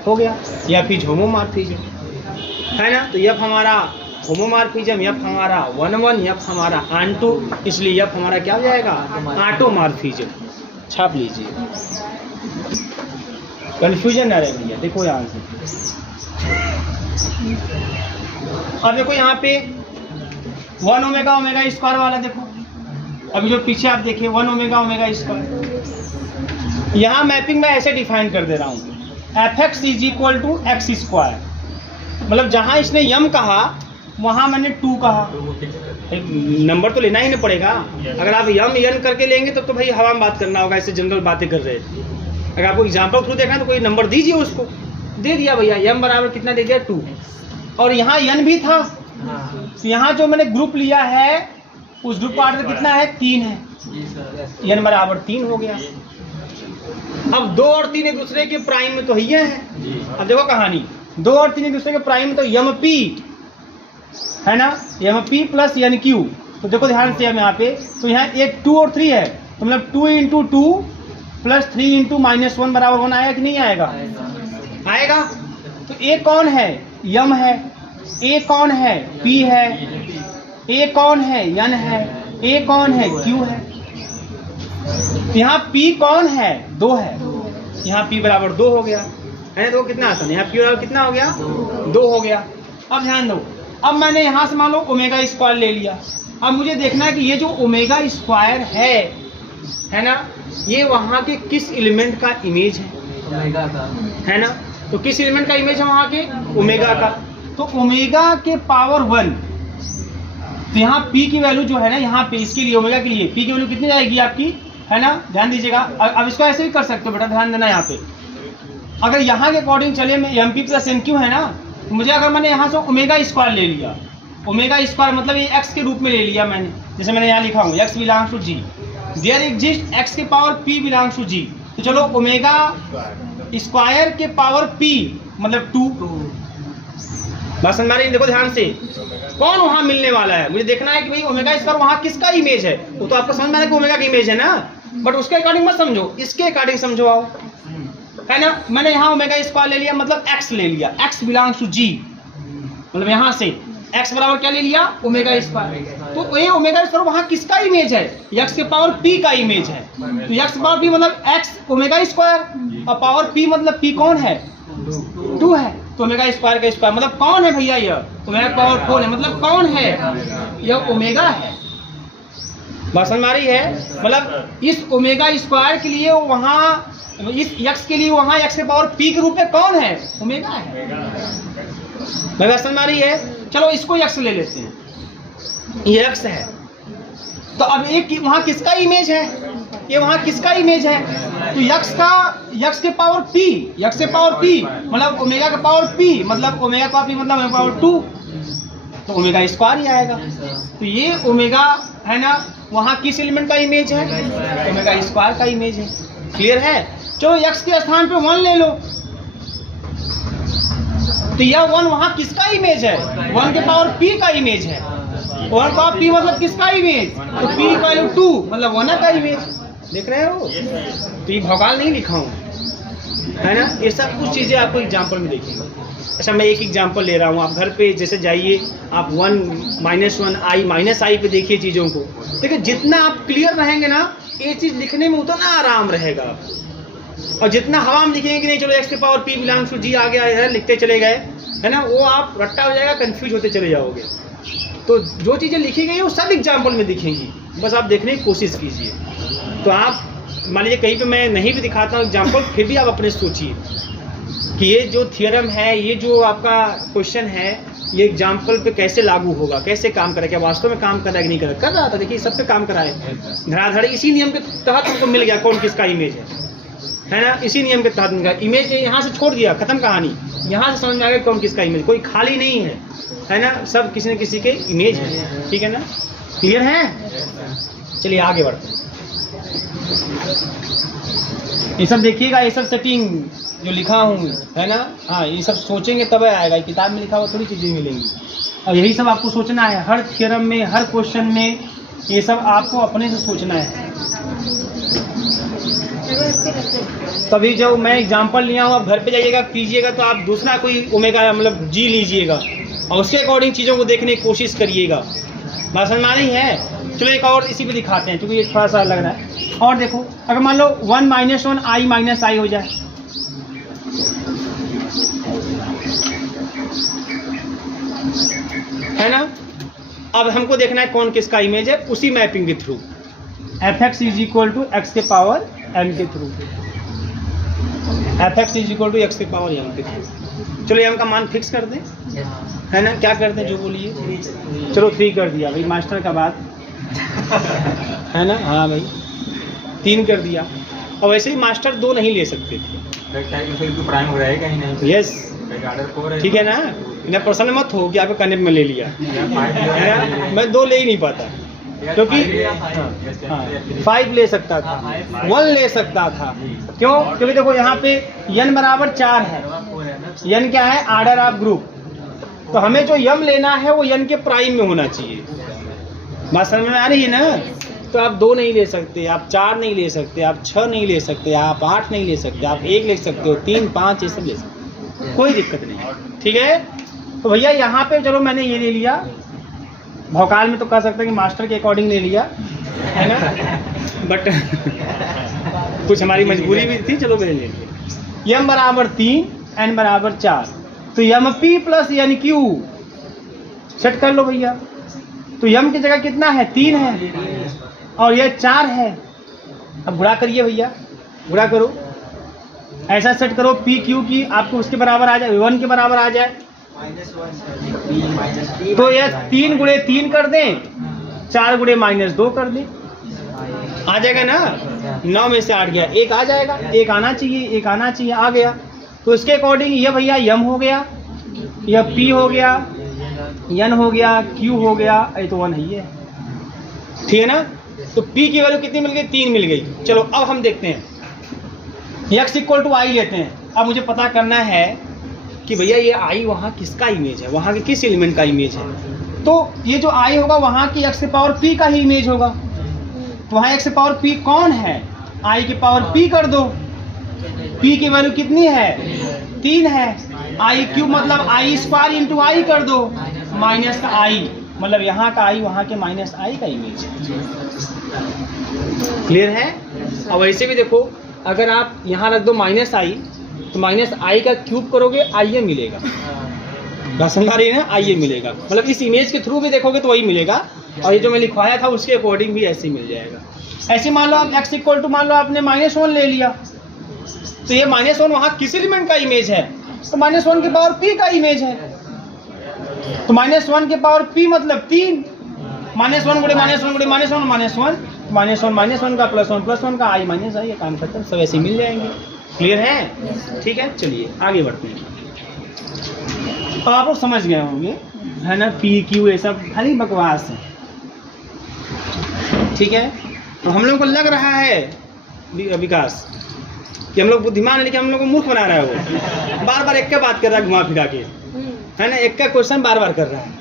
हो गया। या फिर होमोमॉर्फिज्म, है ना। तो f हमारा होमोमॉर्फिज्म, f हमारा 1 f हमारा onto, इसलिए f हमारा क्या हो जाएगा, ऑटोमॉर्फिज्म। छाप लीजिए, कंफ्यूजन ना रह भैया। देखो यहाँ से, अब देखो यहाँ पे 1 ओमेगा ओमेगा स्क्वायर वाला देखो, अभी जो पीछे आप देखिए 1 ओमेगा ओमेगा स्क्वायर, यहाँ मैपिंग में ऐसे डिफाइन कर दे रहा हूँ, fx is equal to X square, मतलब जहाँ इसने m कहा वहाँ मैंने 2 कहा। नंबर तो लेना ही नहीं पड़ेगा, अगर आप m n करके लेंगे तब तो भाई हवा में बात करना होगा, ऐसे जनरल बातें कर रहे हैं। अगर आपको एग्जाम्पल थ्रू देखना है तो कोई नंबर दीजिए, उसको दे दिया भैया, m बराबर कितना दे दिया, 2, और यहाँ n भी था, तो यहाँ जो मैंने ग्रुप लिया है उस ग्रुप का ऑर्डर कितना है, 3 है, n बराबर 3 हो गया। अब 2 और 3 एक दूसरे के प्राइम में तो ही है। अब देखो कहानी, 2 और 3 एक दूसरे के प्राइम में तो mp है ना, mp प्लस nq। तो देखो ध्यान से हम यहाँ पे, तो यहाँ एक 2 और 3 है, तो मतलब 2 इंटू 2 प्लस 3 इंटू -1 बराबर 1 आएगा कि नहीं आएगा, आएगा। तो a कौन है, m है, a कौन है, p है, a कौन है, n है, a कौन है, q है। यहाँ p कौन है, 2 है, यहाँ p बराबर 2 हो गया, है ना। तो कितना आसान है, यहाँ p बराबर कितना हो गया, 2 हो गया। अब ध्यान दो, अब मैंने यहाँ से मान लो ओमेगा स्क्वायर ले लिया। अब मुझे देखना है कि ये जो ओमेगा स्क्वायर है ना, ये वहाँ के किस एलिमेंट का इमेज है। ओमेगा का है ना। तो किस एलिमेंट का इमेज है वहां के? ओमेगा का। तो ओमेगा के पावर 1, तो यहाँ पी की वैल्यू जो है ना, यहाँ पे इसके लिए ओमेगा के लिए पी की वैल्यू कितनी जाएगी आपकी, है ना, ध्यान दीजिएगा। अब इसको ऐसे भी कर सकते हो बेटा, ध्यान देना यहाँ पे। अगर यहाँ के अकॉर्डिंग चलिए, मैं M P plus N Q है ना, तो मुझे अगर मैंने यहाँ से ओमेगा स्क्वायर ले लिया, ओमेगा स्क्वायर मतलब ये एक्स के रूप में ले लिया मैंने, जैसे मैंने यहाँ लिखा हूँ X belongs to G, there exist X के power P belongs to G. तो चलो ओमेगा स्क्वायर के पावर पी मतलब 2, बात समझ रही है? देखो ध्यान से, कौन वहां मिलने वाला है, मुझे देखना है कि भाई ओमेगा स्क्वायर वहां किसका इमेज है। वो तो आपको समझ में आया कि ओमेगा की इमेज है ना, बट उसके अकॉर्डिंग मत समझो, इसके अकॉर्डिंग समझो आओ, है ना। मैंने यहाँ ओमेगा स्क्वायर ले लिया मतलब एक्स ले लिया, एक्स बिलोंग्स टू जी, मतलब यहाँ से एक्स बराबर क्या ले लिया, ओमेगा स्क्वायर। तो ये ओमेगा स्क्वायर वहां किसका इमेज है, एक्स के पावर पी का इमेज है। तो एक्स पावर पी मतलब एक्स ओमेगा स्क्वायर, और पावर पी मतलब पी कौन है, 2 है। तो ओमेगा स्क्वायर का स्क्वायर मतलब कौन है भैया, यह ओमेगा पावर 4 है, मतलब कौन है, यह ओमेगा है। बात समझ आ रही है? मतलब इस ओमेगा स्क्वायर के लिए वहां, इस यक्स के लिए वहां एक्स के पावर पी के रूप में कौन है, ओमेगा है। मैं बात समझ आ रही है? चलो इसको यक्स ले लेते हैं, ये यक्स है। तो अब एक वहां किसका इमेज है, ये वहां किसका इमेज है, तो यक्स के पावर पी, यक्स के पावर पी मतलब ओमेगा का पावर पी मतलब ओमेगा का पी मतलब ओमेगा पावर 2, तो ओमेगा स्क्वायर ही आएगा। तो ये ओमेगा है ना, वहां किस एलिमेंट का इमेज है, ओमेगा स्क्वायर का इमेज है। क्लियर है? चलो यक्स के स्थान पे 1 ले लो, तो यह 1 वहां किसका इमेज है, 1 के पावर पी का इमेज है। 1 का पी मतलब किसका इमेज, तो पी का 2 मतलब 1 का इमेज। देख रहे हो? तो ये भौकाल नहीं लिखा हूँ, है ना। ये सब कुछ चीजें आपको एग्जाम्पल में देखेंगे। अच्छा मैं एक एग्जाम्पल ले रहा हूँ, आप घर पे जैसे जाइए, आप 1 - 1 i पे देखिए चीज़ों को। देखिए जितना आप क्लियर रहेंगे ना, ये चीज़ लिखने में उतना आराम रहेगा आपको। और जितना हवा में लिखेंगे कि नहीं चलो एक्स के पावर पी बिलोंग्स टू जी आ गया है, लिखते चले गए, है ना, वो आप रट्टा हो जाएगा, कंफ्यूज होते चले जाओगे। तो जो चीज़ें लिखी गई है वो सब एग्जाम्पल में दिखेंगी, बस आप देखने की कोशिश कीजिए। तो आप मान लीजिए कहीं पे मैं नहीं भी दिखाता हूँ एग्जाम्पल, फिर भी आप अपने सोचिए कि ये जो थियरम है, ये जो आपका क्वेश्चन है, ये एग्जाम्पल पे कैसे लागू होगा, कैसे काम करेगा, क्या वास्तव में काम कर रहा है कि नहीं कर रहा था। देखिए सब पे काम कराए, धड़ाधड़ इसी नियम के तहत हमको मिल गया कौन किसका इमेज है ना, इसी नियम के तहत मिल गया। इमेज यहाँ से छोड़ दिया, खत्म कहानी, यहाँ से समझ में आ गया कौन किसका इमेज, कोई खाली नहीं है ना, सब किसी न किसी के इमेज है। ठीक है ना, क्लियर है? चलिए आगे बढ़ते हैं। ये सब देखिएगा, ये सब सेटिंग जो लिखा हूँ है ना, हाँ ये सब सोचेंगे तब आएगा, किताब में लिखा हुआ थोड़ी चीज़ें मिलेंगी। और यही सब आपको सोचना है, हर थ्योरम में, हर क्वेश्चन में, ये सब आपको अपने से सोचना है। तभी जब मैं एग्जांपल लिया हूँ, आप घर पे जाइएगा कीजिएगा, तो आप दूसरा कोई ओमेगा मतलब जी लीजिएगा और उसके अकॉर्डिंग चीज़ों को देखने की कोशिश करिएगा। बात समझ में आ रही है? चलो एक और इसी पे दिखाते हैं, क्योंकि ये थोड़ा सा लग रहा है। और देखो, अगर मान लो 1 - 1 i - i हो जाए, है ना। अब हमको देखना है कौन किसका इमेज है, उसी मैपिंग के थ्रू fx = x के पावर m के थ्रू, fx = x के पावर m के थ्रू। चलो m का मान फिक्स कर दें, है ना, क्या करते हैं जो बोलिए। चलो 3 कर दिया भाई, मास्टर का बात है ना, हाँ भाई 3 कर दिया। और वैसे ही मास्टर 2 नहीं ले सकते थे, प्राइम हो रहेगा ही नहीं। यस ठीक है ना, इन्हें प्रश्न मत हो कि आपको कनेक्ट में ले लिया है ना, मैं 2 ले ही नहीं पाता, क्योंकि 5 ले सकता था, 1 ले सकता था। क्यों? क्योंकि देखो यहाँ पे n = 4 है, n क्या है, आर्डर ऑफ ग्रुप। तो हमें जो यम लेना है वो n के प्राइम में होना चाहिए। बात समझ में आ रही है ना? तो आप 2 नहीं ले सकते, आप 4 नहीं ले सकते, आप 6 नहीं ले सकते, आप 8 नहीं ले सकते, आप 1 ले सकते हो, 3, 5 ये सब ले सकते, कोई दिक्कत नहीं। ठीक है, तो भैया यहाँ पे चलो मैंने ये ले लिया, भौकाल में तो कह सकते हैं कि मास्टर के अकॉर्डिंग ले लिया, है ना, बट कुछ हमारी मजबूरी भी थी, चलो मैंने ले लिया। m = 3 n = 4, तो mp + nq सेट कर लो भैया। तो m की जगह कितना है, 3 है और यह 4 है। अब गुणा करिए भैया, गुणा करो, ऐसा सेट करो पी क्यू की आपको उसके बराबर आ जाए, 1 के बराबर आ जाए। तो ये 3 गुणे 3 कर दें, 4 गुणे -2 कर दें, आ जाएगा ना। 9 में से 8 गया, 1 आ जाएगा, 1 आना चाहिए, 1 आना चाहिए, आ गया। तो इसके अकॉर्डिंग ये भैया यम हो गया, यह पी हो गया, एन हो गया, क्यू हो गया, ये तो 1 है ये, ठीक है ना। तो पी की वैल्यू कितनी मिल गई? 3 मिल गई। चलो अब हम देखते हैं x = i लेते हैं। अब मुझे पता करना है कि भैया ये i वहाँ किसका इमेज है, वहाँ के किस एलिमेंट का इमेज है। तो ये जो i होगा वहाँ की x⁻p का ही इमेज होगा। तो वहाँ x⁻p कौन है? i⁻p कर दो। p की वैल्यू कितनी है? 3 है। i³ मतलब i² × i कर दो, माइनस का i मतलब यहाँ का i वहाँ के -i का इमेज है। क्लियर है? और वैसे भी देखो, अगर आप यहाँ रख दो -i तो -i का क्यूब करोगे i मिलेगा, बात समझ रही है ना? i मिलेगा, मतलब इस इमेज के थ्रू भी देखोगे तो वही मिलेगा। और ये जो मैं लिखवाया था उसके अकॉर्डिंग भी ऐसे ही मिल जाएगा। ऐसे मान लो आप x = मान लो आपने -1 ले लिया, तो ये -1 वहाँ किस एलिमेंट का इमेज है? तो -1 के पावर p का इमेज है। तो -1 के पावर p मतलब 3, -1 गुणे -1 गुणे -1 -1 का +1 का i -i, ये काम खत्म, सब ऐसे मिल जाएंगे। क्लियर है? ठीक है, चलिए आगे बढ़ते हैं। तो आप लोग समझ गए होंगे है ना, पी क्यू ये सब खाली बकवास है, ठीक है। तो हम लोग को लग रहा है विकास कि हम लोग बुद्धिमान है, लेकिन हम लोग को मूर्ख बना रहा है। वो बार बार एक का बात कर रहा है, घुमा फिरा के, है ना, एक का क्वेश्चन बार बार कर रहा है,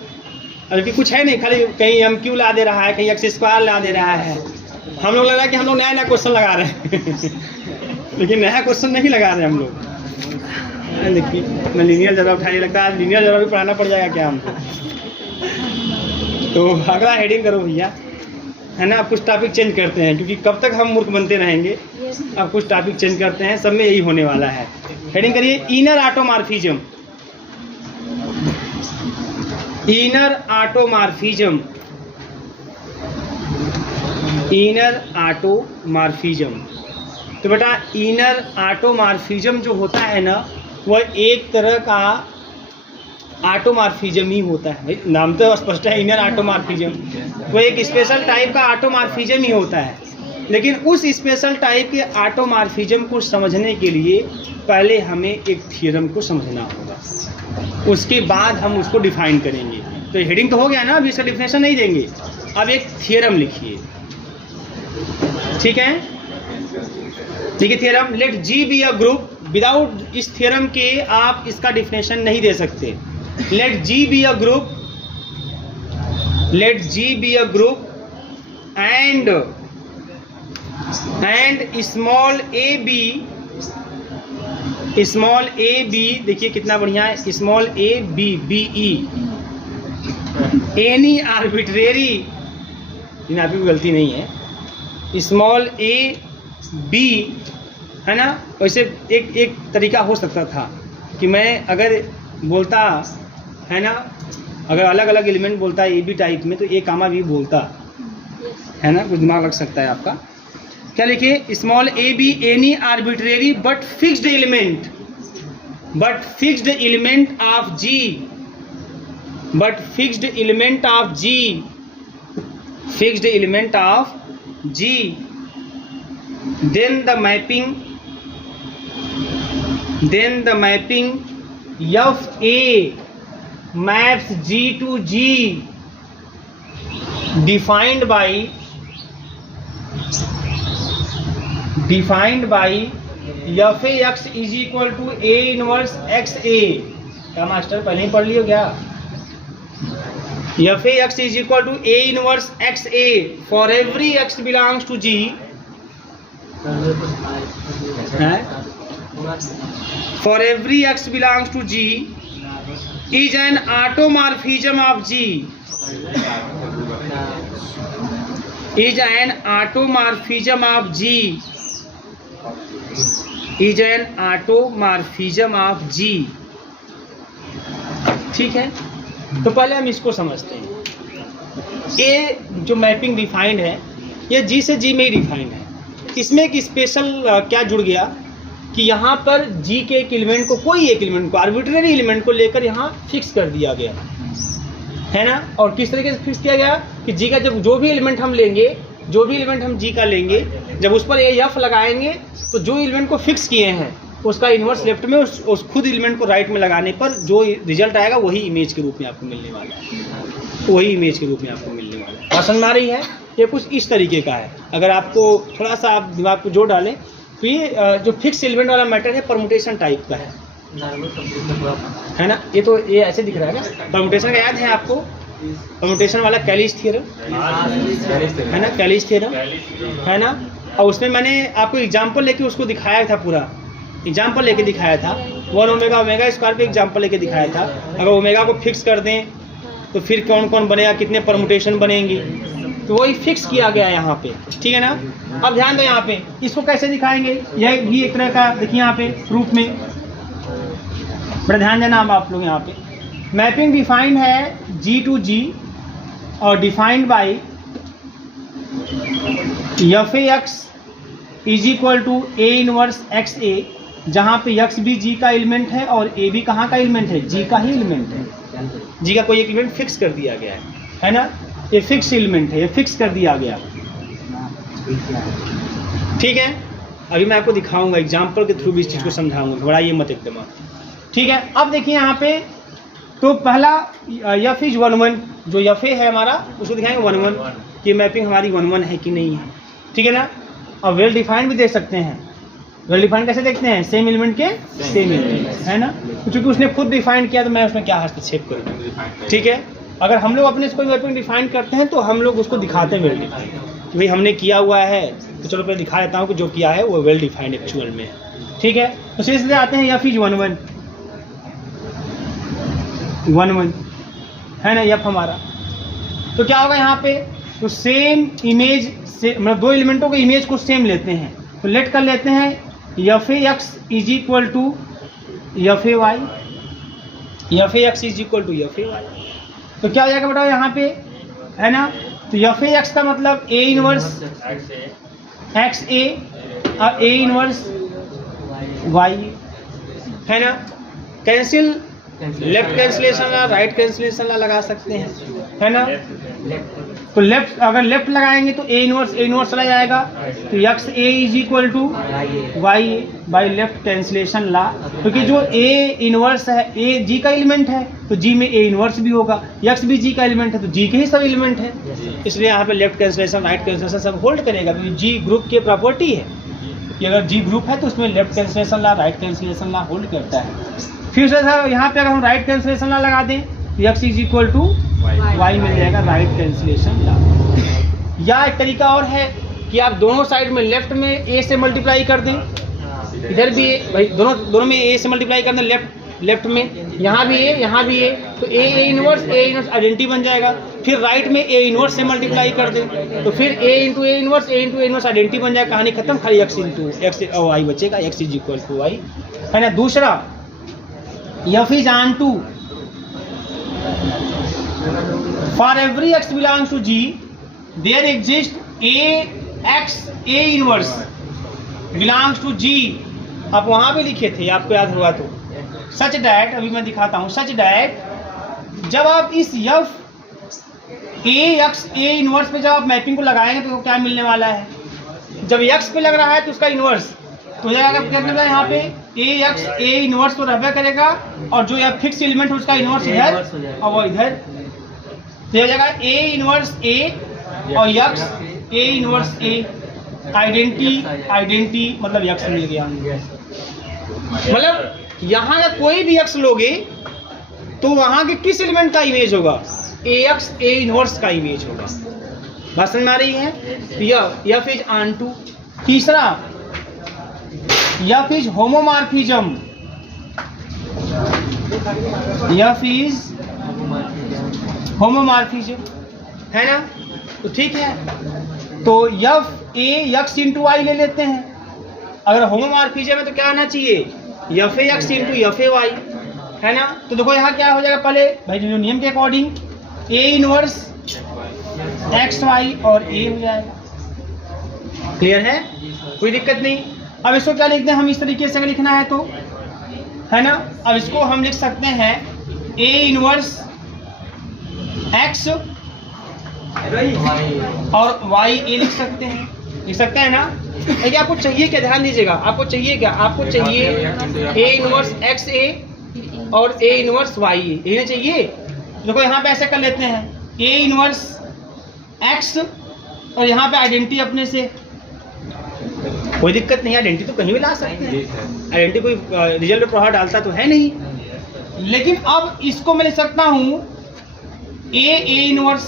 अभी कुछ है नहीं, खाली कहीं MQ ला दे रहा है, कहीं x² ला दे रहा है। हम लोग लग रहा है कि हम लोग नया नया क्वेश्चन लगा रहे हैं लेकिन नया क्वेश्चन नहीं लगा रहे हम लोग। देखिए मैं लीनियर जरा उठाने लगता है, लीनियर जरा भी पढ़ाना पड़ जाएगा क्या हमको। तो अगला हेडिंग करो भैया, है ना। अब कुछ टॉपिक चेंज करते हैं, क्योंकि कब तक हम मूर्ख बनते रहेंगे। अब कुछ टॉपिक चेंज करते हैं, सब में यही होने वाला है। हेडिंग करिए inner automorphism. Inner automorphism, inner automorphism. तो बेटा इनर ऑटोमॉर्फिज्म जो होता है ना, वह एक तरह का ऑटोमॉर्फिज्म ही होता है। भाई नाम तो स्पष्ट है, इनर ऑटोमॉर्फिज्म। वो एक स्पेशल टाइप का ऑटोमॉर्फिज्म ही होता है। लेकिन उस स्पेशल टाइप के ऑटोमॉर्फिज्म को समझने के लिए पहले हमें एक थ्योरम को समझना होगा, उसके बाद हम उसको डिफाइन करेंगे। तो हेडिंग तो हो गया ना, अभी इसका डिफिनेशन नहीं देंगे। अब एक थ्योरम लिखिए, ठीक है। देखिए theorem, let G be a group. Without इस थ्योरम के आप इसका डिफिनेशन नहीं दे सकते। Let G be a group, let G be a group and small A B, देखिए कितना बढ़िया है, small A B be any arbitrary, इन आपकी कोई गलती नहीं है, स्मॉल ए बी, है ना। वैसे एक तरीका हो सकता था कि मैं अगर बोलता, है ना, अगर अलग अलग एलिमेंट बोलता है ए बी टाइप में, तो ए कामा भी बोलता, है ना, कुछ दिमाग लग सकता है आपका। क्या लिखिए, small A B any arbitrary but fixed element, but fixed element of G, but fixed element of G, fixed element of G, then the mapping FA maps G to G defined by FAX is equal to A inverse XA। क्या master पहले ही पढ़ लियो क्या? FAX is equal to A inverse XA for every X belongs to G, for every X belongs to G is an automorphism of G, is an automorphism of G, is an automorphism of G। ठीक है, तो पहले हम इसको समझते हैं। ये जो मैपिंग डिफाइंड है, ये G से G में ही डिफाइंड है। इसमें एक स्पेशल क्या जुड़ गया कि यहाँ पर जी के एक एलिमेंट को, कोई एक एलिमेंट को, आर्बिट्रेरी एलिमेंट को लेकर यहाँ फिक्स कर दिया गया है ना। और किस तरीके से फिक्स किया गया कि जी का जब जो भी एलिमेंट हम लेंगे, जो भी एलिमेंट हम जी का लेंगे, जब उस पर ए एफ लगाएंगे तो जो एलिमेंट को फिक्स किए हैं उसका इन्वर्स लेफ्ट में, उस खुद एलिमेंट को राइट में लगाने पर जो रिजल्ट आएगा वही इमेज के रूप में आपको मिलने वाला है, वही इमेज के रूप में आपको मिलने वाला है। बात समझ आ रही है? ये कुछ इस तरीके का है। अगर आपको थोड़ा सा आप दिमाग को जोड़ डालें तो ये जो फिक्स एलिमेंट वाला मैटर है परमुटेशन टाइप का है ना। ये तो ये ऐसे दिख रहा है ना, परमुटेशन का याद है आपको? परमुटेशन वाला कैलिस थ्योरम है ना, कैलिस थ्योरम है ना। और उसमें मैंने आपको एग्जाम्पल लेके उसको दिखाया था, पूरा एग्जाम्पल लेके दिखाया था। 1 ओमेगा ओमेगा स्क्वायर पे एग्जाम्पल लेके दिखाया था। अगर ओमेगा को फिक्स कर दें तो फिर कौन कौन बनेगा, कितने परमुटेशन बनेंगी, तो वही फिक्स किया गया है यहाँ पे, ठीक है ना। अब ध्यान दो यहाँ पे इसको कैसे दिखाएंगे, यह भी एक तरह का देखिए यहाँ पे प्रूफ में, बड़ा ध्यान देना अब आप लोग। यहाँ पे मैपिंग डिफाइंड है जी टू जी और defined by F A X is equal to A inverse X A, जहाँ पे एक्स भी जी का एलिमेंट है और ए भी कहाँ का एलिमेंट है, जी का ही एलिमेंट है। जी का कोई एक एलिमेंट फिक्स कर दिया गया है ना, ये फिक्स एलिमेंट है, ये फिक्स कर दिया गया, ठीक है। अभी मैं आपको दिखाऊंगा एग्जाम्पल के थ्रू भी इस चीज़ को समझाऊंगा, घबराइए मत एकदम, ठीक है। अब देखिए यहाँ पे तो पहला एफ इज 1 1, जो एफ ए है हमारा उसको दिखाएंगे 1 1 कि मैपिंग हमारी 1 1 है कि नहीं है, ठीक है ना। अब वेल डिफाइंड भी देख सकते हैं। वेल डिफाइंड कैसे देखते हैं, सेम एलिमेंट के सेम एलिमेंट है ना, क्योंकि उसने खुद डिफाइन किया तो मैं उसमें क्या हस्तक्षेप करूँ, ठीक है। अगर हम लोग अपने कोई मैपिंग डिफाइन करते हैं तो हम लोग उसको दिखाते हैं वेल डिफाइंड कि भाई हमने किया हुआ है, तो चलो पहले दिखा देता हूँ कि जो किया है वो वेल डिफाइंड एक्चुअल में है, ठीक है। तो सीधे आते हैं एफ इज 1 1 1 1 है ना, एफ हमारा। तो क्या होगा यहाँ पे, तो सेम इमेज से मतलब दो एलिमेंटों के इमेज को सेम लेते हैं, तो लेट कर लेते हैं F A X is equal to F A Y, F A X is equal to F A Y. तो क्या हो जाएगा बताओ यहाँ पे, है ना। तो एफ ए एक्स का मतलब ए इनवर्स एक्स ए और ए इनवर्स वाई है ना। कैंसिल, लेफ्ट कैंसिलेशन ला, राइट कैंसिलेशन ला लगा सकते हैं, है ना। तो लेफ्ट, अगर लेफ्ट लगाएंगे तो ए इनवर्स चला जाएगा, तो X A is equal to Y A by left cancellation law, क्योंकि जो ए इनवर्स है, ए जी का एलिमेंट है तो जी में ए इनवर्स भी होगा, एक्स भी जी का एलिमेंट है तो जी के ही सब एलिमेंट है, इसलिए यहाँ पे लेफ्ट कैंसिलेशन राइट कैंसिलेशन सब होल्ड करेगा, क्योंकि जी ग्रुप की प्रॉपर्टी है कि अगर जी ग्रुप है तो उसमें लेफ्ट कैंसिलेशन ला राइट कैंसिलेशन ला होल्ड करता है। फिर से यहाँ पे अगर हम राइट कैंसिलेशन ला लगा दें तो X is equal to Y मिल जाएगा, राइट कैंसिलेशन ला। या एक तरीका और है कि आप दोनों साइड में लेफ्ट में ए से मल्टीप्लाई कर दें, इधर भी ए, भाई दोनों में ए से मल्टीप्लाई कर दें, लेफ्ट में यहाँ भी ए यहाँ भी ए, तो ए इनवर्स आइडेंटिटी बन जाएगा। फिर राइट में ए इनवर्स से मल्टीप्लाई कर दें तो फिर A into A inverse identity बन जाएगा, कहानी खत्म, खाली एक्स इंटू एक्स वाई बचेगा, X is equal to Y, है ना। दूसरा F is onto for every X belongs to G there exist A X A inverse belongs to G. आप वहां भी लिखे थे, आपको याद होगा तो, सच डैट, अभी मैं दिखाता हूं, सच डैट जब आप इस F A X A inverse पे जब आप मैपिंग को लगाएंगे तो क्या मिलने वाला है, जब एक्स पे लग रहा है तो उसका इनवर्स तो हो जाएगा, क्या करना यहाँ पे ए एक्स ए इनवर्स तो रहबे करेगा और जो यहाँ फिक्स एलिमेंट है उसका इनवर्स इधर और वो इधर, तो हो जाएगा ए इनवर्स ए और x A inverse A, identity मतलब एक्स मिल गया। मतलब यहाँ का कोई भी एक्स लोगे तो वहाँ के किस एलिमेंट का इमेज होगा, ए एक्स ए इनवर्स का इमेज होगा। बात समझ में आ रही है। F is onto. तीसरा F is homomorphism, F is homomorphism, है ना। तो ठीक है, तो F A X into Y ले लेते हैं। अगर होमोमॉर्फिज्म है तो क्या आना चाहिए, F A X into F A Y, है ना। तो देखो यहाँ क्या हो जाएगा, पहले भाई जो नियम के according A inverse X Y और ए हो जाएगा। क्लियर है, कोई दिक्कत नहीं। अब इसको क्या लिखते हैं हम, इस तरीके से अगर लिखना है तो, है ना। अब इसको हम लिख सकते हैं A इनवर्स X और Y A लिख सकते हैं ना। देखिए आपको चाहिए क्या, ध्यान दीजिएगा, आपको चाहिए क्या, आपको चाहिए A इनवर्स X A और A इनवर्स Y A, यही चाहिए। देखो यहाँ पे ऐसे कर लेते हैं A इनवर्स X और यहाँ पे आइडेंटिटी अपने से, कोई दिक्कत नहीं, आइडेंटिटी तो कहीं भी ला सकते हैं, आइडेंटिटी कोई रिजल्ट प्रभाव डालता तो है नहीं। लेकिन अब इसको मैं लिख सकता हूँ A इनवर्स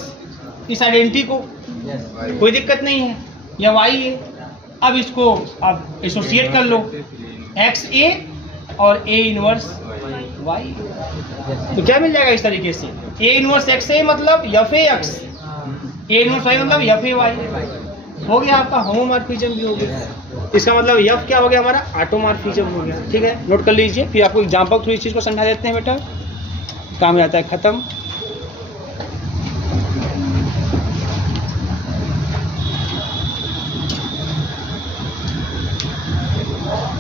इस आइडेंटिटी को, कोई दिक्कत नहीं है, या Y A। अब इसको आप एसोसिएट कर लो X A और A इनवर्स Y, तो क्या मिल जाएगा इस तरीके से, A इनवर्स X A मतलब F A X, A inverse Y मतलब F A Y। हो गया आपका होमोमॉर्फिज्म भी हो गया। इसका मतलब F क्या हो गया हमारा, ऑटोमॉर्फिज्म हो गया। ठीक है, नोट कर लीजिए, फिर आपको एग्जांपल थ्रू इस चीज़ को समझा देते हैं बेटा, काम जाता है खत्म।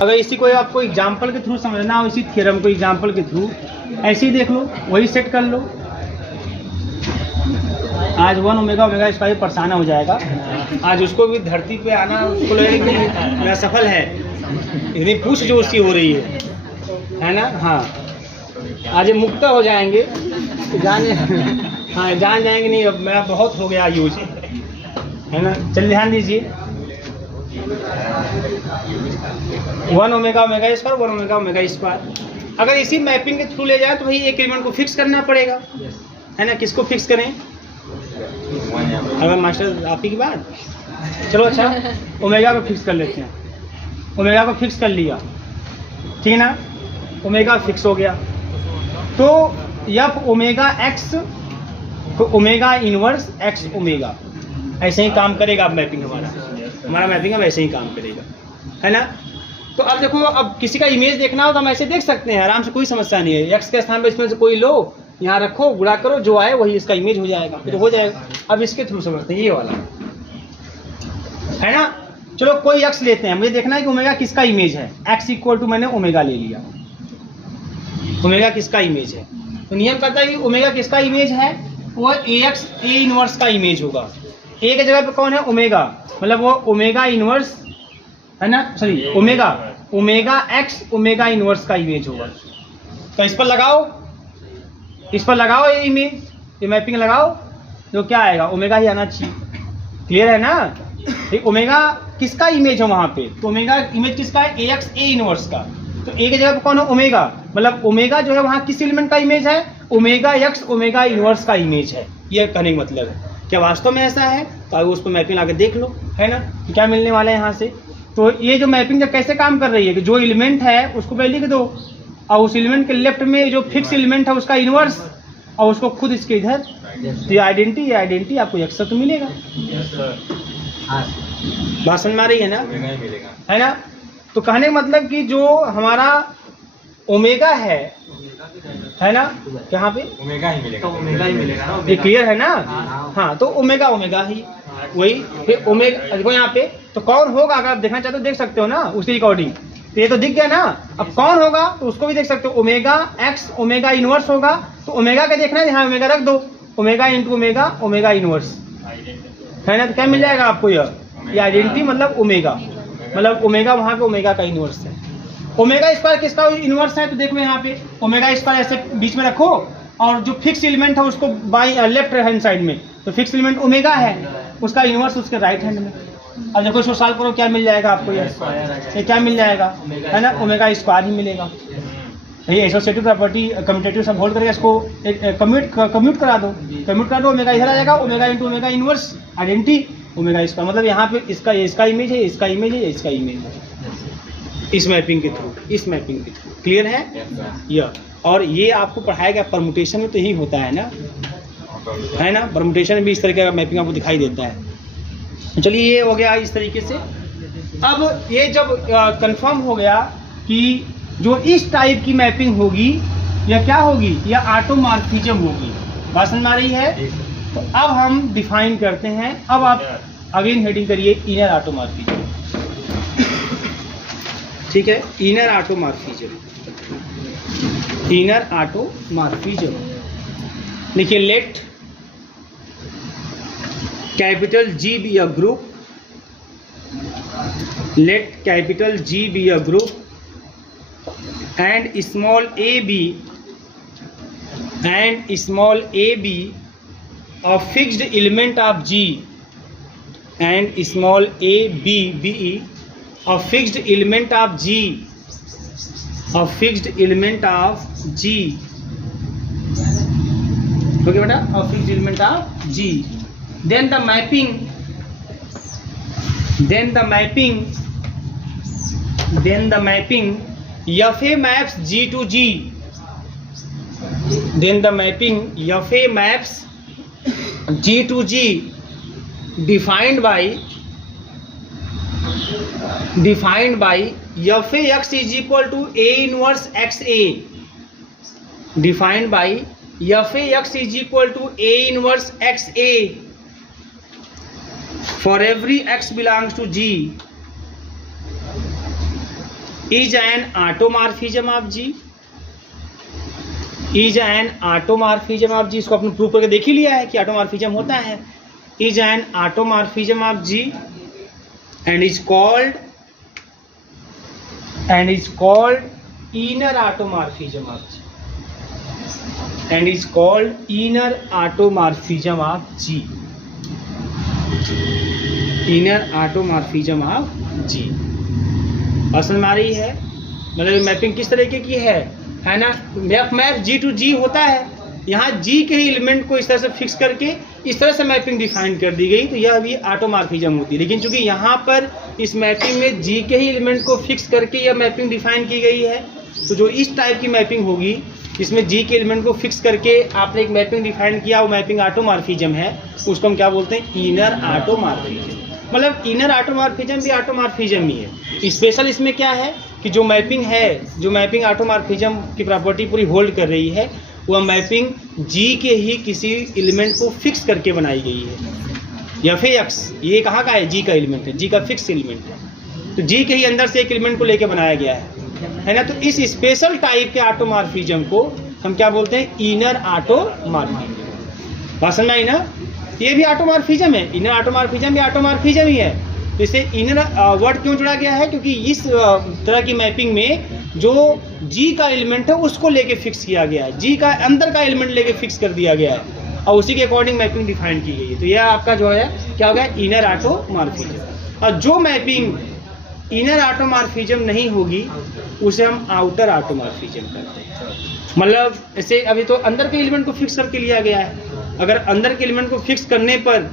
अगर इसी को आपको एग्जाम्पल के थ्रू समझना हो, इसी थ्योरम को एग्जाम्पल के थ्रू ऐसे ही देख लो, वही सेट कर लो। आज 1 ओमेगा ओमेगा स्क्वायर परसाना हो जाएगा, आज उसको भी धरती पे आना, उसको लगेगा कि मेरा सफल है, इतनी पूछ जो उसकी हो रही है ना। हाँ, आज ये मुक्त हो जाएंगे, जान जाएंगे नहीं अब मेरा बहुत हो गया यूज, है ना। चलिए ध्यान दीजिए, 1 omega omega square 1 omega omega square. अगर इसी मैपिंग के थ्रू ले जाए तो भाई एक एलिमेंट को फिक्स करना पड़ेगा, है ना। किसको फिक्स करें, अगर मास्टर आप ही की बात, चलो अच्छा ओमेगा को फिक्स कर लेते हैं। ओमेगा को फिक्स कर लिया, ठीक है ना, ओमेगा फिक्स हो गया, तो F ओमेगा X तो ओमेगा इनवर्स X ओमेगा, ऐसे ही काम करेगा। अब मैपिंग हमारा मैपिंग अब ऐसे ही काम करेगा, है ना। तो अब देखो, अब किसी का इमेज देखना हो तो हम ऐसे देख सकते हैं आराम से, कोई समस्या नहीं है। X के स्थान पर इसमें से कोई लो, यहाँ रखो, गुणा करो, जो आए वही इसका इमेज हो जाएगा, तो हो जाएगा। अब इसके थ्रू समझते हैं, ये वाला है ना। चलो कोई X लेते हैं, मुझे देखना है कि ओमेगा किसका इमेज है। X इक्वल टू मैंने ओमेगा ले लिया, ओमेगा किसका इमेज है, तो नियम कहता है कि ओमेगा किसका इमेज है, वो AX A इनवर्स का इमेज होगा। A के जगह पे कौन है, ओमेगा, मतलब वो ओमेगा इनवर्स है ना, sorry omega X omega inverse का इमेज होगा। तो इस पर लगाओ, इस पर लगाओ ये इमेज, ये मैपिंग लगाओ, तो क्या आएगा, ओमेगा ही आना चाहिए। क्लियर है ना। ओमेगा किसका इमेज है वहाँ पे, तो ओमेगा इमेज किसका है, AX A इनवर्स का। तो A के जगह पे कौन है, ओमेगा, मतलब ओमेगा जो है वहाँ किस एलिमेंट का इमेज है, ओमेगा X ओमेगा इनवर्स का इमेज है। ये कहने का मतलब है। क्या वास्तव में ऐसा है, तो आगे उस पर मैपिंग आके देख लो, है ना, तो क्या मिलने वाला है यहाँ से। तो ये जो मैपिंग जब कैसे काम कर रही है कि जो एलिमेंट है उसको पहले लिख दो, और उस एलिमेंट के लेफ्ट में जो फिक्स एलिमेंट है उसका इनवर्स, और उसको खुद इसके इधर, तो ये आइडेंटिटी आपको X तो मिलेगा। बात समझ में आ रही है ना, है ना। तो कहने का मतलब कि जो हमारा ओमेगा है ना, यहाँ पे ओमेगा ही मिलेगा, तो ओमेगा ही मिलेगा ना, ये क्लियर है ना। हाँ, तो ओमेगा ओमेगा ही वही, फिर ओमेगा देखो यहाँ पे, तो कौन होगा अगर आप देखना चाहते हो देख सकते हो ना उसी अकॉर्डिंग। तो ये तो दिख गया ना, अब कौन होगा तो उसको भी देख सकते हो, ओमेगा X ओमेगा इनवर्स होगा, तो ओमेगा का देखना है, यहाँ ओमेगा रख दो, omega into omega omega inverse, है ना। तो क्या मिल जाएगा आपको, ये आइडेंटिटी मतलब ओमेगा, मतलब ओमेगा वहाँ पे ओमेगा का इनवर्स है। ओमेगा स्क्वायर किसका इनवर्स है, तो देखो यहाँ पे ओमेगा स्क्वायर ऐसे बीच में रखो, और जो फिक्स एलिमेंट है उसको बाई लेफ्ट हैंड साइड में, तो फिक्स एलिमेंट ओमेगा है, उसका इनवर्स उसके राइट हैंड में। अब देखो इसको सॉल्व करो, क्या मिल जाएगा आपको, ये क्या मिल जाएगा, है ना, ओमेगा स्क्वायर ही मिलेगा। ये एसोसिएटिव प्रॉपर्टी कम्यूटेटिव सब होल्ड करेगा, इसको कम्यूट करा दो, ओमेगा इधर आ जाएगा, omega into omega inverse identity omega square, मतलब यहाँ पे इसका इमेज है, इसका इमेज है, इसका इमेज है, इस मैपिंग के थ्रू। क्लियर है यह। और ये आपको पढ़ाया गया परमुटेशन में, तो यही होता है ना, परमुटेशन में भी इस तरीके का मैपिंग आपको दिखाई देता है। चलिए ये हो गया इस तरीके से। अब ये जब कंफर्म हो गया कि जो इस टाइप की मैपिंग होगी या क्या होगी, या ऑटोमॉर्फिज्म होगी, बात समझ में आ रही है। तो अब हम डिफाइन करते हैं, अब आप अगेन हेडिंग करिए इनर ऑटोमॉर्फिज्म। ठीक है, इनर ऑटोमॉर्फिज्म, इनर ऑटोमॉर्फिज्म। देखिए, late capital G be a group, let capital G be a group and small a be a fixed element of G, and small a b be a fixed element of G, a fixed element of G, okay beta, a fixed element of G. Then the mapping FA maps G to G. Then the mapping FA maps G to G defined by FAX is equal to A inverse XA. Defined by FAX is equal to A inverse XA for every x belongs to G is an automorphism of G, is an automorphism of G. इसको आपने prove करके देख ही लिया है कि automorphism होता है, is an automorphism of G and is called inner automorphism of G, and is called inner automorphism of G, inner automorphism of G। समझ में आ रही है? मतलब मैपिंग किस तरीके की है ना? मैप G टू G होता है, यहाँ G के ही एलिमेंट को इस तरह से फिक्स करके इस तरह से मैपिंग डिफाइन कर दी गई, तो यह भी ऑटोमॉर्फिज्म होती है। लेकिन चूंकि यहाँ पर इस मैपिंग में G के ही एलिमेंट को फिक्स करके यह मैपिंग डिफाइन की गई है, तो जो इस टाइप की मैपिंग होगी इसमें G के एलिमेंट को फिक्स करके आपने एक मैपिंग डिफाइन किया, वो मैपिंग ऑटोमॉर्फिज्म है, उसको हम क्या बोलते हैं? Inner automorphism. मतलब इनर ऑटोमॉर्फिज्म भी ऑटोमॉर्फिज्म ही है। स्पेशल इसमें क्या है कि जो मैपिंग है, जो मैपिंग ऑटोमॉर्फिज्म की प्रॉपर्टी पूरी होल्ड कर रही है, वह मैपिंग G के ही किसी एलिमेंट को फिक्स करके बनाई गई है। FAX ये कहाँ का है? G का एलिमेंट है, G का फिक्स एलिमेंट है, तो G के ही अंदर से एक एलिमेंट को लेके बनाया गया है ना? तो इस स्पेशल टाइप के ऑटोमॉर्फिज्म को हम क्या बोलते हैं? Inner automorphism. बात समझ आई ना? ये भी ऑटोमॉर्फिज्म है, इनर ऑटोमॉर्फिज्म भी ऑटोमॉर्फिज्म ही है। तो इसे इनर वर्ड क्यों जुड़ा गया है? क्योंकि इस तरह की मैपिंग में जो G का एलिमेंट है उसको लेके फिक्स किया गया है, G का अंदर का एलिमेंट लेके फिक्स कर दिया गया है और उसी के अकॉर्डिंग मैपिंग डिफाइन की गई है। तो यह आपका जो है क्या हो गया? Inner automorphism. और जो मैपिंग इनर ऑटोमॉर्फिज्म नहीं होगी उसे हम आउटर ऑटोमॉर्फिज्म कहते हैं। मतलब ऐसे अभी तो अंदर के एलिमेंट को फिक्स करके लिया गया है, अगर अंदर के एलिमेंट को फिक्स करने पर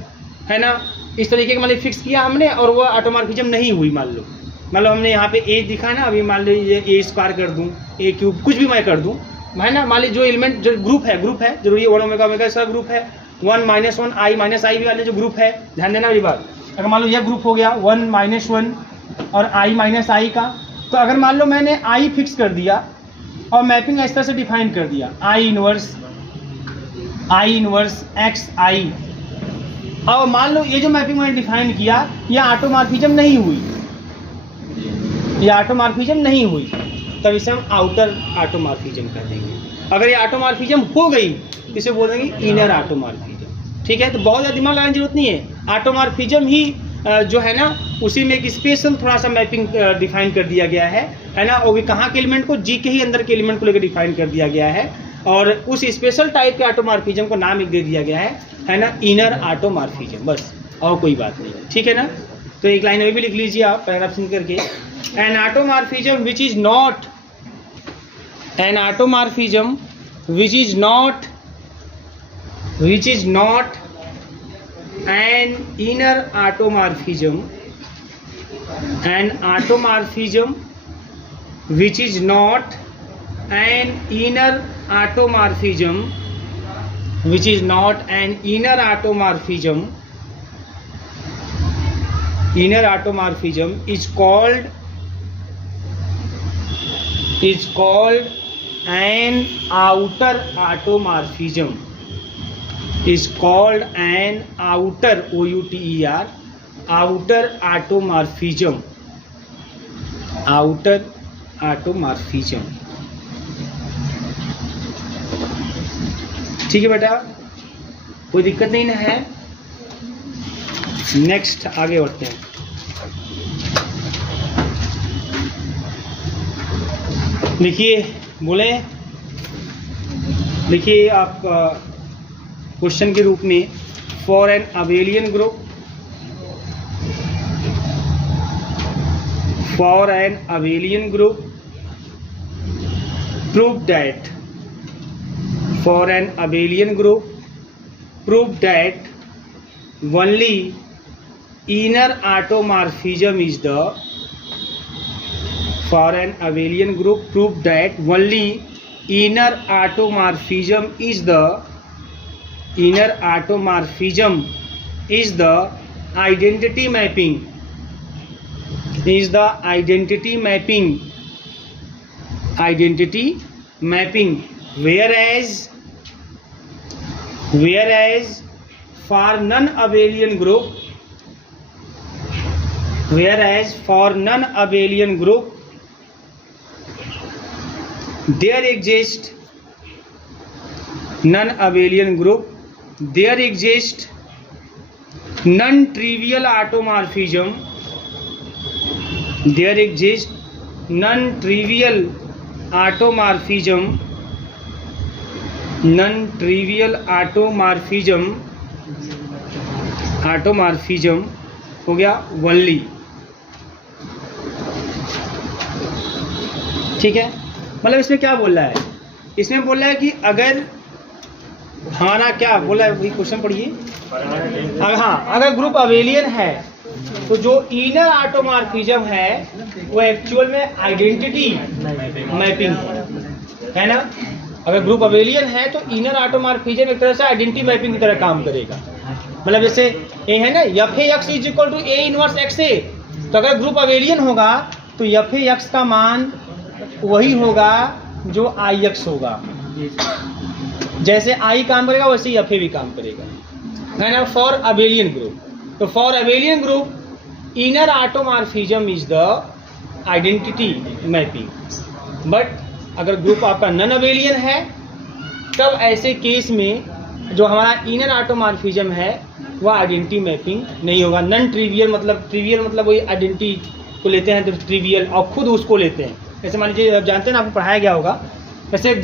है ना इस तरीके का मतलब फिक्स किया हमने और वो ऑटोमॉर्फिज्म नहीं हुई, मान लो हमने यहाँ पे ए दिखा ना, अभी मान लीजिए ए स्क्वायर कर दूँ, ए क्यूब, कुछ भी मैं कर दूँ है ना, मान लीजिए जो एलिमेंट जो ग्रुप है जरूरी है 1 ओमेगा ओमेगा इसका ग्रुप है, 1 - 1 i - i भी वाले जो ग्रुप है, ध्यान देना मेरी बात। अगर मान लो यह ग्रुप हो गया 1 - 1 और i - i का, तो अगर मान लो मैंने i फिक्स कर दिया और मैपिंग इस तरह से डिफाइन कर दिया I इनवर्स एक्स आई, और मान लो ये जो मैपिंग मैंने डिफाइन किया यह ऑटोमॉर्फिज्म नहीं हुई, तब इसे हम आउटर ऑटोमॉर्फिज्म कह देंगे। अगर ये ऑटोमॉर्फिज्म हो गई तो इसे बोल देंगे इनर ऑटोमॉर्फिज्म। ठीक है, तो बहुत ज़्यादा दिमाग लगाने की जरूरत नहीं है, ऑटोमॉर्फिज्म ही जो है ना उसी में एक स्पेशल थोड़ा सा मैपिंग डिफाइन कर दिया गया है ना, वो भी कहाँ के एलिमेंट को? G के ही अंदर के एलिमेंट को लेकर डिफाइन कर दिया गया है, और उस स्पेशल टाइप के ऑटोमॉर्फिज्म को नाम एक दे दिया गया है ना, इनर ऑटोमॉर्फिज्म, बस और कोई बात नहीं है। ठीक है ना? तो एक लाइन में भी लिख लीजिए आप पैराग्राफ सुन करके, an automorphism which is not an automorphism which is not an inner automorphism, an automorphism which is not an inner automorphism, which is not an inner automorphism, inner automorphism is called an outer automorphism, is called an outer, outer outomorphism, outer automorphism. ठीक है बेटा, कोई दिक्कत नहीं ना है। Next आगे बढ़ते हैं। देखिए बोले, देखिए आप क्वेश्चन के रूप में, for an abelian group, for an abelian group prove that, for an abelian group prove that only inner automorphism is the, for an abelian group prove that only inner automorphism is the, inner automorphism is the identity mapping, is the identity mapping, identity mapping, whereas for non-abelian group, whereas for non-abelian group there exists, non-abelian group there exists non-trivial automorphism, there exists non-trivial automorphism, non-trivial automorphism, automorphism हो गया only. ठीक है, मतलब इसमें क्या बोल रहा है, इसमें बोल रहा है कि अगर हमारा क्या बोला है, वही क्वेश्चन पढ़िए। हाँ, अगर ग्रुप अबेलियन है तो जो इनर ऑटोमॉर्फिज्म है वो एक्चुअल में आइडेंटिटी मैपिंग है ना। अगर ग्रुप अबेलियन है तो इनर ऑटोमॉर्फिज्म एक तरह से आइडेंटिटी मैपिंग की तरह काम करेगा। मतलब जैसे ए है ना, F A X is equal to A inverse X A, तो अगर ग्रुप अबेलियन होगा तो एफ ए एक्स का मान वही होगा जो आई एक्स होगा। जैसे आई काम करेगा वैसे ही एफ ए भी काम करेगा, है ना, फॉर अबेलियन ग्रुप। तो for abelian group inner automorphism is the identity mapping. But अगर ग्रुप आपका नॉन अबेलियन है तब ऐसे केस में जो हमारा इनर ऑटोमॉर्फिज्म है वह आइडेंटिटी मैपिंग नहीं होगा। नॉन ट्रिवियल मतलब, ट्रिवियल मतलब वही आइडेंटिटी को लेते हैं तो ट्रिवियल, और खुद उसको लेते हैं। जैसे मान लीजिए आप जानते हैं ना, आपको पढ़ाया गया होगा, जैसे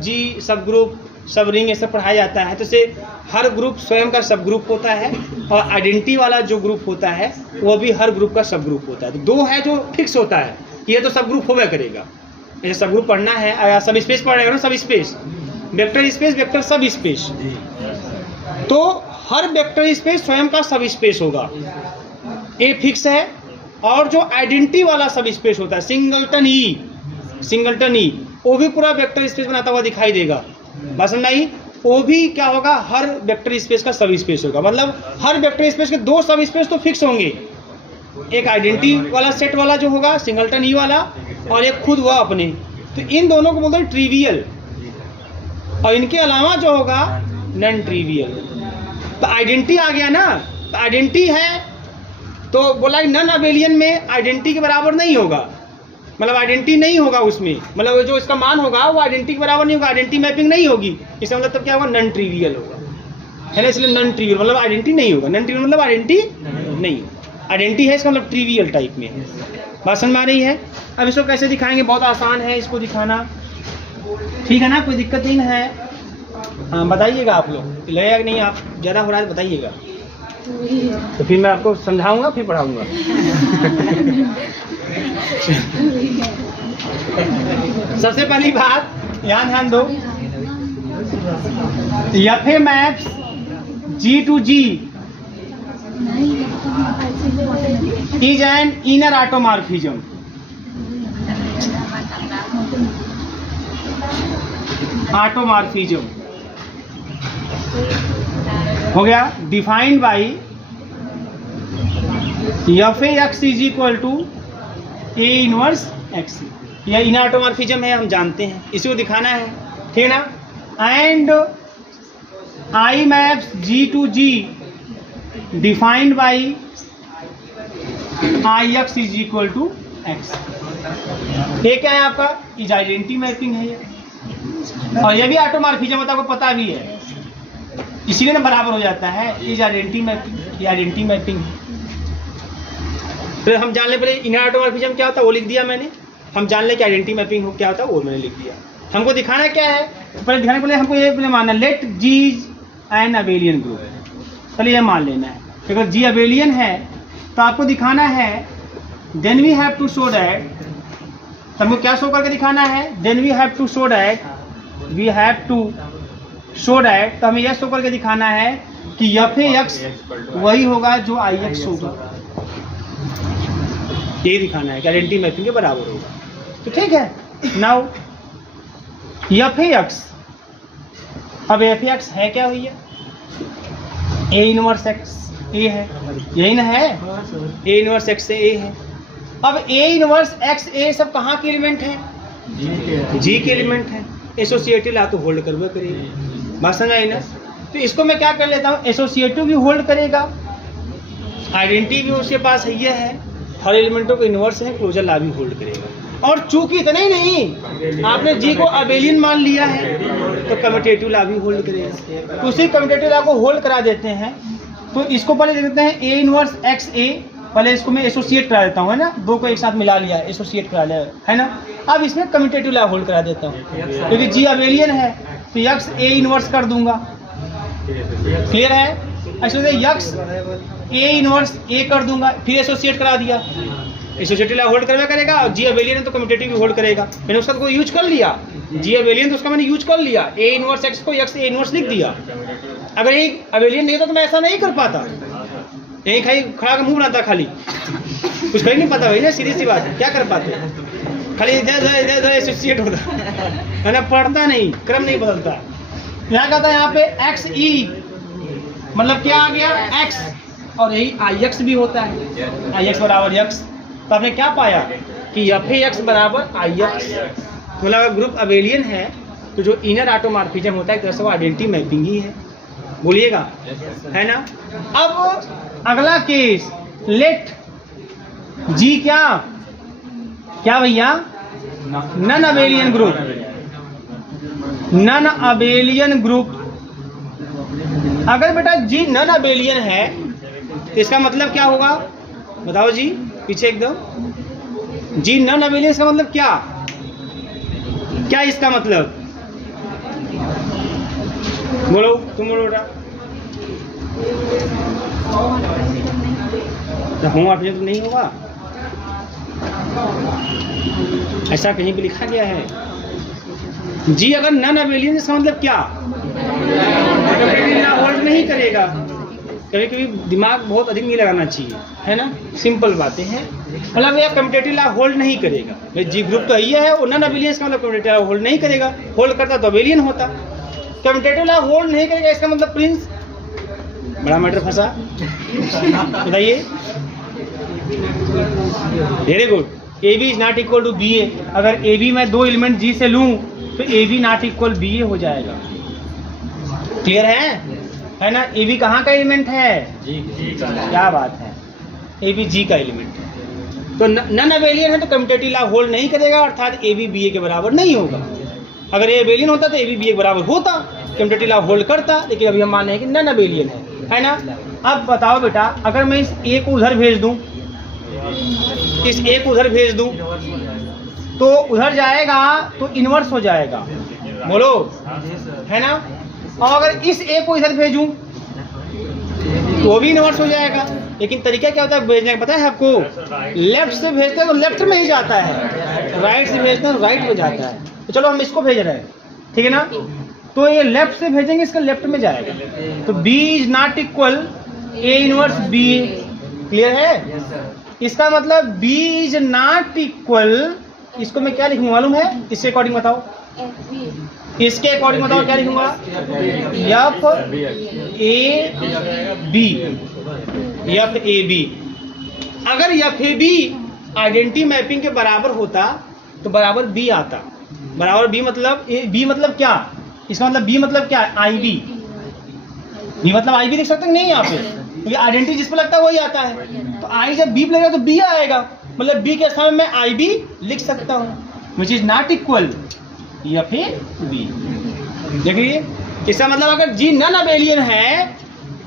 जी सब ग्रुप, सब रिंग, ये सब पढ़ाया जाता है। तो से हर ग्रुप स्वयं का सब ग्रुप होता है और आइडेंटिटी वाला जो ग्रुप होता है वो भी हर ग्रुप का सब ग्रुप होता है। तो दो है जो फिक्स होता है, ये तो सब ग्रुप होगा करेगा। जैसे सब ग्रुप पढ़ना है, सब स्पेस पढ़ेगा ना, सब स्पेस, वेक्टर स्पेस, वेक्टर सब स्पेस, तो हर वेक्टर स्पेस स्वयं का सब स्पेस होगा, ये फिक्स है। और जो आइडेंटिटी वाला सब स्पेस होता है, सिंगलटन ई, सिंगलटन ई, वो भी पूरा वेक्टर स्पेस बनाता हुआ दिखाई देगा। बस नहीं, वो भी क्या होगा, हर वेक्टर स्पेस का सब स्पेस होगा। मतलब हर वेक्टर स्पेस के दो सब स्पेस तो फिक्स होंगे, एक आइडेंटिटी वाला सेट वाला जो होगा सिंगलटन ई वाला, और एक खुद हुआ अपने। तो इन दोनों को बोलते हैं ट्रिवियल, और इनके अलावा जो होगा नॉन ट्रिवियल। तो आइडेंटिटी आ गया ना, तो आइडेंटिटी है तो बोला कि नॉन अबेलियन में आइडेंटिटी के बराबर नहीं होगा, मतलब आइडेंटिटी नहीं होगा उसमें, मतलब जो इसका मान होगा वो आइडेंटिटी के बराबर नहीं होगा, आइडेंटिटी मैपिंग नहीं होगी। इसका मतलब तब क्या होगा, नॉन ट्रिवियल होगा, है ना। इसलिए नॉन ट्रिवियल मतलब आइडेंटिटी नहीं होगा, नॉन ट्रिवियल मतलब आइडेंटिटी नहीं, आइडेंटिटी है इसका मतलब ट्रिवियल टाइप में। बात समझ में आ रही है। अब इसको कैसे दिखाएंगे, बहुत आसान है इसको दिखाना, ठीक है ना, कोई दिक्कत नहीं है। हाँ बताइएगा आप लोग, लगेगा कि नहीं आप ज़्यादा हो रहा है बताइएगा, तो फिर मैं आपको समझाऊंगा फिर पढ़ाऊंगा। सबसे पहली बात ध्यान दो, F A maps G to G is an inner automorphism. Automorphism हो गया defined by F A X is equal to A inverse X. यह इनर ऑटोमॉर्फिज्म है, हम जानते हैं, इसी को दिखाना है, ठीक है ना। And I maps G to G defined by I X is equal to X. ये क्या है आपका, इज आइडेंटिटी मैपिंग है ये, और ये भी ऑटोमॉर्फिज्म होता है, आपको पता भी है, इसीलिए ना बराबर हो जाता है। इज आइडेंटिटी मैपिंग, ये आइडेंटिटी मैपिंग है। फिर हम जान ले पहले इनर ऑटोमॉर्फिज्म क्या होता है, वो लिख दिया मैंने। हम जान ले कि आइडेंटिटी मैपिंग क्या होता है, वो मैंने लिख दिया। हमको दिखाना क्या है, तो पहले दिखाने के लिए हमको ये पहले मानना, let G an abelian group, पहले ये मान लेना है। अगर जी अबेलियन है तो आपको दिखाना है, then we have to show that, हमको क्या शो करके दिखाना है, then we have to show that, we have to show that, तो हमें यह शो करके दिखाना है कि एफ एक्स वही होगा जो आई एक्स होगा, यही दिखाना है कि आइडेंटिटी मैपिंग के बराबर होगा। तो ठीक है, नाउ एफ एक्स, अब एफ एक्स है क्या भैया, ए इनवर्स एक्स ए है, यही ना है, ए इनवर्स एक्स से ए है। अब ए इनवर्स एक्स ए सब कहाँ के एलिमेंट है, जी के एलिमेंट है, एसोसिएटिव ला तो होल्ड करवे करेगा, बात समझ आई ना। तो इसको मैं क्या कर लेता हूँ, एसोसिएटिव भी होल्ड करेगा, आइडेंटिटी भी उसके पास है, ये है, हर एलिमेंटों को इन्वर्स है, क्लोजर ला भी होल्ड करेगा। और चूंकि इतना ही नहीं, आपने जी को अबेलियन मान लिया है तो कम्यूटेटिव ला भी होल्ड करेगा। तो उसी कम्यूटेटिव ला को होल्ड करा देते हैं। तो इसको पहले देख देते हैं ए इनवर्स एक्स ए, पहले इसको मैं एसोसिएट करा देता हूँ, है ना, दो को एक साथ मिला लिया, एसोसिएट करा लिया, है ना। अब इसमें कम्यूटेटिव ला होल्ड करा देता हूँ, क्योंकि जी अबेलियन है तो यक्स ए इनवर्स कर दूंगा, क्लियर है। ऐसे यक्स ए इनवर्स ए कर दूंगा, फिर एसोसिएट करा दिया, एसोसिएटिव ला होल्ड करवा करेगा, और जी अबेलियन है तो कम्यूटेटिव भी होल्ड करेगा। मैंने उसका को यूज कर लिया, जी अबेलियन तो उसका मैंने यूज कर लिया, ए इनवर्स एक्स को यक्स ए इनवर्स लिख दिया। अगर ये अबेलियन नहीं था तो मैं ऐसा नहीं कर पाता, यही खाली खड़ा मुंह बनाता, खाली कुछ कर नहीं पाता भाई ना, सीधी सी बात है, क्या कर पाते, खाली इधर एसोसिएट होता है ना, पढ़ता नहीं, क्रम नहीं बदलता। यहाँ कहता है यहाँ पे एक्स ई, मतलब क्या आ गया, एक्स, और यही आई एक्स भी होता है, आई एक्स बराबर एक्स। तो आपने क्या पाया कि एफ एक्स बराबर आई एक्स, मतलब अगर ग्रुप अबेलियन है तो जो इनर ऑटोमॉर्फिज्म होता है एक तरह से वो आइडेंटिटी मैपिंग ही है, बोलिएगा, है ना। अब अगला केस, लेट जी क्या क्या भैया, non abelian group, non abelian group. अगर बेटा जी नन अबेलियन है तो इसका मतलब क्या होगा, बताओ जी, पीछे एकदम, जी नन अबेलियन का मतलब क्या, क्या इसका मतलब, बोलो तुम बोलो बेटा। होमोमॉर्फिज्म तो नहीं होगा, ऐसा कहीं भी लिखा गया है। जी अगर नन अबेलियन इसका मतलब क्या, होल्ड नहीं करेगा। कभी कभी दिमाग बहुत अधिक नहीं लगाना चाहिए, है ना, सिंपल बातें हैं। मतलब यह कम्यूटेटिव ला होल्ड नहीं करेगा, जी ग्रुप तो ये है, और नन अबेलियन इसका मतलब कम्यूटेटिव ला होल्ड नहीं करेगा, होल्ड करता तो अबेलियन होता। कम्यूटेटिव ला होल्ड नहीं करेगा इसका मतलब प्रिंस, बड़ा मैटर फंसा, बताइए, very good. A B is not equal to B A, अगर ए बी मैं दो एलिमेंट जी से लूं तो A B not equal B A हो जाएगा, क्लियर है ना। ए बी कहाँ का एलिमेंट है, जी का, क्या बात है, ए बी जी का एलिमेंट है। तो नन अबेलियन है तो कम्यूटेटिव ला होल्ड नहीं करेगा, अर्थात ए बी बी ए के बराबर नहीं होगा। अगर ए अबेलियन होता तो ए बी बी ए के बराबर होता, कम्यूटेटिव ला होल्ड करता, लेकिन अभी हम मान रहे हैं कि नन अबेलियन है ना। अब बताओ बेटा, अगर मैं इस ए को उधर भेज दूं, इस ए को उधर भेज दूं तो उधर जाएगा तो इनवर्स हो जाएगा, बोलो, है ना। और अगर इस ए को इधर भेजूं तो वो भी इनवर्स हो जाएगा। लेकिन तरीका क्या होता है भेजने का, पता है आपको, लेफ्ट से भेजते हैं तो लेफ्ट में ही जाता है, राइट से भेजते हैं तो राइट में जाता है। तो चलो हम इसको भेज रहे हैं, ठीक है ना, तो ये लेफ्ट से भेजेंगे, इसका लेफ्ट में जाएगा, तो B is not equal A inverse B, clear है। इसका मतलब बी इज नॉट इक्वल, इसको मैं क्या लिखूंगा मालूम है, इसके अकॉर्डिंग बताओ, इसके अकॉर्डिंग बताओ क्या लिखूंगा, F A B, F A B. अगर F A B identity mapping के बराबर होता तो बराबर बी आता, बराबर बी मतलब बी मतलब क्या, इसका मतलब बी मतलब क्या, आई बी, बी मतलब आई बी लिख सकते हैं नहीं यहाँ पे, क्योंकि आइडेंटिटी जिस पे लगता है वही आता है। तो आई जब बी पे लगेगा तो बी आएगा, मतलब बी के स्थान में मैं आई बी लिख सकता हूँ, विच इज नॉट इक्वल या फिर बी। देखिए इसका मतलब अगर जी नन अबेलियन है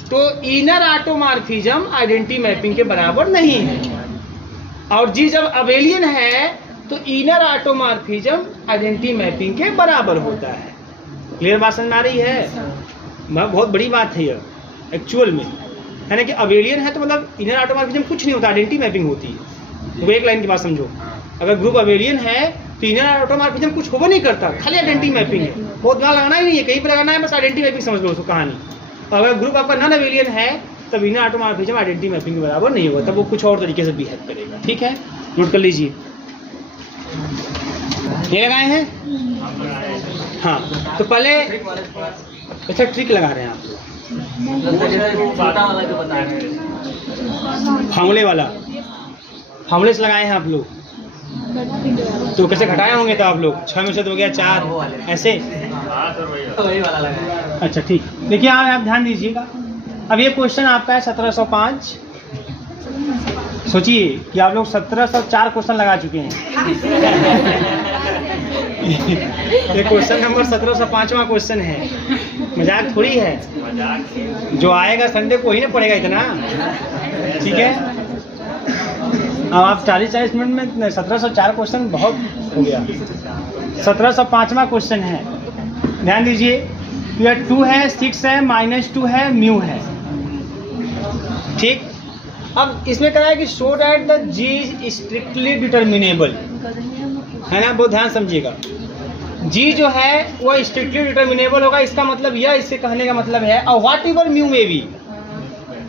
तो इनर ऑटोमॉर्फिज्म आइडेंटिटी मैपिंग के बराबर नहीं है, और जी जब अबेलियन है तो इनर ऑटोमॉर्फिज्म आइडेंटिटी मैपिंग के बराबर होता है। क्लियर बात समझ में आ रही है? बहुत बड़ी बात है ये एक्चुअल में, है ना, कि अबेलियन है तो मतलब इनर ऑटोमॉर्फिज्म कुछ नहीं होता, आइडेंटिटी मैपिंग होती है। वो एक लाइन की बात समझो, अगर ग्रुप अबेलियन है तो इनर ऑटोमॉर्फिज्म कुछ होगा नहीं करता, खाली आइडेंटिटी मैपिंग है, बहुत दिमाग लगाना ही नहीं है, कहीं पर लगाना है, बस आइडेंटिटी मैपिंग समझ लो उसको कहानी। अगर ग्रुप आपका नॉन अबेलियन है तब इनर ऑटोमॉर्फिज्म आइडेंटिटी मैपिंग के बराबर नहीं होगा, तब वो कुछ और तरीके से बिहेव करेगा। ठीक है, नोट कर लीजिए। ये लगाए हैं? हाँ, तो पहले अच्छा ट्रिक लगा रहे हैं आप लोग, फार्मूले वाला, फार्मूले से लगाए हैं आप लोग, तो कैसे घटाए होंगे तो आप लोग 6 में से तो हो गया 4 ऐसे। अच्छा ठीक, देखिए आप ध्यान दीजिएगा। अब ये क्वेश्चन आपका है 1705। सोचिए कि आप लोग 1704 क्वेश्चन लगा चुके हैं। ये क्वेश्चन नंबर 1705वां क्वेश्चन है, मजाक थोड़ी है, जो आएगा संडे को ही ना पड़ेगा इतना। ठीक है, अब आप 40-40 मिनट में 1704 क्वेश्चन बहुत हो गया। 1705वां क्वेश्चन है, ध्यान दीजिए। यह 2 है, 6 है, -2 है, म्यू है। ठीक, अब इसमें कहा है कि show that the G is strictly determinable, है ना, बहुत ध्यान समझिएगा। जी जो है वो स्ट्रिक्टली डिटर्मिनेबल होगा, इसका मतलब यह, इससे कहने का मतलब है और व्हाट एवर म्यू में बी,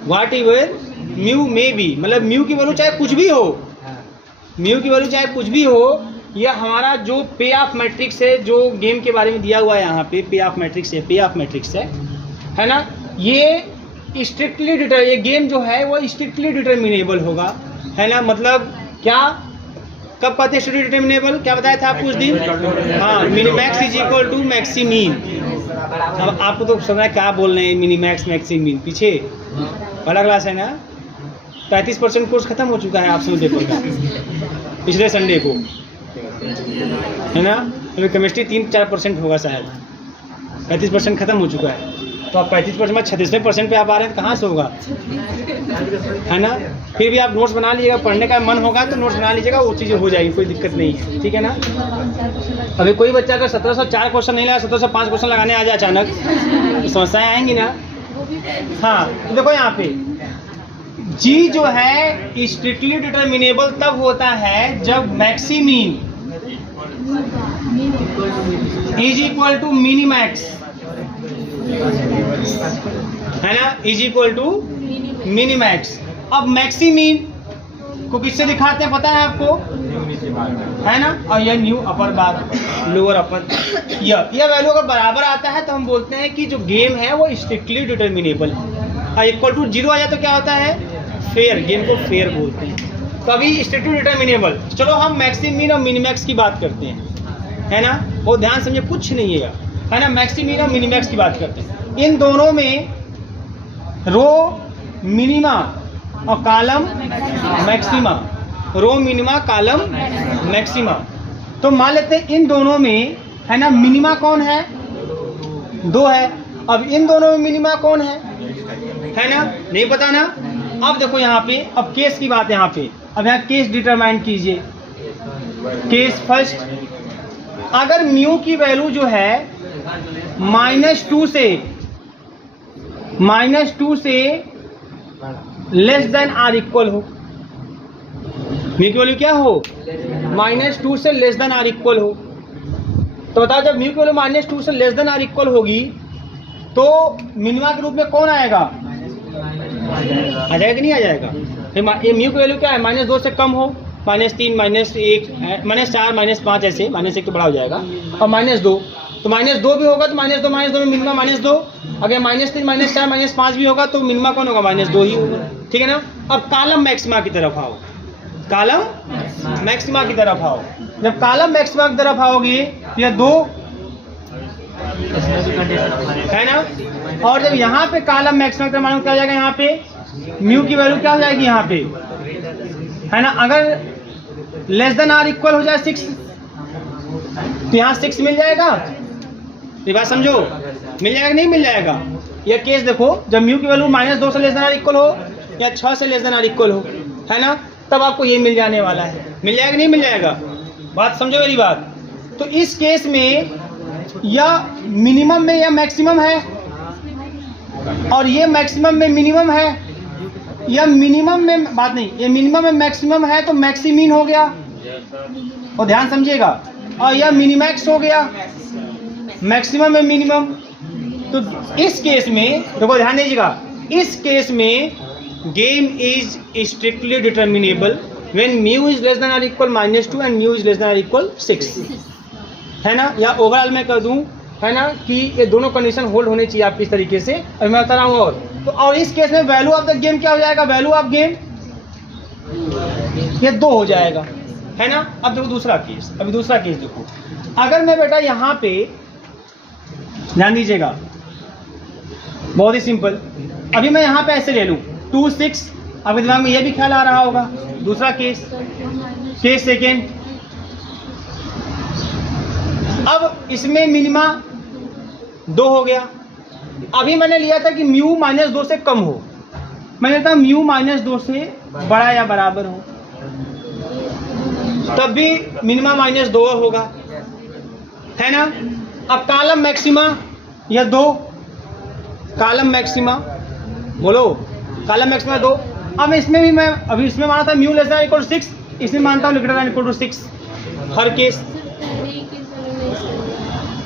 व्हाट एवर म्यू में बी, मतलब म्यू की वैल्यू चाहे कुछ भी हो, म्यू की वैल्यू चाहे कुछ भी हो, यह हमारा जो पे ऑफ मैट्रिक्स है, जो गेम के बारे में दिया हुआ है यहाँ पे, पे ऑफ मैट्रिक्स है, पे ऑफ मैट्रिक्स है ना, ये स्ट्रिक्टली ये गेम जो है वो स्ट्रिक्टली डिटर्मिनेबल होगा, है ना। मतलब क्या, कब कहते हैं स्ट्रिक्टली डिटर्मिनेबल, क्या बताया था आपको उस दिन? हाँ, मिनिमैक्स इज इक्वल टू मैक्सिमीन। अब आपको तो समझ है क्या बोल रहे हैं, मिनिमैक्स मैक्सिमीन, पीछे बड़ा क्लास है ना, 35% कोर्स खत्म हो चुका है आप समझ देखो पिछले संडे को, है ना। तो केमिस्ट्री 3-4% होगा शायद, 35% खत्म हो चुका है, तो आप 35% में 36% पे आप आ रहे हैं, कहाँ से होगा, है ना। फिर भी आप नोट्स बना लीजिएगा, पढ़ने का मन होगा तो नोट्स बना लीजिएगा, वो चीज़ें हो जाएगी, कोई दिक्कत नहीं है। ठीक है ना। अभी कोई बच्चा अगर 1704 क्वेश्चन नहीं लगा, 1705 क्वेश्चन लगाने आ जाए अचानक, तो समस्याएं आएंगी ना। हाँ, तो देखो यहाँ पे जी जो है स्ट्रिक्टली डिटर्मिनेबल तब होता है जब मैक्सिमीन इज इक्वल टू मिनिमैक्स, है ना, इज इक्वल टू मिनिमैक्स। अब मैक्सिमीन को किससे दिखाते हैं पता है आपको, है ना, और यह न्यू अपर बार, लोअर अपर, यह वैल्यू अगर बराबर आता है तो हम बोलते हैं कि जो गेम है वो स्ट्रिक्टली डिटर्मिनेबल है। इक्वल टू 0 आ जाए तो क्या होता है, फेयर, गेम को फेयर बोलते हैं। तो अभी स्ट्रिक्टली डिटर्मिनेबल, चलो हम मैक्सिमीन और मिनिमैक्स की बात करते हैं, है ना, वो ध्यान समझे, कुछ नहीं है ना, मैक्सिमीन और मिनिमैक्स की बात करते हैं। इन दोनों में रो मिनिमा और column maxima, row minima column maxima. तो मान लेते हैं इन दोनों में, है ना, मिनिमा कौन है, 2 है। अब इन दोनों में मिनिमा कौन है ना, नहीं पता ना। अब देखो यहाँ पे, अब केस की बात है यहाँ पे, अब यहाँ केस डिटरमाइन कीजिए। केस फर्स्ट, अगर म्यू की वैल्यू जो है -2 से लेस देन आर इक्वल हो, म्यू की वैल्यू क्या हो, -2 से लेस देन आर इक्वल हो, तो बताओ जब म्यू की वैल्यू -2 से लेस देन आर इक्वल होगी तो मिनिमा के रूप में कौन आएगा, आ जाएगा कि नहीं आ जाएगा। फिर म्यू की वैल्यू क्या है, -2 से कम हो, -3, -1, -4, -5 ऐसे, -1 तो बड़ा हो जाएगा, और -2, तो -2 भी होगा तो -2 में मिनिमा -2, अगर -3, -4, -5 भी होगा तो मिनिमा कौन होगा, -2 ही होगा। ठीक है ना। अब कॉलम मैक्सिमा की तरफ आओ, कॉलम मैक्सिमा की तरफ आओ। जब कॉलम मैक्सिमा की तरफ आओगे तो यह 2 है ना, और जब यहाँ पे कॉलम मैक्सिमा की तरफ क्या हो जाएगा, यहाँ पे म्यू की वैल्यू क्या हो जाएगी यहाँ पे, है ना। अगर लेस देन आर इक्वल हो जाए 6, तो यहाँ 6 मिल जाएगा। ये बात समझो, मिल जाएगा नहीं मिल जाएगा। यह केस देखो, जब म्यू की वैल्यू -2 से लेस देन आर इक्वल हो या 6 से लेस देन आर इक्वल हो, है ना, तब आपको ये मिल जाने वाला है। मिल जाएगा नहीं मिल जाएगा, बात समझो मेरी बात। तो इस केस में या मिनिमम में या मैक्सिमम है, और ये मैक्सिमम में मिनिमम है, या मिनिमम में बात नहीं, ये मिनिमम में मैक्सिमम है तो मैक्सिमीन हो गया, और ध्यान समझिएगा, और यह मिनिमैक्स हो गया, मैक्सिमम में मिनिमम। तो इस केस में देखो ध्यान दीजिएगा, इस केस में game is strictly determinable when mu is less than और equal -2 and mu is less than और इक्वल 6, है ना। या ओवरऑल मैं कर दूं, है ना, कि ये दोनों कंडीशन होल्ड होने चाहिए आपकी इस तरीके से। अभी मैं बता रहा हूँ और इस केस में वैल्यू ऑफ द गेम क्या हो जाएगा, वैल्यू ऑफ गेम ये 2 हो जाएगा, है ना। अब देखो दूसरा केस, अभी दूसरा केस देखो, अगर मैं बेटा यहाँ पे ध्यान दीजिएगा, बहुत ही सिंपल, अभी मैं यहाँ पे ऐसे ले लूँ 2 6, आपके दिमाग में ये भी ख्याल आ रहा होगा। दूसरा केस, केस सेकेंड, अब इसमें मिनिमा 2 हो गया। अभी मैंने लिया था कि म्यू -2 से कम हो, मैंने लिया था म्यू -2 से बड़ा या बराबर हो, तब भी मिनिमा -2 होगा, है ना। अब कॉलम मैक्सिमा या 2, कॉलम मैक्सिमा बोलो, कॉलम मैक्सिमा 2। अब इसमें भी मैं अभी इसमें माना था म्यू लेस देन इक्वल 6, इसमें मानता हूँ ग्रेटर देन इक्वल 6 हर केस।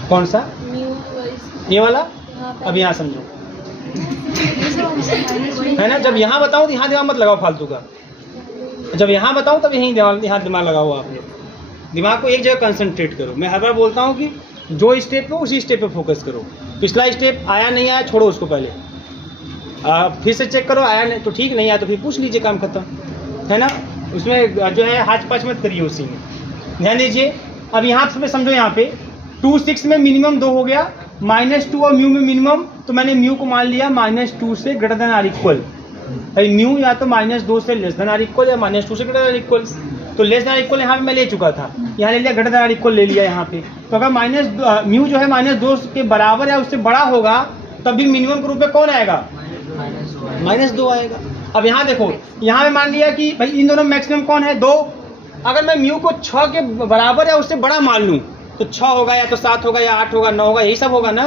कौन सा, ये वाला, अब यहाँ समझो, है ना। जब यहाँ बताऊँ तो यहाँ दिमाग मत लगाओ फालतू का, जब यहाँ बताऊँ तब यहीं यहाँ दिमाग लगाओ। आप दिमाग को एक जगह कंसंट्रेट करो। मैं हर बार बोलता हूँ कि जो स्टेप पे उसी स्टेप पे फोकस करो। पिछला स्टेप आया नहीं आया छोड़ो उसको, पहले फिर से चेक करो, आया नहीं तो ठीक, नहीं आया तो फिर पूछ लीजिए, काम खत्म, है ना। उसमें जो है हाथ पाँच मत करिए उसी में, ध्यान दीजिए। अब यहाँ पे समझो, यहाँ पे 2 6 में मिनिमम 2 हो गया, -2 और म्यू में मिनिमम, तो मैंने म्यू को मान लिया -2 से greater than or equal. Mu या तो -2 से लेस देन आर इक्वल या -2 से ग्रेटर देन आर इक्वल। तो लेस देन आर इक्वल यहाँ पे मैं ले चुका था, यहाँ ले लिया, ग्रेटर देन आर इक्वल ले लिया यहाँ पे। तो अगर म्यू जो है -2 के बराबर या उससे बड़ा होगा, तब भी मिनिमम के रूप में कौन आएगा, -2 आएगा। अब यहाँ देखो, यहाँ पे मान लिया कि भाई इन दोनों मैक्सिमम कौन है, 2। अगर मैं म्यू को 6 के बराबर या उससे बड़ा मान लूँ तो 6 होगा या तो 7 होगा या 8 होगा 9 होगा, यही सब होगा ना।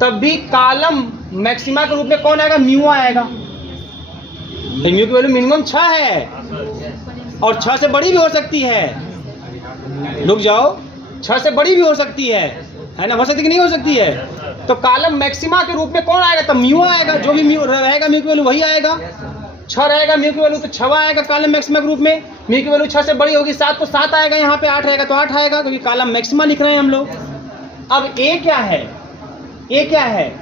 तब भी कॉलम मैक्सिमा के रूप में कौन आएगा, म्यू आएगा। म्यू की वैल्यू मिनिमम 6 है और 6 से बड़ी भी हो सकती है। रुक जाओ, 6 से बड़ी भी हो सकती है ना, हो सकती कि नहीं हो सकती है। तो कॉलम मैक्सिमा के रूप में कौन आएगा, तब म्यू आएगा। जो भी म्यू रहेगा म्यू की वैल्यू वही आएगा। 6 रहेगा म्यू की वैल्यू तो 6 आएगा कॉलम मैक्सिमा के रूप में। म्यू की वैल्यू 6 से बड़ी होगी 7 तो 7 आएगा, यहाँ पे 8 रहेगा तो 8 आएगा, क्योंकि कॉलम मैक्सिमा लिख रहे हैं हम लोग। अब ए क्या है, ए क्या है,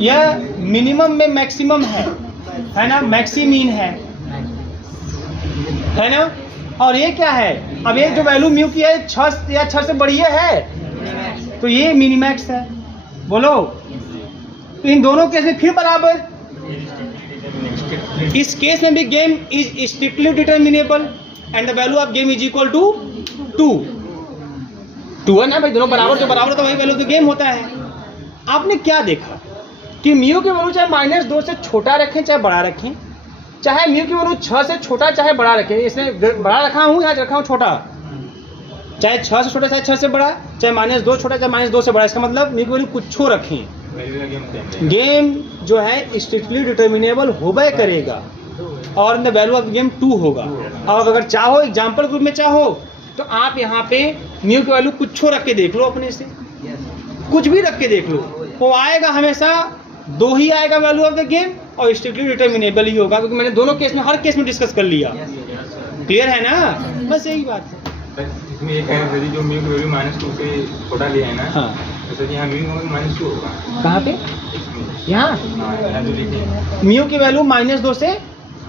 यह मिनिमम में मैक्सिमम है ना, मैक्सिमीन है ना। और ये क्या है, अब ये जो वैल्यू म्यू की है 6 या 6 से बड़ी है, तो ये मिनिमैक्स है। बोलो, तो इन दोनों केस में फिर बराबर, इस केस में भी game is strictly determinable and the value of game is equal to 2 है ना भाई, दोनों बराबर, जो बराबर तो वही वैल्यू ऑफ द गेम होता है। आपने क्या देखा कि म्यू की वैल्यू चाहे -2 से छोटा रखें चाहे बड़ा रखें, चाहे म्यू की वैल्यू 6 से छोटा चाहे बड़ा रखें, इसमें बड़ा रखा हूँ यहाँ रखा हूँ छोटा, चाहे 6 से छोटा चाहे 6 से बड़ा, चाहे -2 छोटा चाहे -2 से बड़ा, इसका मतलब म्यू की वैल्यू कुछ रखें, गेम जो है स्ट्रिक्टली डिटर्मिनेबल होबे करेगा और द वैल्यू ऑफ गेम 2 होगा। और अगर चाहो एग्जाम्पल ग्रुप में चाहो तो आप यहाँ पे म्यू की वैल्यू कुछ रख के देख लो, अपने से कुछ भी रख के देख लो, वो आएगा हमेशा 2 ही आएगा वैल्यू ऑफ द गेम और स्ट्रिक्टली डिटर्मिनेबल ही होगा, क्योंकि मैंने दोनों केस में हर केस में डिस्कस कर लिया। क्लियर है ना, बस यही बात है। इसमें ये कह रहे थे जो म्यू की वैल्यू -2 से छोटा लिया है ना, हाँ, तो यहाँ म्यू -2 होगा। कहाँ पे, यहाँ म्यू की वैल्यू -2 से,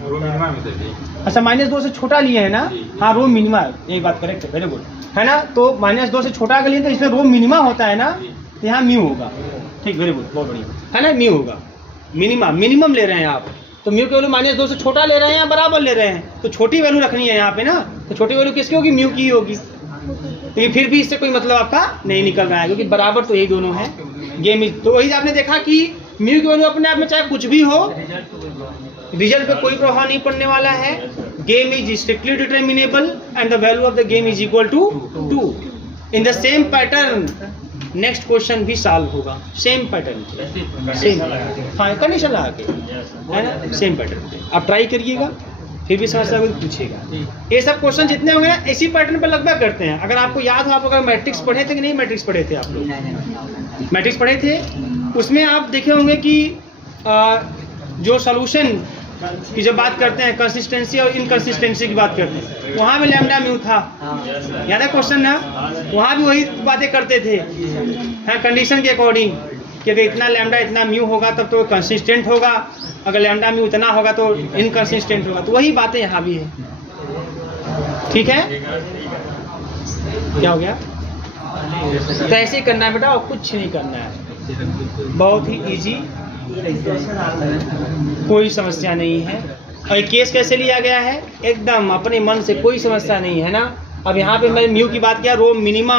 रो मिनिमा में सर जी, अच्छा -2 से छोटा लिए है ना, हाँ रो मिनिमा, एक बात करेक्ट है, वेरी गुड, है ना। तो -2 से छोटा के लिए तो इसमें रो मिनिमा होता है ना, तो यहाँ म्यू होगा, ठीक, वेरी गुड, बहुत बढ़िया, है ना, म्यू होगा, मिनिमा, मिनिमम ले रहे हैं आप, तो म्यू की वैल्यू -2 से छोटा ले रहे हैं या बराबर ले रहे हैं, तो छोटी वैल्यू रखनी है यहाँ पे ना, तो छोटी वैल्यू किसकी होगी, म्यू की होगी। लेकिन फिर भी इससे कोई मतलब आपका नहीं निकल रहा है, क्योंकि बराबर तो यही दोनों है। गेम इज, तो वही आपने देखा कि म्यू की वैल्यू अपने आप में चाहे कुछ भी हो, रिजल्ट पे कोई प्रभाव नहीं पड़ने वाला है। Game is strictly determinable and the value of the game is equal to 2। In the same pattern next question भी सॉल्व होगा, सेम पैटर्न, सेम हाँ कंडीशन लगा के, है ना, सेम पैटर्न। आप ट्राई करिएगा, फिर भी समस्या कोई पूछेगा। ये सब क्वेश्चन जितने होंगे ना इसी पैटर्न पर लगभग करते हैं। अगर आपको याद हो, आप अगर मैट्रिक्स पढ़े थे कि नहीं, मैट्रिक्स पढ़े थे आप लोग, मैट्रिक्स पढ़े थे, उसमें आप देखे होंगे कि जो सोल्यूशन की जब बात करते हैं, कंसिस्टेंसी और इनकंसिस्टेंसी की बात करते हैं, वहाँ भी लैम्डा म्यू था, याद है क्वेश्चन ना, वहाँ भी वही बातें करते थे, हाँ कंडीशन के अकॉर्डिंग कि अगर इतना लैम्डा इतना म्यू होगा तब तो कंसिस्टेंट होगा, अगर लैम्डा म्यू इतना होगा तो इनकंसिस्टेंट होगा। तो वही बातें यहाँ भी है, ठीक है। क्या हो गया, तो ऐसे करना है बेटा, और कुछ नहीं करना है, बहुत ही इजी, कोई समस्या नहीं है। और केस कैसे लिया गया है, एकदम अपने मन से, कोई समस्या नहीं है ना। अब यहाँ पे मैंने म्यू की बात किया, रो मिनिमा,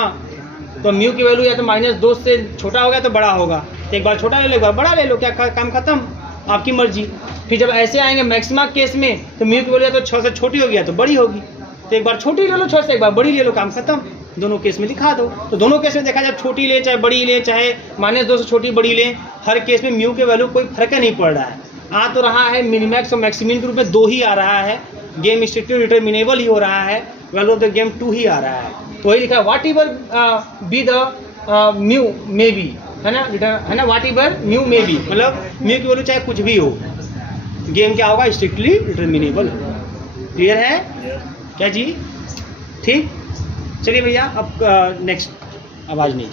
तो म्यू की वैल्यू या तो -2 से छोटा हो गया तो बड़ा होगा, तो एक बार छोटा ले लो, एक बार बड़ा ले लो, क्या काम खत्म, आपकी मर्जी। फिर जब ऐसे आएंगे मैक्सिमा केस में, तो म्यू की वैल्यू या तो 6 से छोटी होगी या तो बड़ी होगी, तो एक बार छोटी ले लो 6 से, एक बार बड़ी ले लो, काम खत्म। दोनों केस में दिखा दो। तो दोनों केस में देखा जाए, छोटी ले चाहे बड़ी ले, चाहे -2 से छोटी बड़ी ले, हर केस में म्यू के वैल्यू कोई फर्क नहीं पड़ रहा है। आ तो रहा है मिनिमैक्स और मैक्सिमिन के रूप में 2 ही आ रहा है, गेम स्ट्रिक्टली डिटर्मिनेबल ही हो रहा है, वैल्यू ऑफ द गेम 2 ही आ रहा है। तो वही लिखा है, what ever be the mu may be, है ना, what ever mu may be, मतलब म्यू की वैल्यू चाहे कुछ भी हो, गेम क्या होगा, स्ट्रिक्टली डिटर्मिनेबल। क्लियर है क्या जी, ठीक। चलिए भैया, अब नेक्स्ट, आवाज़ नहीं।